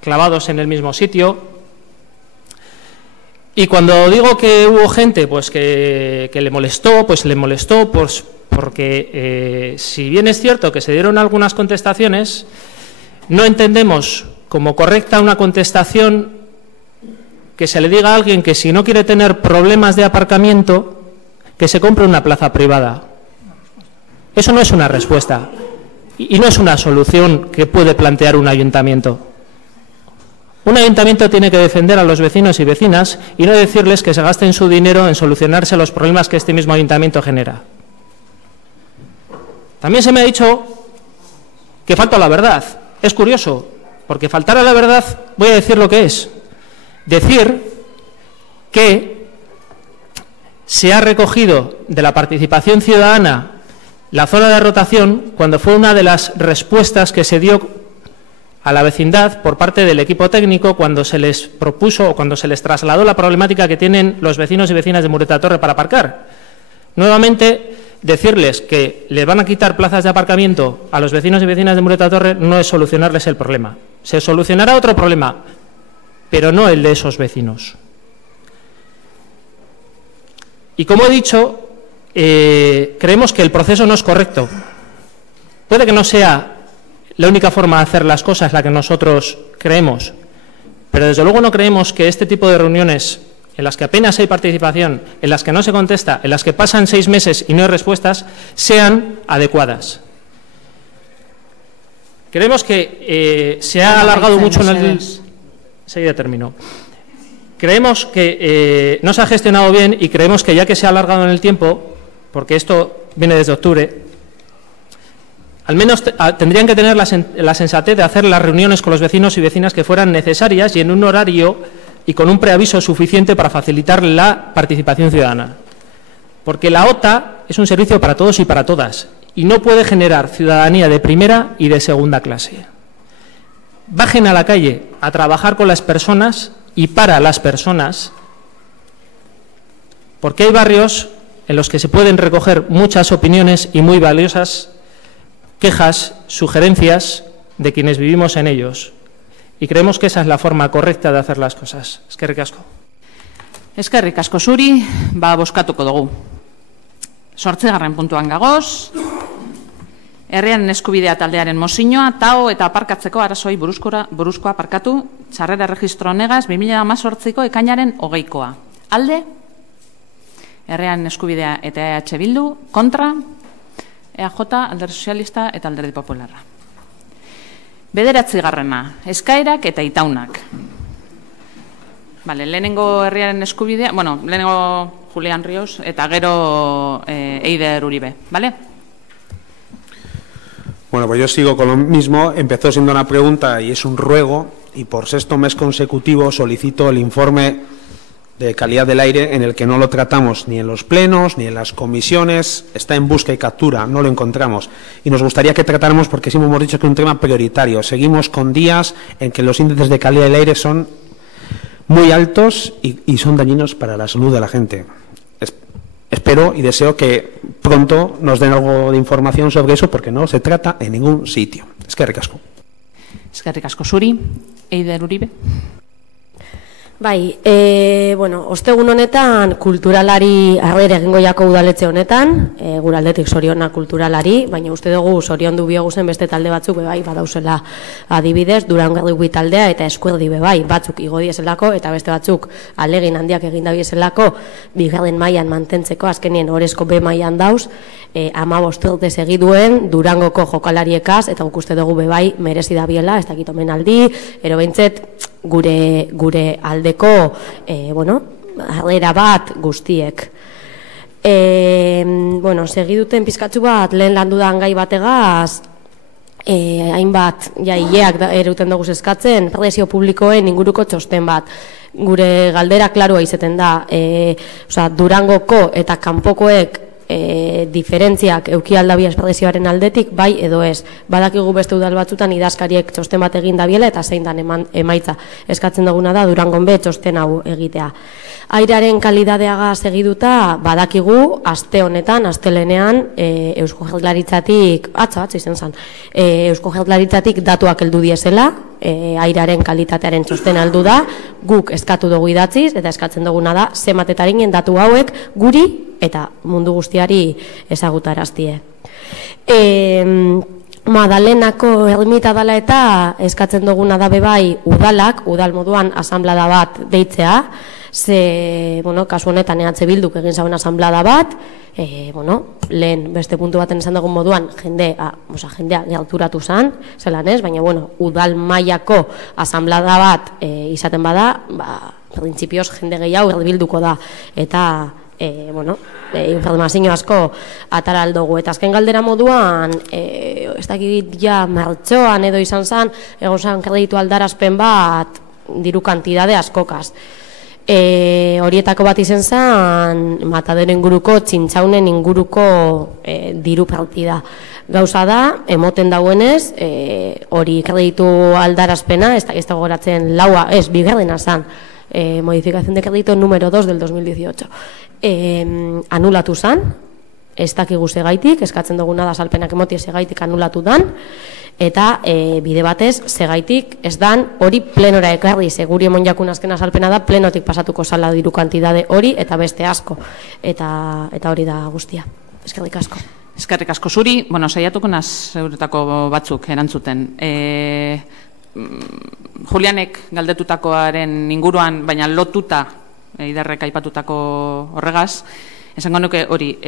clavados en el mismo sitio. Y cuando digo que hubo gente pues que le molestó, pues porque si bien es cierto que se dieron algunas contestaciones, no entendemos como correcta una contestación que se le diga a alguien que si no quiere tener problemas de aparcamiento, que se compre una plaza privada. Eso no es una respuesta y no es una solución que puede plantear un ayuntamiento. Un ayuntamiento tiene que defender a los vecinos y vecinas y no decirles que se gasten su dinero en solucionarse los problemas que este mismo ayuntamiento genera. También se me ha dicho que falta la verdad. Es curioso, porque faltar a la verdad, voy a decir lo que es. Decir que se ha recogido de la participación ciudadana la zona de rotación cuando fue una de las respuestas que se dio a la vecindad por parte del equipo técnico cuando se les propuso o cuando se les trasladó la problemática que tienen los vecinos y vecinas de Mureta Torre para aparcar. Nuevamente, decirles que les van a quitar plazas de aparcamiento a los vecinos y vecinas de Mureta Torre no es solucionarles el problema. Se solucionará otro problema, pero no el de esos vecinos. Y como he dicho, creemos que el proceso no es correcto. Puede que no sea la única forma de hacer las cosas la que nosotros creemos, pero desde luego no creemos que este tipo de reuniones en las que apenas hay participación, en las que no se contesta, en las que pasan 6 meses y no hay respuestas, sean adecuadas. Creemos que se ha alargado mucho en el... Enseguida termino. Creemos que no se ha gestionado bien y creemos que ya que se ha alargado en el tiempo, porque esto viene desde octubre, al menos tendrían que tener la sensatez de hacer las reuniones con los vecinos y vecinas que fueran necesarias y en un horario y con un preaviso suficiente para facilitar la participación ciudadana. Porque la OTA es un servicio para todos y para todas y no puede generar ciudadanía de primera y de segunda clase. Bajen a la calle a trabajar con las personas y para las personas, porque hay barrios en los que se pueden recoger muchas opiniones y muy valiosas quejas, sugerencias de quienes vivimos en ellos. Y creemos que esa es la forma correcta de hacer las cosas. Eskerrik asko. Eskerrik asko zuri, bozkatuko dugu. 8. puntuan gagoz, herriaren eskubidea taldearen mozioa, tao eta aparkatzeko arazoi buruzkoa aparkatu, sarrera registro honegaz 2018ko ekainaren 20koa. Alde, herriaren eskubidea eta EH Bildu, kontra, EAJ, Alderdi Sozialista eta Alderdi Popularra. 9. eskaerak eta itaunak. Lehenengo herriaren eskubidea, lehenengo Julián Ríos eta gero Eider Uribe, ¿vale? Bueno, pues yo sigo con lo mismo. Empezó siendo una pregunta y es un ruego, y por 6º mes consecutivo solicito el informe de calidad del aire en el que no lo tratamos ni en los plenos ni en las comisiones. Está en busca y captura, no lo encontramos y nos gustaría que tratáramos, porque siempre hemos dicho que es un tema prioritario. Seguimos con días en que los índices de calidad del aire son muy altos y son dañinos para la salud de la gente. Espero y deseo que pronto nos den algo de información sobre eso, porque no se trata en ningún sitio. Eskerrik asko. Eskerrik asko zuri. Eider Uribe. Bai, ostegun honetan kulturalari harrera egingo jako udaletxe honetan, gure aldetik zoriona kulturalari, baina uste dugu zoriondu bioguzen beste talde batzuk bai badauzela adibidez, Durango Rugby taldea eta Eskuerdi bai batzuk igo dieselako eta beste batzuk alegin handiak egin dabieselako bigarren mailan mantentzeko, azkenien orezko B mailan dauz, 15 urte segiduen Durangoko jokalariekaz eta guk uste dugu bai merezi dabiela, ez dakit omenaldi, ero behintzet gure aldeko harrera bat guztiek. Segiduten pizkatzu bat lehen landudan gai bategaz, hainbat hileak eruten dugu eskatzen presio publikoen inguruko txosten bat. Gure galdera klaroa izeten da, Durangoko eta kanpokoek diferentziak euki aldabia espresioaren aldetik, bai edo ez. Badakigu beste udal batzutan idazkariek txosten bat egin dabiela eta zein dan emaitza. Eskatzen duguna da Durangon be txosten hau egitea. Airearen kalidadeaga segiduta badakigu aste honetan, astelenean Eusko Jaurlaritzatik, Eusko Jaurlaritzatik datuak heldu diesela, airearen kalitatearen txosten heldu da, guk eskatu dugu idatziz eta eskatzen duguna da zenbatetarinen datu hauek guri eta mundu guztiari ezagutaraztie. Madalenako ermita dala eta eskatzen duguna da bebai udalak, udal moduan asanblada bat deitzea, ze, kasu honetan EH Bilduk egin zauen asanblada bat, lehen beste puntu baten esan dugun moduan jendea gerturatu zen, zelan ez, baina udal mailako asanblada bat izaten bada, printzipioz jende gehiago erbilduko da, eta informazio asko atara aldugu. Eta azken galdera moduan, ez dakit ja martxoan edo izan zen, egon zen kreditu aldarazpen bat diru kantidade askokaz. Horietako bat izan zen, Matadero inguruko, Txintxaunen inguruko diru partida. Gauza da, emoten dauenez, hori kreditu aldarazpena, ez da goratzen laua, ez, bigarrena zen, modificación de crédito número 2 del 2018. Anulatu zen, ez dakigu segaitik, eskatzen duguna da salpenak emotie segaitik anulatu dan, eta bide batez segaitik ez dan hori plenora ekarri, seguri emon jakun azken azalpena da plenotik pasatuko zala diru kantidade hori eta beste asko, eta hori da guztia. Eskerrik asko. Eskerrik asko zuri, saiatuko naz euretako batzuk erantzuten. Julianek galdetutakoaren inguruan, baina lotuta Idarrek aipatutako horregaz, esango nuke hori,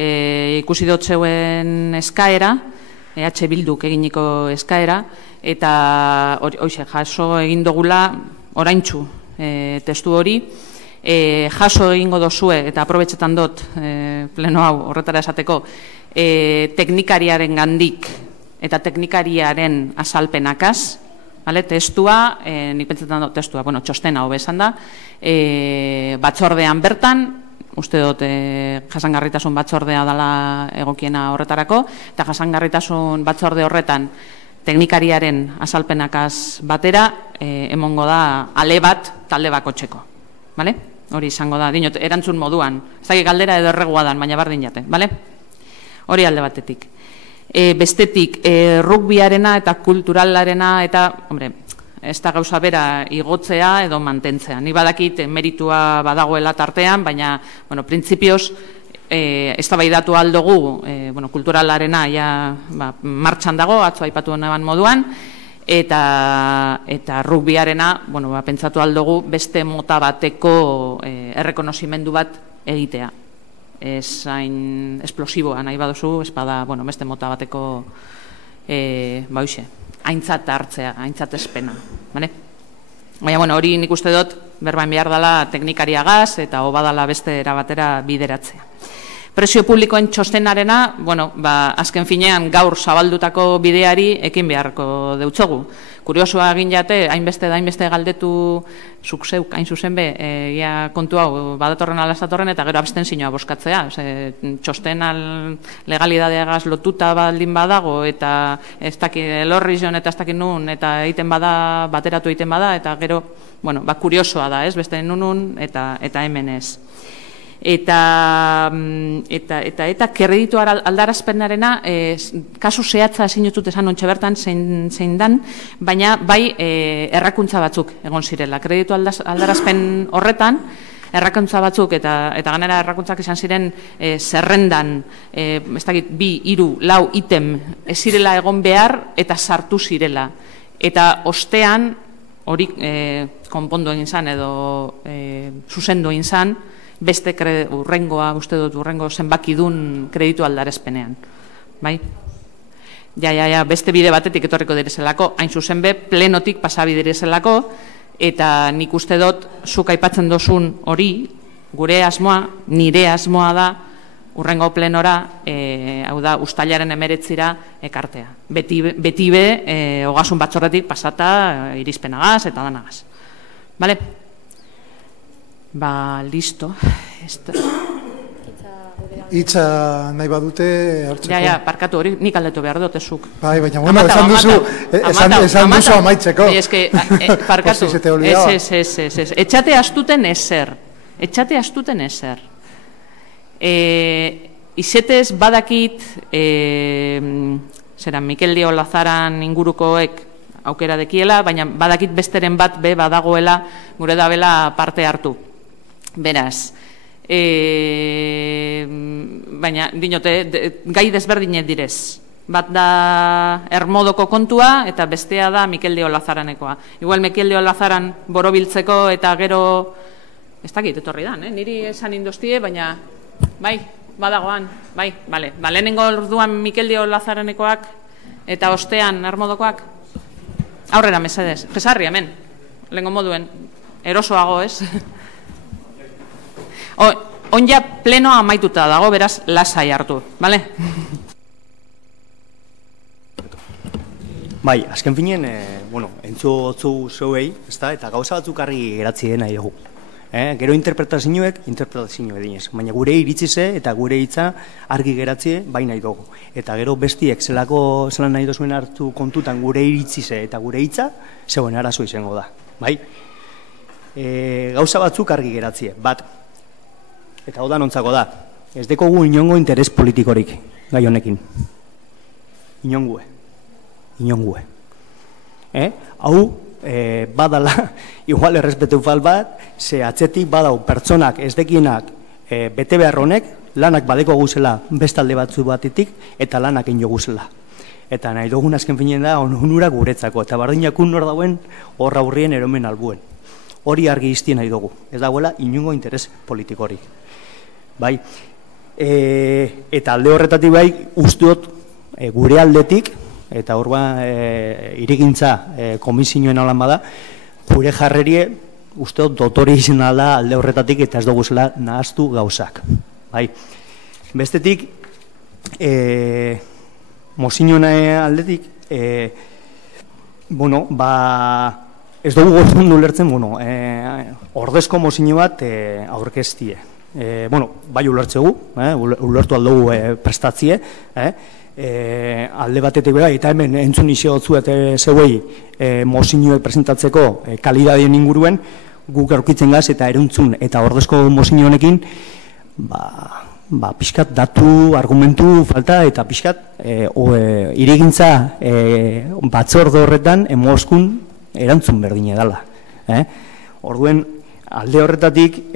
ikusi dut zeuen eskaera, EH Bilduk eginiko eskaera, eta jaso egin dugula oraintsu testu hori, jaso egingo dozue, eta aprobetxetan dut pleno hau horretara esateko, teknikariaren gandik eta teknikariaren azalpenakaz, testua, nik pentsetan dut testua, txostena hobe esan da, batzordean bertan, uste dut jasangarritasun batzordea dela egokiena horretarako, eta jasangarritasun batzorde horretan teknikariaren azalpenakaz batera, emongo da ale bat talde bakotxeko. Hori izango da, dinot, erantzun moduan, ez dakik galdera edo erregua dan, baina bardin jate, hori alde batetik. Bestetik, rugbiarena eta kulturalarena eta, ez da gauza bera igotzea edo mantentzea. Ni badakit meritua badagoela tartean, baina, printzipioz, eztabaidatu aldugu, kulturalarena martxan dago, atzo aipatu honeban moduan, eta rugbiarena, pentsatu aldugu beste mota bateko errekonozimendu bat egitea. Ez hain esplosiboa nahi baduzu, ez bada, beste mota bateko aintzat hartzea, aintzat espena. Baina, hori nik uste dut, berbain behar dela teknikariagaz eta obadala beste erabatera bideratzea. Presio publikoen txostenarena, azken finean gaur zabaldutako bideari ekin beharko deutzogu. Kuriosoa egin jate, hainbeste galdetu zuk zeuk, hain zuzen be, kontu hau badatorren alazatorren eta gero abstentzioa boskatzea. Txostenal legalidadeagaz lotuta baldin badago eta ez dakit elorri zion eta ez dakit nun eta egiten bada, bateratu egiten bada eta gero, kuriosoa da, beste nunun eta hemen ez. Eta kreditu aldarazpenarena kasu zehatza ezin dut esan ontxe bertan zein dan, baina bai errakuntza batzuk egon zirela. Kreditu aldarazpen horretan errakuntza batzuk eta ganera errakuntzak izan ziren zerrendan, ez dakit, 2, 3, 4 item ez zirela egon behar eta sartu zirela. Eta ostean hori konpondu egin zan edo zuzendu egin zan, beste urrengoa, uste dut urrengo zenbakidun kreditu aldarazpenean. Beste bide batetik etorriko direzelako, hain zuzen be, plenotik pasabiderezelako, eta nik uste dut, zuk aipatzen dozun hori, gure asmoa, nire asmoa da, urrengo plenora, hau da, uztailaren 19 ekartea. Beti be, ogasun batzorretik pasata irizpenagaz eta danagaz. Listo. hitza nahi badute hartzeko. Ja, parkatu hori, nik aldetu behar dut ezuk. Bai, baina, bueno, esan duzu amaitzeko. Ez que, parkatu, ez. Etxate astuten ezer. Izetez badakit, Mikel Dio Lazaran ingurukoek aukera dekiela, baina badakit besteren bat badagoela gure dabela parte hartu. Beraz, baina, dinote, gai desberdinet direz. Bat da Ermodoko kontua eta bestea da Mikel Dio Lazaranekoa. Igual Mikel Dio Lazaran borobiltzeko eta gero, ez dakit, etorri da, niri esan indostie, baina, bai, badagoan, bai, bale. Lehenengo orduan Mikel Dio Lazaranekoak eta ostean Ermodokoak. Aurrera, mesedez, jesarri hemen, lehengo moduen, erosoago, ez? Onja plenoa amaituta dago, beraz, lasai hartu, bale? Bai, azken finen, entzutzu zeuei, eta gauza batzuk argi geratzi nahi dugu. Gero interpretazioek dinez, baina gure iritzize eta gure hitza argi geratzie bai nahi dugu. Eta gero bestiek zelan nahi duzuen hartu kontutan gure iritzize eta gure hitza, zegoen arazo izango da. Bai? Gauza batzuk argi geratzie, bat, eta hau da nontzako da, ez dekogu inongo interes politikorik gai honekin. Inongue. Hau, badala, igual errespetu fal bat, ze atzetik badau pertsonak ez dekienak bete behar honek, lanak badeko guzela bestalde batzu batetik, eta lanak injo guzela. Eta nahi dugun azken finen da, onura guretzako, eta bardinakun nor dauen horra hurrien eromen albuen. Hori argi iztien nahi dugu, ez dagoela inungo interes politikorik. Bai, eta alde horretatik bai, usteot gure aldetik, eta hor irigintza komisioen holan bada, gure jarrerie usteot dotori izan da alde horretatik eta ez dugu zela nahaztu gauzak. Bai. Bestetik, mozinoen aldetik, ez dugu gozundu lertzen, ordezko mozino bat aurkeztie. Bai ulertzegu, ulertu aldugu prestatzie, alde batetik bera, eta hemen entzun izotzu eta zeuei mozinoek presentatzeko kalidadien inguruen, guk aurkitzen gaz eta eruntzun eta ordezko mozino honekin, pixkat datu, argumentu falta eta pixkat irigintza batzorde horretan emozkun erantzun berdine dela. Orduen, alde horretatik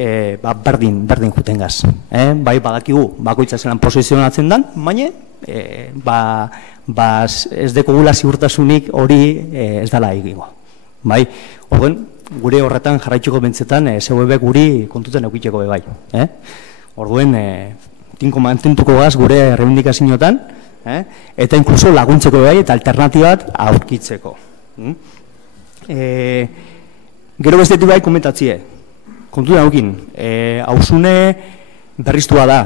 berdin juten gaz. Bai badakigu bakoitza zelan posizionatzen dan, baina ez dekogula ziurtasunik hori ez dela egingo. Bai, orduen, gure horretan jarraitzuko bentzetan zeuebe guri kontuten eukiteko bai. Orduen, tinko mantentuko gaz gure reivindikazioetan, eta inkluso laguntzeko bai eta alternatibat aurkitzeko. Gero bestetik bai komentatzie. Kontuta haukin, hausune berriztua da,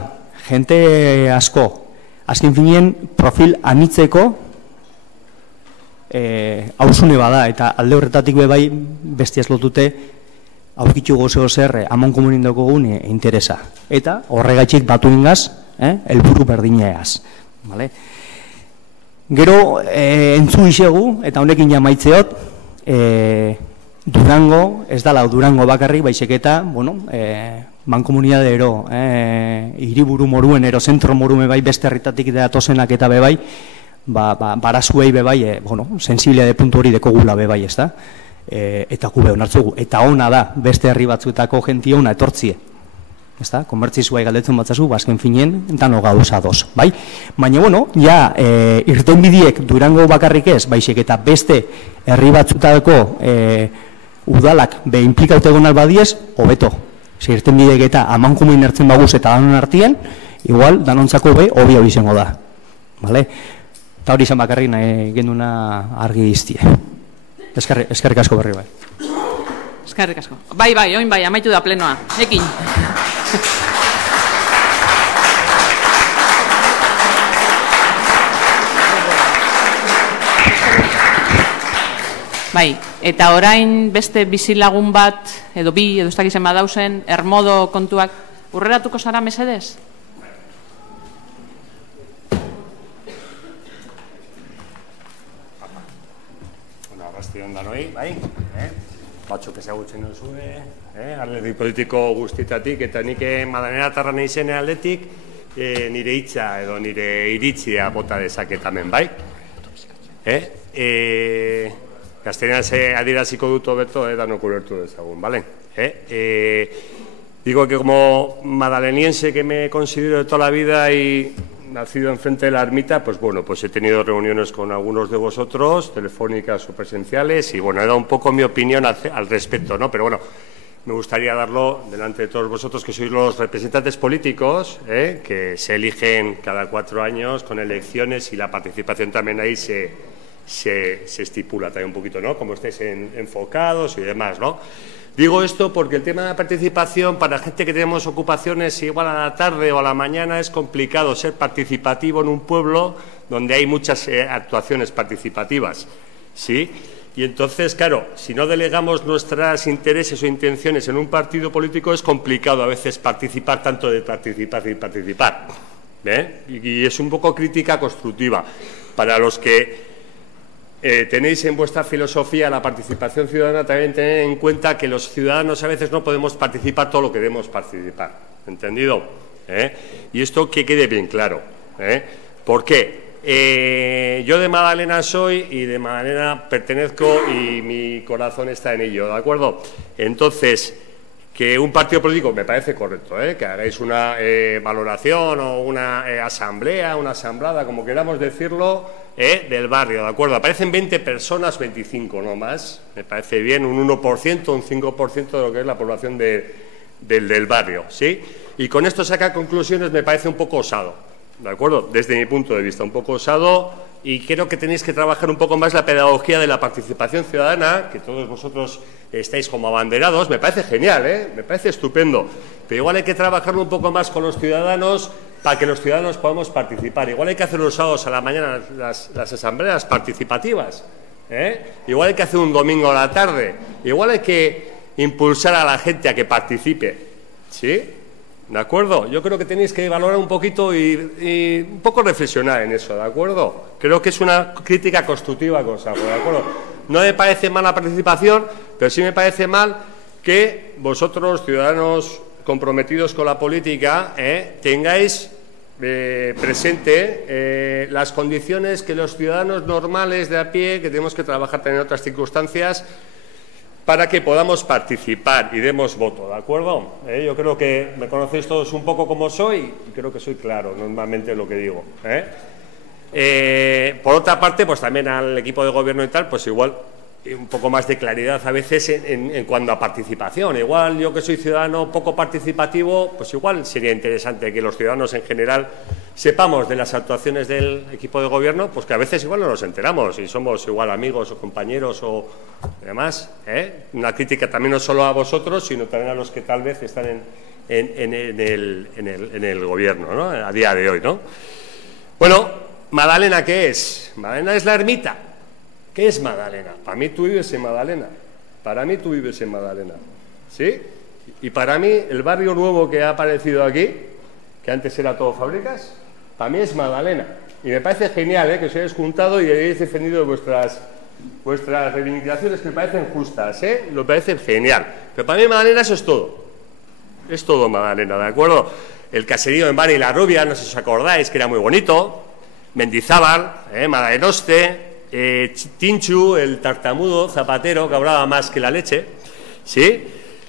jente asko, azken finien profil anitzeko hausune bada, eta alde horretatik bai bestiaz lotute aurkitzu gozeo zer amon komunin daukogun interesa. Eta horregatik batu ingaz, helburu berdineaz. Gero entzu isegu, eta honekin jamaitzeot, Durango, ez dala Durango bakarrik, baizik eta, mankomunidade ero, hiriburu moruen ero, zentro moruen bai, beste herritatik datozenak eta bebai, barazuei bebai, sensibilia de puntu hori dekogula bebai, ez da? Eta gube honartzugu, eta ona da, beste herri batzuetako jentia ona etortzie. Ez da? Konbertzizuai galdetzen batzazu, bazken finien, dano gauza doz, bai? Baina, ja, irtenbidiek Durango bakarrik ez, baizik eta beste herri batzutako udalak be implikaute egon albadiez, hobeto. Irtenbideek eta amankumin hartzen baguz eta danon artien, igual, danontzako be, hobi hori izango da. Eta hori izan bakarrik nahi genduna argi iztie. Eskerrik asko berri bai. Eskerrik asko. Bai, oin bai, amaitu da plenoa. Ekin. Bai, eta orain beste bizilagun bat, edo ez dakizen badauzen, Ermodo kontuak, urreratuko zara mesedez? arrastion danoi, bai? Batzuk ezagutzen duzue, alderdi politiko guztietatik, eta nik Madalena Tarrana izene aldetik, nire hitza edo nire iritzia bota dezaketamen, bai? Gaztenean adieraziko dut hobeto, danok ulertu dezagun, bale? Digo que como madaleniense que me considero de toda la vida y nacido enfrente de la ermita, pues bueno, pues he tenido reuniones con algunos de vosotros, telefónicas o presenciales, y bueno, he dado un poco mi opinión al respecto, ¿no? Pero bueno, me gustaría darlo delante de todos vosotros, que sois los representantes políticos, que se eligen cada 4 años con elecciones, y la participación también ahí se estipula también un poquito, ¿no? Como estéis enfocados y demás, ¿no? Digo esto porque el tema de la participación, para gente que tenemos ocupaciones igual a la tarde o a la mañana, es complicado ser participativo en un pueblo donde hay muchas actuaciones participativas, ¿sí? Y entonces, claro, si no delegamos nuestros intereses o intenciones en un partido político, es complicado a veces participar, tanto de participar y participar, y es un poco crítica constructiva para los que tenéis en vuestra filosofía la participación ciudadana. También tened en cuenta que los ciudadanos a veces no podemos participar todo lo que debemos participar, ¿entendido? Y esto que quede bien claro. ¿Por qué? Yo de Madalena soy y de Madalena pertenezco y mi corazón está en ello, ¿de acuerdo? Entonces, que un partido político me parece correcto, que hagáis una valoración o una asamblea, una asamblada, como queramos decirlo, del barrio, ¿de acuerdo? Aparecen 20 personas, 25, no más, me parece bien, un 1%, un 5% de lo que es la población del barrio, ¿sí? Y con esto saca conclusiones, me parece un poco osado, ¿de acuerdo? Desde mi punto de vista, un poco osado, y creo que tenéis que trabajar un poco más la pedagogía de la participación ciudadana, que todos vosotros estáis como abanderados. Me parece genial, me parece estupendo, pero igual hay que trabajarlo un poco más con los ciudadanos para que los ciudadanos podamos participar. Igual hay que hacer los sábados a la mañana las asambleas participativas, igual hay que hacer un domingo a la tarde, igual hay que impulsar a la gente a que participe, ¿sí? ¿De acuerdo? Yo creo que tenéis que valorar un poquito y un poco reflexionar en eso, ¿de acuerdo? Creo que es una crítica constructiva que os hago, ¿de acuerdo? No me parece mal la participación, pero sí me parece mal que vosotros, ciudadanos comprometidos con la política, tengáis presente las condiciones que los ciudadanos normales de a pie, que tenemos que trabajar también en otras circunstancias, para que podamos participar y demos voto, ¿de acuerdo? Yo creo que me conocéis todos un poco como soy y creo que soy claro normalmente en lo que digo. Por otra parte, pues también al equipo de gobierno y tal, pues igual un poco más de claridad a veces en cuanto a participación. Igual yo, que soy ciudadano poco participativo, pues igual sería interesante que los ciudadanos en general sepamos de las actuaciones del equipo de gobierno, pues que a veces igual no nos enteramos y somos igual amigos o compañeros o demás. Una crítica también no solo a vosotros, sino también a los que tal vez están en el gobierno, ¿no? A día de hoy, ¿no? Bueno, Madalena, ¿qué es? Madalena es la ermita. ¿Qué es Madalena? Para mí tú vives en Madalena. Para mí tú vives en Madalena. ¿Sí? Y para mí el barrio nuevo que ha aparecido aquí, que antes era todo fábricas, para mí es Madalena. Y me parece genial que os hayáis juntado y hayáis defendido vuestras reivindicaciones, que me parecen justas, lo parecen genial. Pero para mí Madalena eso es todo. Es todo Madalena, ¿de acuerdo? El caserío en Bani y la Rubia, no sé si os acordáis, que era muy bonito. Mendizábal, Madalenoste, Tinchu, el tartamudo zapatero que hablaba más que la leche, ¿sí?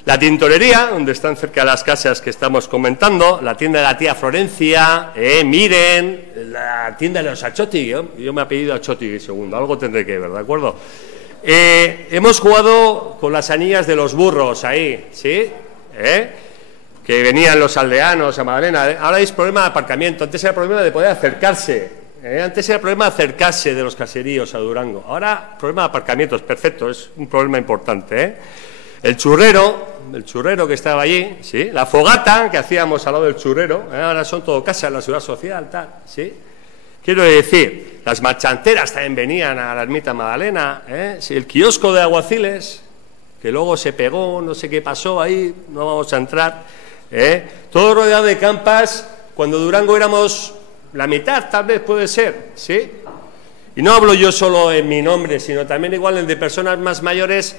La tintorería, donde están cerca de las casas que estamos comentando, la tienda de la tía Florencia, Miren, la tienda de los Achotti, yo me he apellido Achotti segundo, algo tendré que ver, ¿de acuerdo? Hemos jugado con las anillas de los burros ahí, ¿sí? Que venían los aldeanos a Madalena. Ahora hay problema de aparcamiento, antes era problema de poder acercarse. Antes era el problema de acercarse de los caseríos a Durango. Ahora, problema de aparcamientos, perfecto, es un problema importante. El churrero que estaba allí, ¿sí? La fogata que hacíamos al lado del churrero, ahora son todo casas en la ciudad social, tal, ¿sí? Quiero decir, las marchanteras también venían a la ermita Madalena, ¿sí? El kiosco de aguaciles, que luego se pegó, no sé qué pasó ahí, no vamos a entrar, todo rodeado de campas, cuando Durango éramos la mitad, tal vez puede ser, ¿sí? y no hablo yo solo en mi nombre, sino también igual en de personas más mayores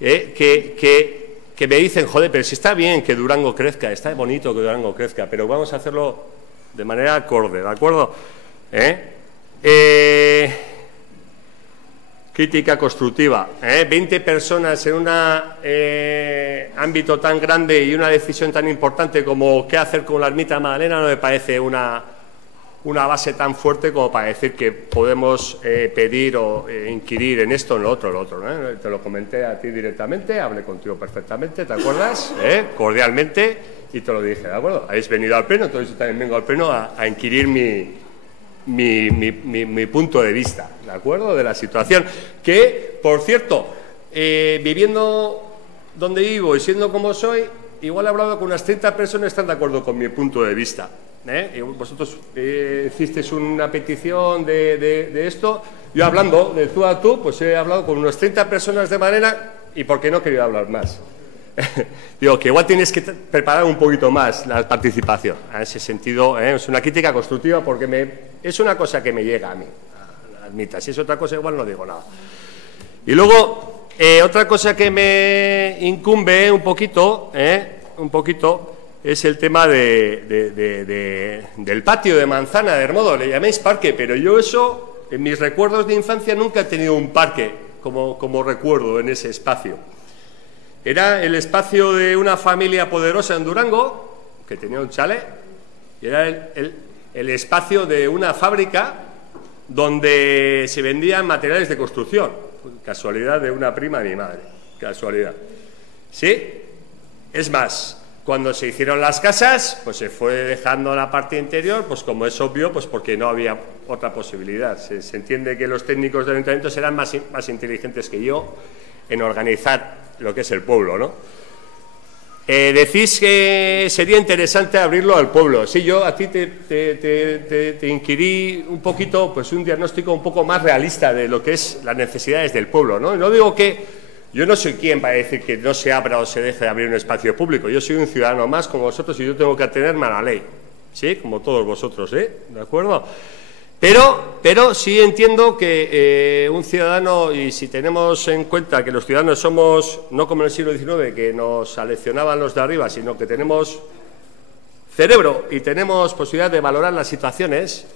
que me dicen, joder, pero si está bien que Durango crezca, está bonito que Durango crezca, pero vamos a hacerlo de manera acorde, ¿de acuerdo? Crítica constructiva. 20 personas en un ámbito tan grande y una decisión tan importante como qué hacer con la ermita Magdalena no me parece una base tan fuerte como para decir que podemos pedir o inquirir en esto o en lo otro, ¿no? Te lo comenté a ti directamente, hablé contigo perfectamente, ¿te acuerdas? Cordialmente, y te lo dije, ¿de acuerdo? Habéis venido al pleno, entonces yo también vengo al pleno a inquirir mi punto de vista, ¿de acuerdo? De la situación. Que, por cierto, viviendo donde vivo y siendo como soy, igual he hablado con unas 30 personas que están de acuerdo con mi punto de vista. Y vosotros hicisteis una petición de esto. Yo hablando de tú a tú, pues he hablado con unas 30 personas de manera, y ¿por qué no he querido hablar más? Digo, que igual tienes que preparar un poquito más la participación. En ese sentido, es una crítica constructiva porque es una cosa que me llega a mí, admita. Si es otra cosa, igual no digo nada. Y luego, otra cosa que me incumbe un poquito, es el tema del patio de Manzana de Hermodo. Le llaméis parque, pero yo eso, en mis recuerdos de infancia, nunca he tenido un parque como recuerdo en ese espacio. Era el espacio de una familia poderosa en Durango, que tenía un chalet, y era el espacio de una fábrica donde se vendían materiales de construcción. Casualidad de una prima de mi madre. Casualidad. ¿Sí? Es más, cuando se hicieron las casas, pues se fue dejando la parte interior, pues como es obvio, pues porque no había otra posibilidad. Se entiende que los técnicos del ayuntamiento serán más inteligentes que yo en organizar lo que es el pueblo, ¿no? Decís que sería interesante abrirlo al pueblo. Sí, yo a ti te inquirí un poquito, pues un diagnóstico un poco más realista de lo que es las necesidades del pueblo, ¿no? Y no digo que yo no soy quien para decir que no se abra o se deje de abrir un espacio público. Yo soy un ciudadano más como vosotros y yo tengo que atenerme a la ley, ¿sí? Como todos vosotros, ¿de acuerdo? Pero sí entiendo que un ciudadano, y si tenemos en cuenta que los ciudadanos somos, no como en el siglo XIX, que nos aleccionaban los de arriba, sino que tenemos cerebro y tenemos posibilidad de valorar las situaciones,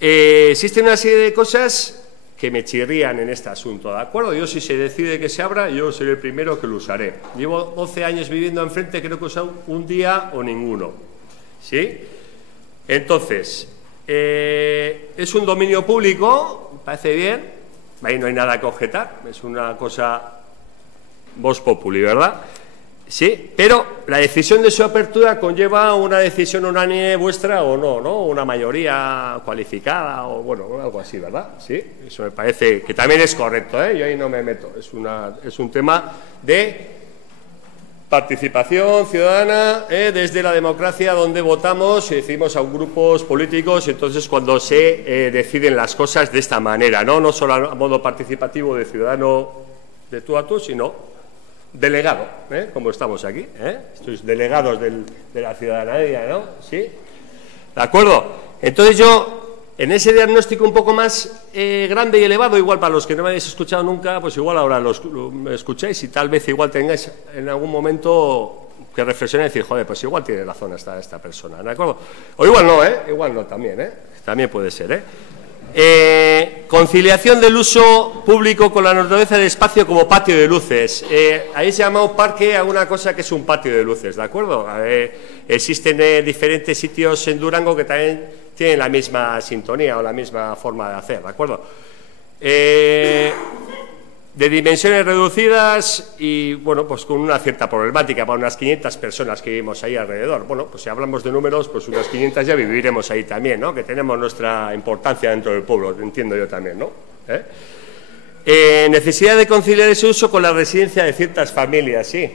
existen una serie de cosas que me chirrían en este asunto, ¿de acuerdo? Yo, si se decide que se abra, yo seré el primero que lo usaré. Llevo 12 años viviendo enfrente, creo que he usado un día o ninguno, ¿sí? Entonces, es un dominio público, me parece bien, ahí no hay nada que objetar, es una cosa vox populi, ¿verdad? Sí, pero la decisión de su apertura conlleva una decisión unánime vuestra o no, ¿no? Una mayoría cualificada o, bueno, algo así, ¿verdad? Sí, eso me parece que también es correcto, yo ahí no me meto, es un tema de participación ciudadana desde la democracia, donde votamos y decidimos a grupos políticos, entonces cuando se deciden las cosas de esta manera, no solo a modo participativo de ciudadano de tú a tú, sino delegado, como estamos aquí, estos delegados de la ciudadanía, ¿no? ¿Sí? ¿De acuerdo? Entonces yo, en ese diagnóstico un poco más grande y elevado, igual para los que no me habéis escuchado nunca, pues igual ahora lo escucháis y tal vez igual tengáis en algún momento que reflexionar y decir, joder, pues igual tiene razón esta persona, ¿de acuerdo? O igual no, igual no también, también puede ser, conciliación del uso público con la naturaleza del espacio como patio de luces. Habéis llamado parque a una cosa que es un patio de luces, ¿de acuerdo? Existen diferentes sitios en Durango que también tienen la misma sintonía o la misma forma de hacer, ¿de acuerdo? De dimensiones reducidas y, bueno, pues con una cierta problemática para unas 500 personas que vivimos ahí alrededor. Bueno, pues si hablamos de números, pues unas 500 ya viviremos ahí también, ¿no? Que tenemos nuestra importancia dentro del pueblo, entiendo yo también, ¿no? Necesidad de conciliar ese uso con la residencia de ciertas familias, sí,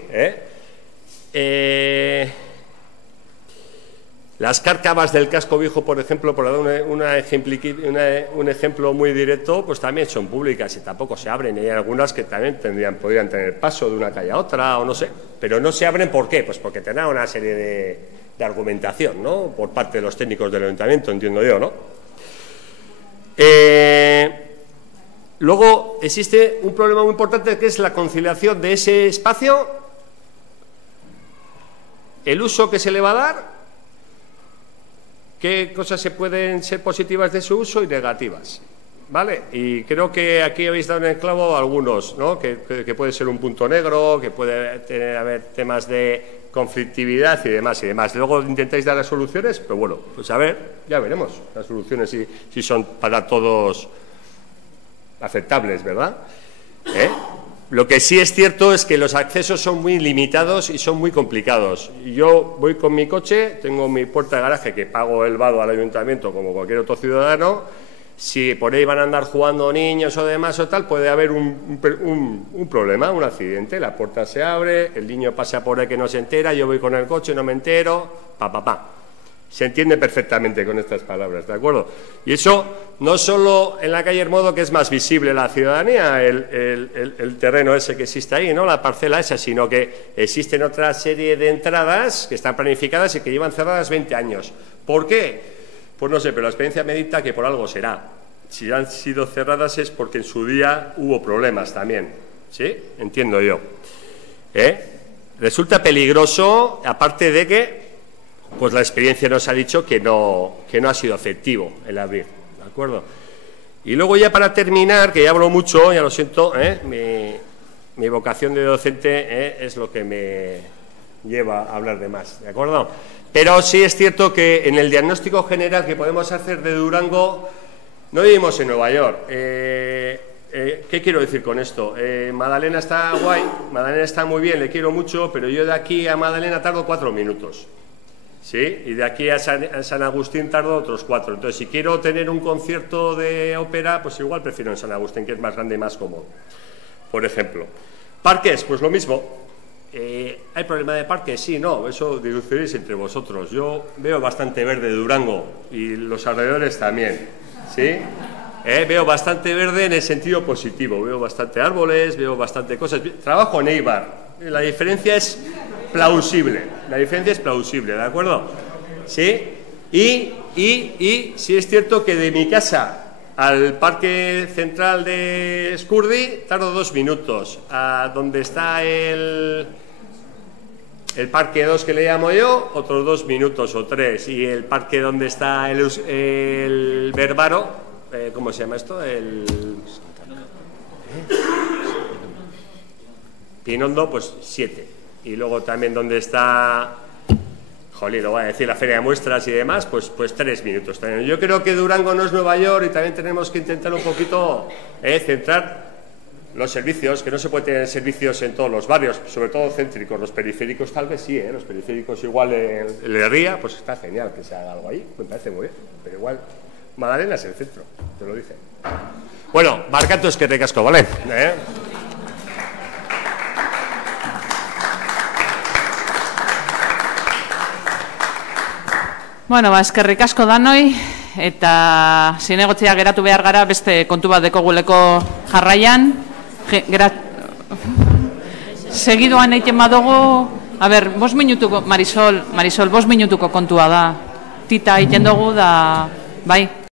Las cárcavas del casco viejo, por ejemplo, por dar un ejemplo muy directo, pues también son públicas y tampoco se abren. Y hay algunas que también podrían tener paso de una calle a otra, o no sé. Pero no se abren, ¿por qué? Pues porque tendrá una serie de argumentación, ¿no? Por parte de los técnicos del ayuntamiento, entiendo yo, ¿no? Luego existe un problema muy importante que es la conciliación de ese espacio, el uso que se le va a dar, qué cosas se pueden ser positivas de su uso y negativas, ¿vale? Y creo que aquí habéis dado en el clavo algunos, ¿no? Que puede ser un punto negro, que puede haber temas de conflictividad y demás y demás. Luego intentáis dar las soluciones, pero bueno, pues a ver, ya veremos las soluciones si son para todos aceptables, ¿verdad? Lo que sí es cierto es que los accesos son muy limitados y son muy complicados. Yo voy con mi coche, tengo mi puerta de garaje que pago el vado al ayuntamiento como cualquier otro ciudadano. Si por ahí van a andar jugando niños o demás o tal, puede haber un problema, un accidente. La puerta se abre, el niño pasa por ahí que no se entera, yo voy con el coche, no me entero, Se entiende perfectamente con estas palabras, ¿de acuerdo? Y eso no solo en la calle Hermodo, que es más visible la ciudadanía, el terreno ese que existe ahí, ¿no? La parcela esa, sino que existen otra serie de entradas que están planificadas y que llevan cerradas 20 años. ¿Por qué? Pues no sé, pero la experiencia me dicta que por algo será. Si han sido cerradas es porque en su día hubo problemas también, ¿sí? Entiendo yo. Resulta peligroso, aparte de que pues la experiencia nos ha dicho que no ha sido efectivo el abrir, ¿de acuerdo? Y luego ya para terminar, que ya hablo mucho, ya lo siento, mi vocación de docente es lo que me lleva a hablar de más, ¿de acuerdo? Pero sí es cierto que en el diagnóstico general que podemos hacer de Durango, no vivimos en Nueva York. ¿Qué quiero decir con esto? Madalena está guay, Madalena está muy bien, le quiero mucho, pero yo de aquí a Madalena tardo 4 minutos. ¿Sí? Y de aquí a San Agustín tardo otros 4. Entonces, si quiero tener un concierto de ópera, pues igual prefiero en San Agustín, que es más grande y más cómodo. Por ejemplo. Parques, pues lo mismo. ¿Hay problema de parques? Sí, no, eso deduciréis entre vosotros. Yo veo bastante verde Durango y los alrededores también. ¿Sí? Veo bastante verde en el sentido positivo. Veo bastante árboles, veo bastante cosas. Trabajo en Eibar. La diferencia es plausible, ¿de acuerdo? ¿Sí? Y sí es cierto que de mi casa al parque central de Escurdi tardo 2 minutos. A donde está el parque 2 que le llamo yo, otros 2 minutos o 3. Y el parque donde está el Verbaro, ¿cómo se llama esto? Pinondo, pues 7. Y luego también donde está, lo voy a decir, la feria de muestras y demás, pues 3 minutos también. Yo creo que Durango no es Nueva York y también tenemos que intentar un poquito centrar los servicios, que no se puede tener servicios en todos los barrios, sobre todo céntricos. Los periféricos tal vez sí, los periféricos igual el de Ría, pues está genial que se haga algo ahí, me parece muy bien, pero igual Madalena es el centro, te lo dice. Bueno, barkatu eskerrik asko, ¿vale? Bueno, eskerrik asko danoi, eta zinegotzea geratu behar gara beste kontu bat dekoguleko jarraian. Segidoan egiten badugu, a ber, 5 minutuko, Marisol, 5 minutuko kontua da. Tita egiten dugu da, bai?